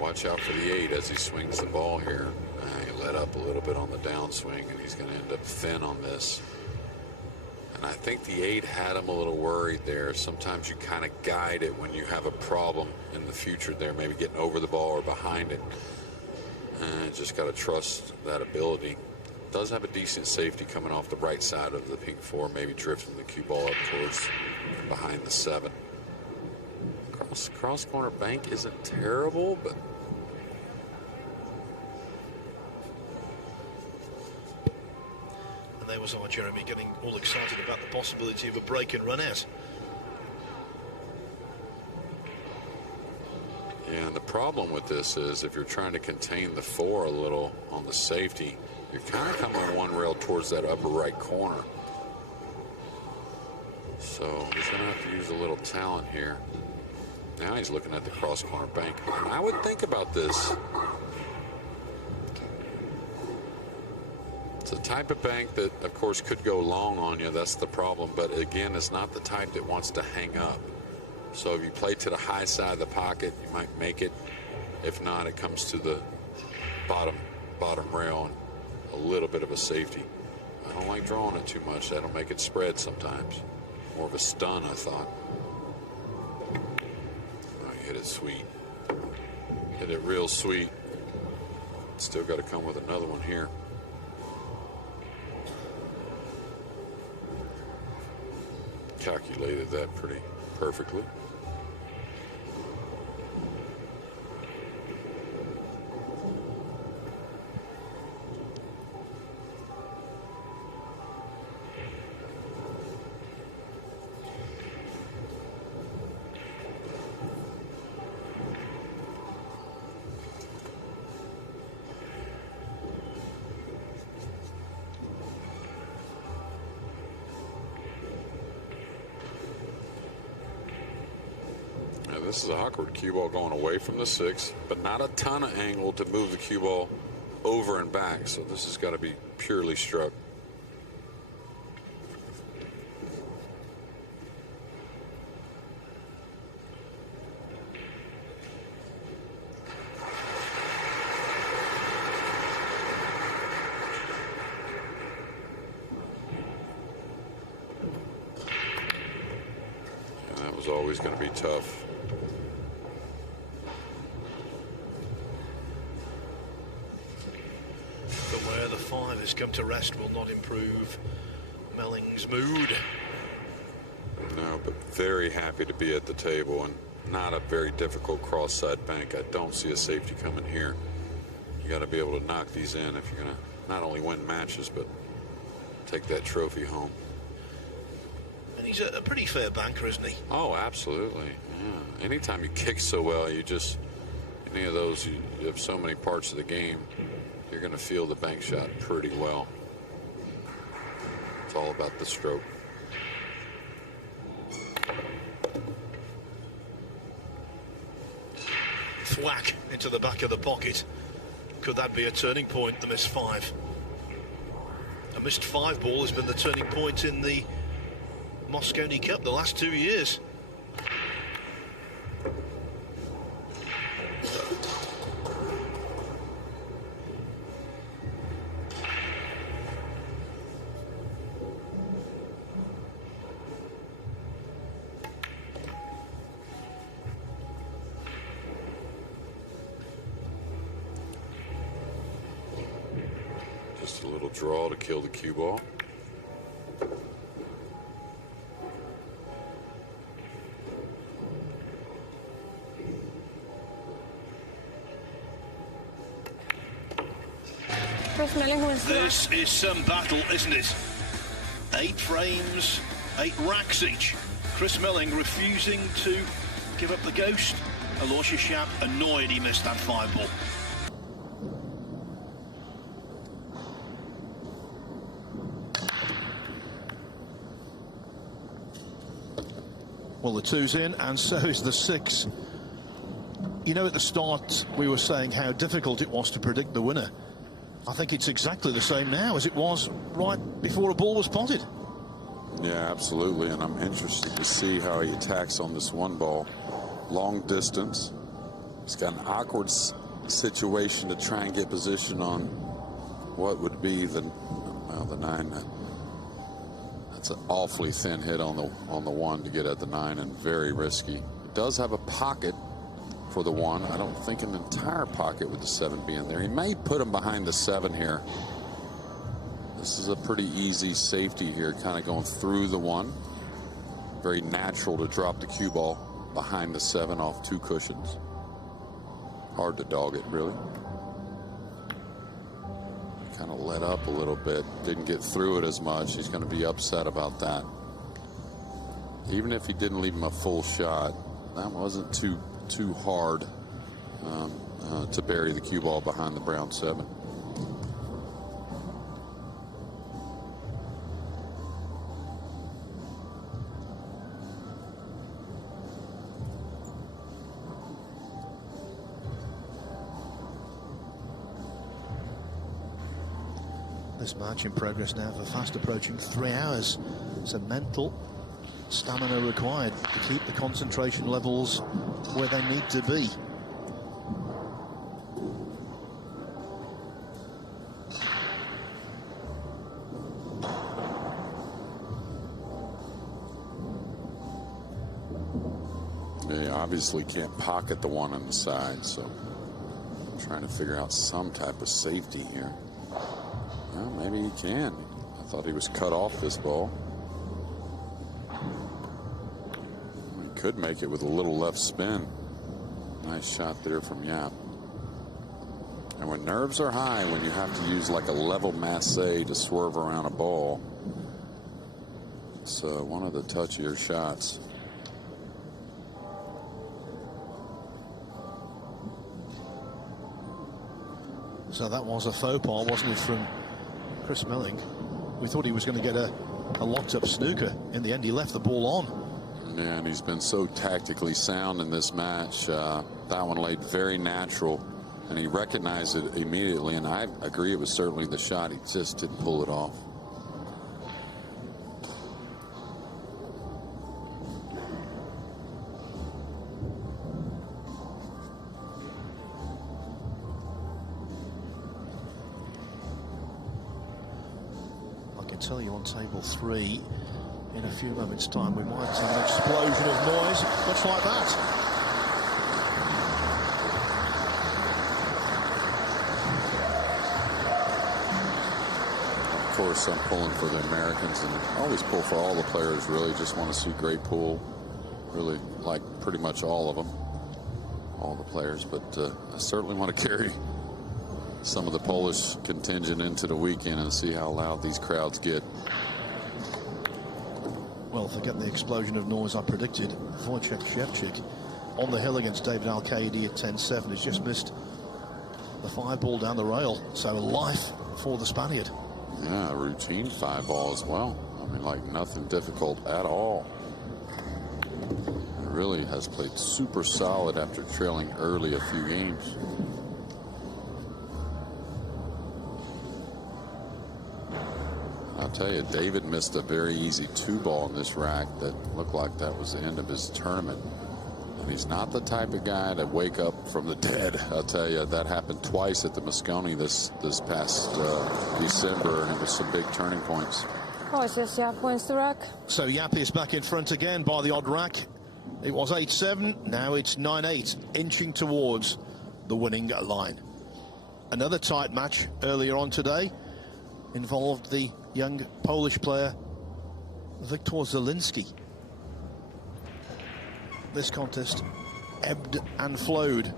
Watch out for the 8 as he swings the ball here. He let up a little bit on the downswing, and he's going to end up thin on this. And I think the 8 had him a little worried there. Sometimes you kind of guide it when you have a problem in the future there, maybe getting over the ball or behind it. And just got to trust that ability. Does have a decent safety coming off the right side of the pink 4, maybe drifting the cue ball up towards behind the 7. Cross corner bank isn't terrible, but and there was our Jeremy getting all excited about the possibility of a break and run out. Yeah, and the problem with this is if you're trying to contain the 4 a little on the safety, you're kind of coming one rail towards that upper right corner. So he's going to have to use a little talent here. Now he's looking at the cross corner bank. And I would think about this. It's a type of bank that, of course, could go long on you. That's the problem. But again, it's not the type that wants to hang up. So if you play to the high side of the pocket, you might make it. If not, it comes to the bottom rail and a little bit of a safety. I don't like drawing it too much. That'll make it spread sometimes. More of a stun, I thought. Oh, he hit it sweet. Hit it real sweet. Still got to come with another one here. Calculated that pretty perfectly. This is an awkward cue ball going away from the 6, but not a ton of angle to move the cue ball over and back. So this has got to be purely struck. And that was always going to be tough. Has come to rest will not improve Melling's mood. No, but very happy to be at the table, and not a very difficult cross-side bank. I don't see a safety coming here. You got to be able to knock these in if you're going to not only win matches, but take that trophy home. And he's a pretty fair banker, isn't he? Oh, absolutely. Yeah. Anytime you kick so well, you just, any of those, you have so many parts of the game, you're going to feel the bank shot pretty well. It's all about the stroke. Thwack into the back of the pocket. Could that be a turning point, the missed 5? A missed 5 ball has been the turning point in the Mosconi Cup the last 2 years. Just a little draw to kill the cue ball. This is some battle, isn't it? 8 frames, 8 racks each. Chris Melling refusing to give up the ghost. Aloysius Yapp annoyed he missed that 5 ball. Well, the 2's in, and so is the 6. You know, at the start, we were saying how difficult it was to predict the winner. I think it's exactly the same now as it was right before a ball was potted. Yeah, absolutely, and I'm interested to see how he attacks on this one ball. Long distance. He's got an awkward situation to try and get position on what would be the 9. That's an awfully thin hit on the 1 to get at the 9, and very risky. It does have a pocket for the 1. I don't think an entire pocket with the 7 being there. He may put him behind the 7 here. This is a pretty easy safety here, kind of going through the 1. Very natural to drop the cue ball behind the 7 off 2 cushions. Hard to dog it, really. Kind of let up a little bit. Didn't get through it as much. He's going to be upset about that. Even if he didn't leave him a full shot, that wasn't too hard to bury the cue ball behind the brown 7. This match in progress now for fast approaching 3 hours. It's a mental stamina required to keep the concentration levels where they need to be. They obviously can't pocket the one on the side, so I'm trying to figure out some type of safety here. Well, maybe he can. I thought he was cut off this ball. He could make it with a little left spin. Nice shot there from Yapp. And when nerves are high, when you have to use like a level masse to swerve around a ball, it's one of the touchier shots. So that was a faux pas, wasn't it, from Chris Melling? We thought he was going to get a locked-up snooker. In the end, he left the ball on. Yeah, and he's been so tactically sound in this match. That one laid very natural, and he recognized it immediately, and I agree it was certainly the shot. He just didn't pull it off. Tell you on table 3 in a few moments' time we might see an explosion of noise much like that. Of course, I'm pulling for the Americans, and I always pull for all the players. Really just want to see great pool. Really like pretty much all of them, all the players, but I certainly want to carry some of the Polish contingent into the weekend and see how loud these crowds get. Well, forget the explosion of noise I predicted. Wojciech Szewczyk on the hill against David Al-Qaedi at 10-7 has just missed the 5-ball down the rail. So life for the Spaniard. Yeah, a routine 5-ball as well. I mean, like nothing difficult at all. He really has played super solid after trailing early a few games. I'll tell you, David missed a very easy 2-ball in this rack that looked like that was the end of his tournament. And he's not the type of guy to wake up from the dead. I'll tell you, that happened twice at the Moscone this past December, and it was some big turning points. Aloysius, Yapp wins the rack. So Yapp is back in front again by the odd rack. It was 8-7, now it's 9-8, inching towards the winning line. Another tight match earlier on today involved the young Polish player Wiktor Zielinski. This contest ebbed and flowed,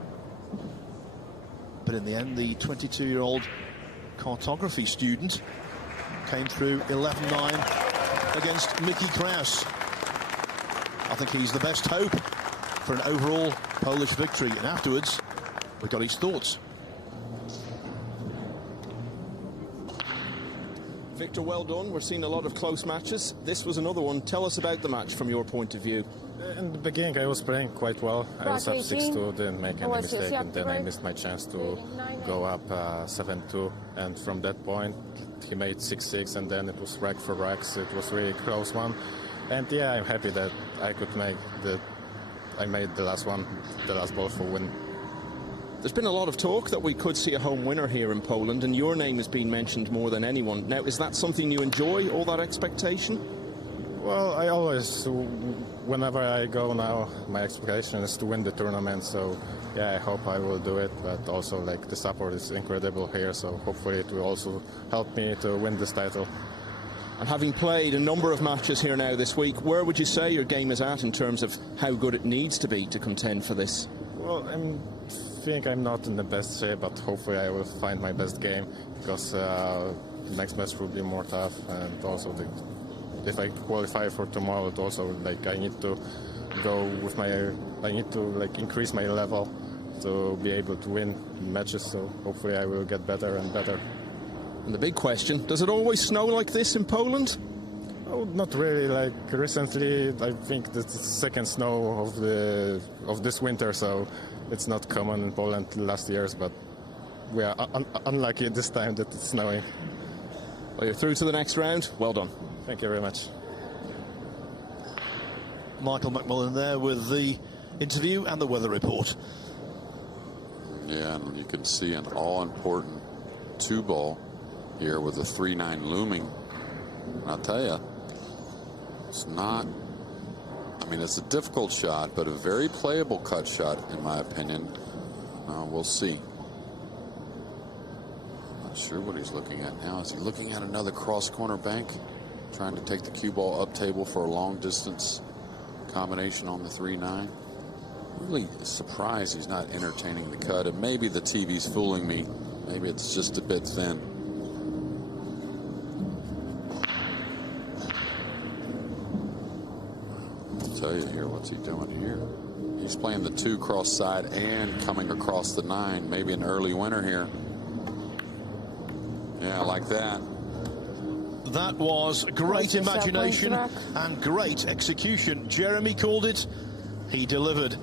but in the end the 22-year-old cartography student came through 11-9 against Mickey Kraus. I think he's the best hope for an overall Polish victory, and afterwards we got his thoughts. Victor, well done. We're seeing a lot of close matches. This was another one. Tell us about the match from your point of view. In the beginning, I was playing quite well. I was up 6-2, didn't make any mistake, and then I missed my chance to go up 7-2. And from that point, he made 6-6, and then it was rack for racks. It was really close one. And yeah, I'm happy that I could make I made the last one, the last ball for win. There's been a lot of talk that we could see a home winner here in Poland, and your name has been mentioned more than anyone. Now, is that something you enjoy, all that expectation? Well, I always, whenever I go now, my expectation is to win the tournament, so yeah, I hope I will do it, but also like the support is incredible here, so hopefully it will also help me to win this title. And having played a number of matches here now this week, where would you say your game is at in terms of how good it needs to be to contend for this? Well, I think I'm not in the best shape, but hopefully I will find my best game, because next match will be more tough, and also if I qualify for tomorrow, it also like I need to go with I need to like increase my level to be able to win matches, so hopefully I will get better and better. And the big question, does it always snow like this in Poland? Oh, not really. Like recently, I think the second snow of this winter, so it's not common in Poland last years, but we are unlucky this time that it's snowing. Well, you're through to the next round. Well done. Thank you very much. Michael McMullen there with the interview and the weather report. Yeah, and you can see an all-important 2-ball here with a 3-9 looming. And I'll tell you, it's not, I mean, it's a difficult shot, but a very playable cut shot, in my opinion. We'll see. Not sure what he's looking at now. Is he looking at another cross-corner bank? Trying to take the cue ball up table for a long-distance combination on the 3-9. Really surprised he's not entertaining the cut, and maybe the TV's fooling me. Maybe it's just a bit thin. I'll tell you here, what's he doing here? He's playing the 2 cross side and coming across the 9. Maybe an early winner here. Yeah, like that. That was great imagination and great execution. Jeremy called it. He delivered.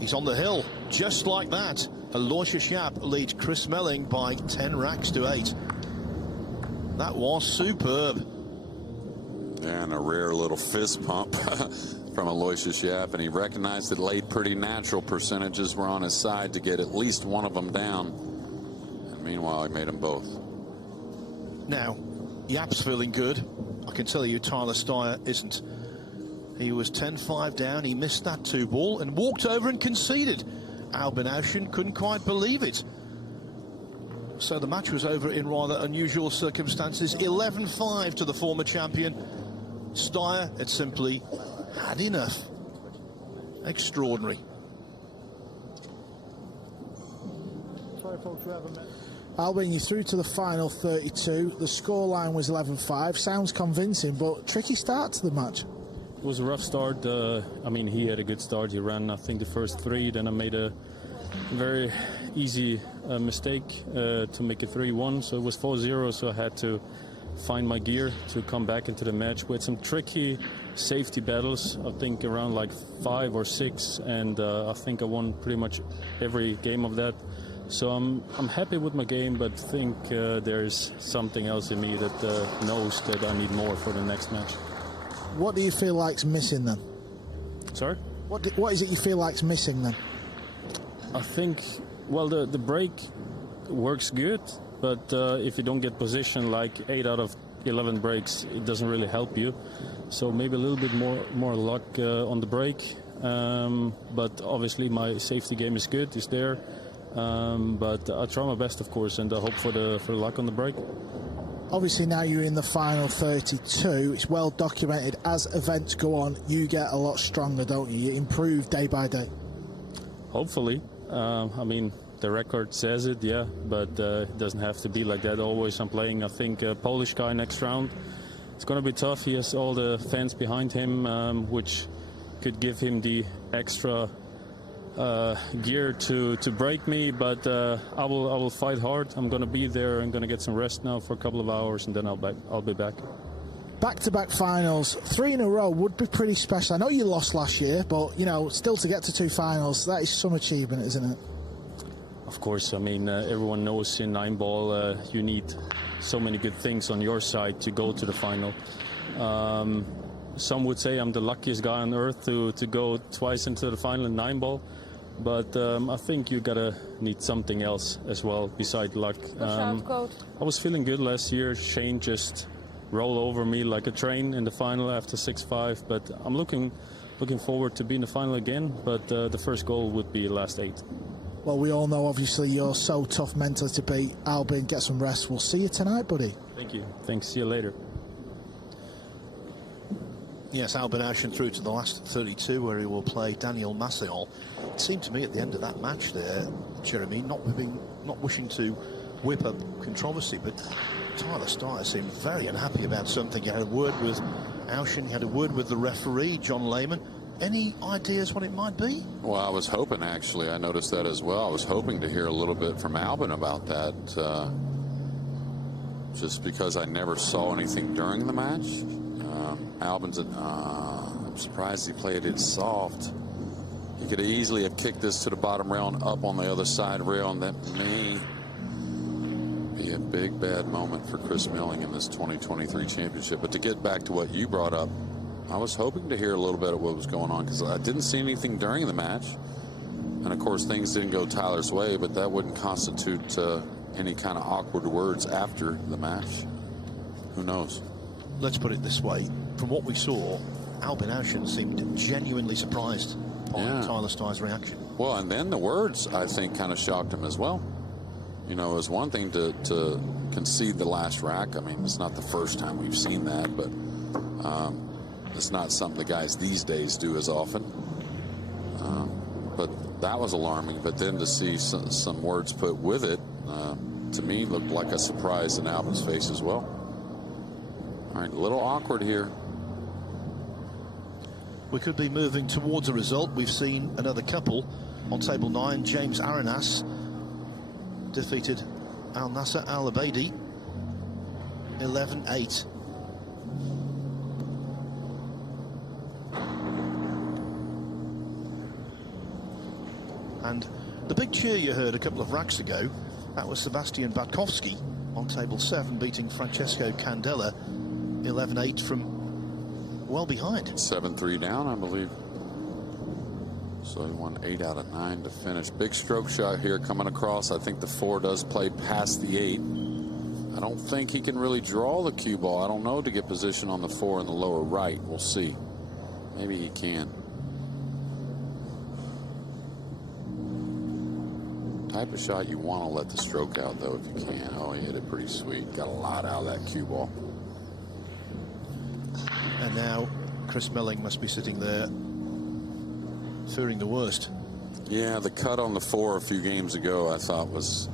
He's on the hill, just like that. Aloysius Yapp leads Chris Melling by 10 racks to 8. That was superb. And a rare little fist pump from Aloysius Yapp, and he recognized that laid pretty natural percentages were on his side to get at least one of them down. And meanwhile, he made them both. Now, Yapp's feeling good. I can tell you Tyler Steyer isn't. He was 10-5 down. He missed that 2-ball and walked over and conceded. Albin Auschen couldn't quite believe it. So the match was over in rather unusual circumstances. 11-5 to the former champion. Steyer had simply had enough. Extraordinary. Albin, you're through to the final 32. The scoreline was 11-5. Sounds convincing, but tricky start to the match. It was a rough start. I mean, he had a good start. He ran, I think, the first 3. Then I made a very easy mistake to make it 3-1. So it was 4-0, so I had to find my gear to come back into the match. We had some tricky safety battles, I think around like 5 or 6. And I think I won pretty much every game of that. So I'm happy with my game, but think there's something else in me that knows that I need more for the next match. What do you feel like's missing then? Sorry? What is it you feel like's missing then? I think, well, the break works good, but if you don't get position like 8 out of 11 breaks, it doesn't really help you. So maybe a little bit more luck on the break. But obviously my safety game is good, is there. But I try my best, of course, and I hope for the luck on the break. Obviously now you're in the final 32. It's well documented. As events go on, you get a lot stronger, don't you? You improve day by day. Hopefully. I mean, the record says it, yeah, but it doesn't have to be like that always. I'm playing, I think, a Polish guy next round. It's going to be tough. He has all the fans behind him, which could give him the extra gear to break me, but I will fight hard. I'm going to be there. I'm going to get some rest now for a couple of hours, and then I'll be back. Back-to-back finals, 3 in a row would be pretty special. I know you lost last year, but you know, still to get to 2 finals, that is some achievement, isn't it? Of course. I mean, everyone knows in 9-ball you need so many good things on your side to go to the final. Some would say I'm the luckiest guy on earth to go twice into the final in 9-ball. But I think you gotta need something else as well besides luck. I was feeling good last year. Shane just rolled over me like a train in the final after 6-5. But I'm looking forward to being in the final again. But the first goal would be last 8. Well, we all know obviously you're so tough mentally to beat. Albin, get some rest. We'll see you tonight, buddy. Thank you. Thanks. See you later. Yes, Albin Auschen through to the last 32, where he will play Daniel Masséol. It seemed to me at the end of that match there, Jeremy, not wishing to whip up controversy, but Tyler Steyer seemed very unhappy about something. He had a word with Auschen, he had a word with the referee, John Lehman. Any ideas what it might be? Well, I was hoping, actually. I noticed that as well. I was hoping to hear a little bit from Albin about that, just because I never saw anything during the match. Albin's, I'm surprised he played it soft. He could easily have kicked this to the bottom rail and up on the other side rail, and that may be a big bad moment for Chris Melling in this 2023 championship. But to get back to what you brought up, I was hoping to hear a little bit of what was going on because I didn't see anything during the match. And, of course, things didn't go Tyler's way, but that wouldn't constitute any kind of awkward words after the match. Who knows? Let's put it this way. From what we saw, Albin Auschen seemed genuinely surprised by Tyler Steyer's reaction. Well, and then the words, I think, kind of shocked him as well. You know, it was one thing to concede the last rack. I mean, it's not the first time we've seen that, but it's not something the guys these days do as often. But that was alarming. But then to see some words put with it, to me, looked like a surprise in Albin's face as well. All right, a little awkward here. We could be moving towards a result. We've seen another couple on table 9. James Arenas defeated Al Nasser Al Abaidi 11-8. And the big cheer you heard a couple of racks ago, that was Sebastian Batkovsky on table 7 beating Francesco Candela 11-8 from well behind. 7-3 down, I believe. So he won 8 out of 9 to finish. Big stroke shot here coming across. I think the 4 does play past the 8. I don't think he can really draw the cue ball. I don't know to get position on the 4 in the lower right. We'll see. Maybe he can. Type of shot you want to let the stroke out, though, if you can. Oh, he hit it pretty sweet. Got a lot out of that cue ball. And now Chris Melling must be sitting there fearing the worst. Yeah, the cut on the 4 a few games ago I thought was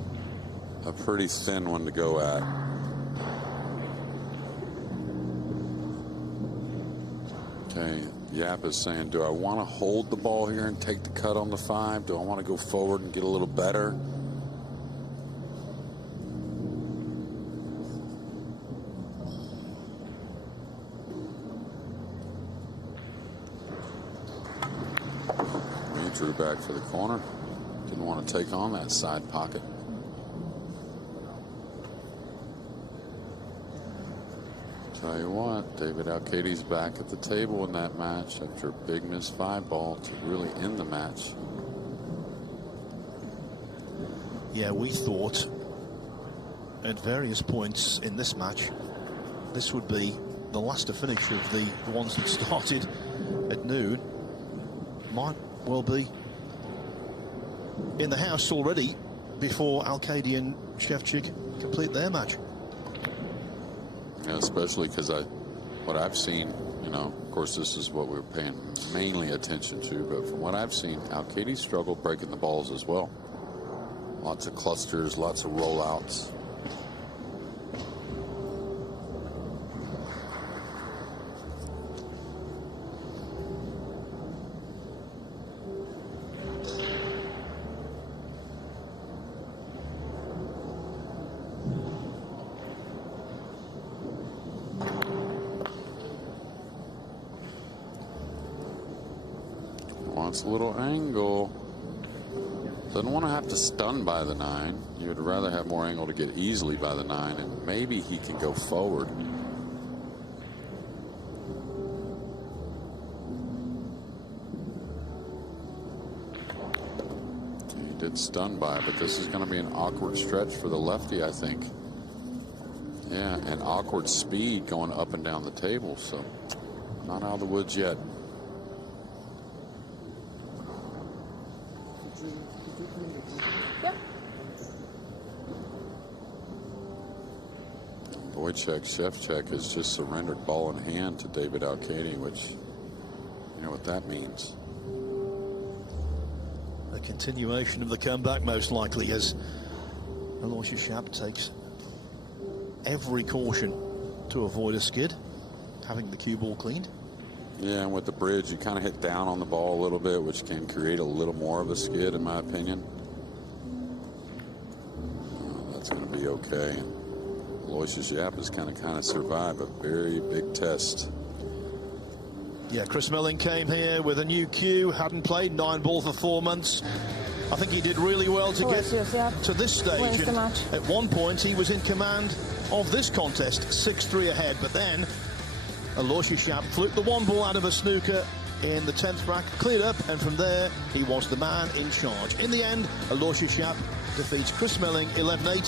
a pretty thin one to go at. Okay, Yapp is saying, do I want to hold the ball here and take the cut on the 5? Do I want to go forward and get a little better? He drew back for the corner. Didn't want to take on that side pocket. Tell you what, David Alcadi's back at the table in that match after a big miss 5 ball to really end the match. Yeah, we thought at various points in this match this would be the last to finish of the ones that started at noon. Might well be in the house already before Alcadi and Shevchik complete their match. Yeah, especially because what I've seen, you know, of course this is what we're paying mainly attention to, but from what I've seen, Alcadi struggled breaking the balls as well. Lots of clusters, lots of rollouts. Wants a little angle. Doesn't want to have to stun by the 9. You would rather have more angle to get easily by the 9, and maybe he can go forward. He did stun by, but this is going to be an awkward stretch for the lefty, I think. Yeah, and awkward speed going up and down the table, so not out of the woods yet. Shevchik has just surrendered ball in hand to David Alcadi, which, you know what that means. A continuation of the comeback, most likely, as Aloysius takes every caution to avoid a skid, having the cue ball cleaned. Yeah, and with the bridge, you kind of hit down on the ball a little bit, which can create a little more of a skid, in my opinion. That's going to be okay. Aloysius Yapp has kind of survived a very big test. Yeah, Chris Melling came here with a new cue, hadn't played 9 ball for 4 months. I think he did really well to get to this stage. And at one point, he was in command of this contest, 6-3 ahead. But then Aloysius Yapp fluked the one ball out of a snooker in the 10th rack, cleared up, and from there he was the man in charge. In the end, Aloysius Yapp defeats Chris Melling 11-8.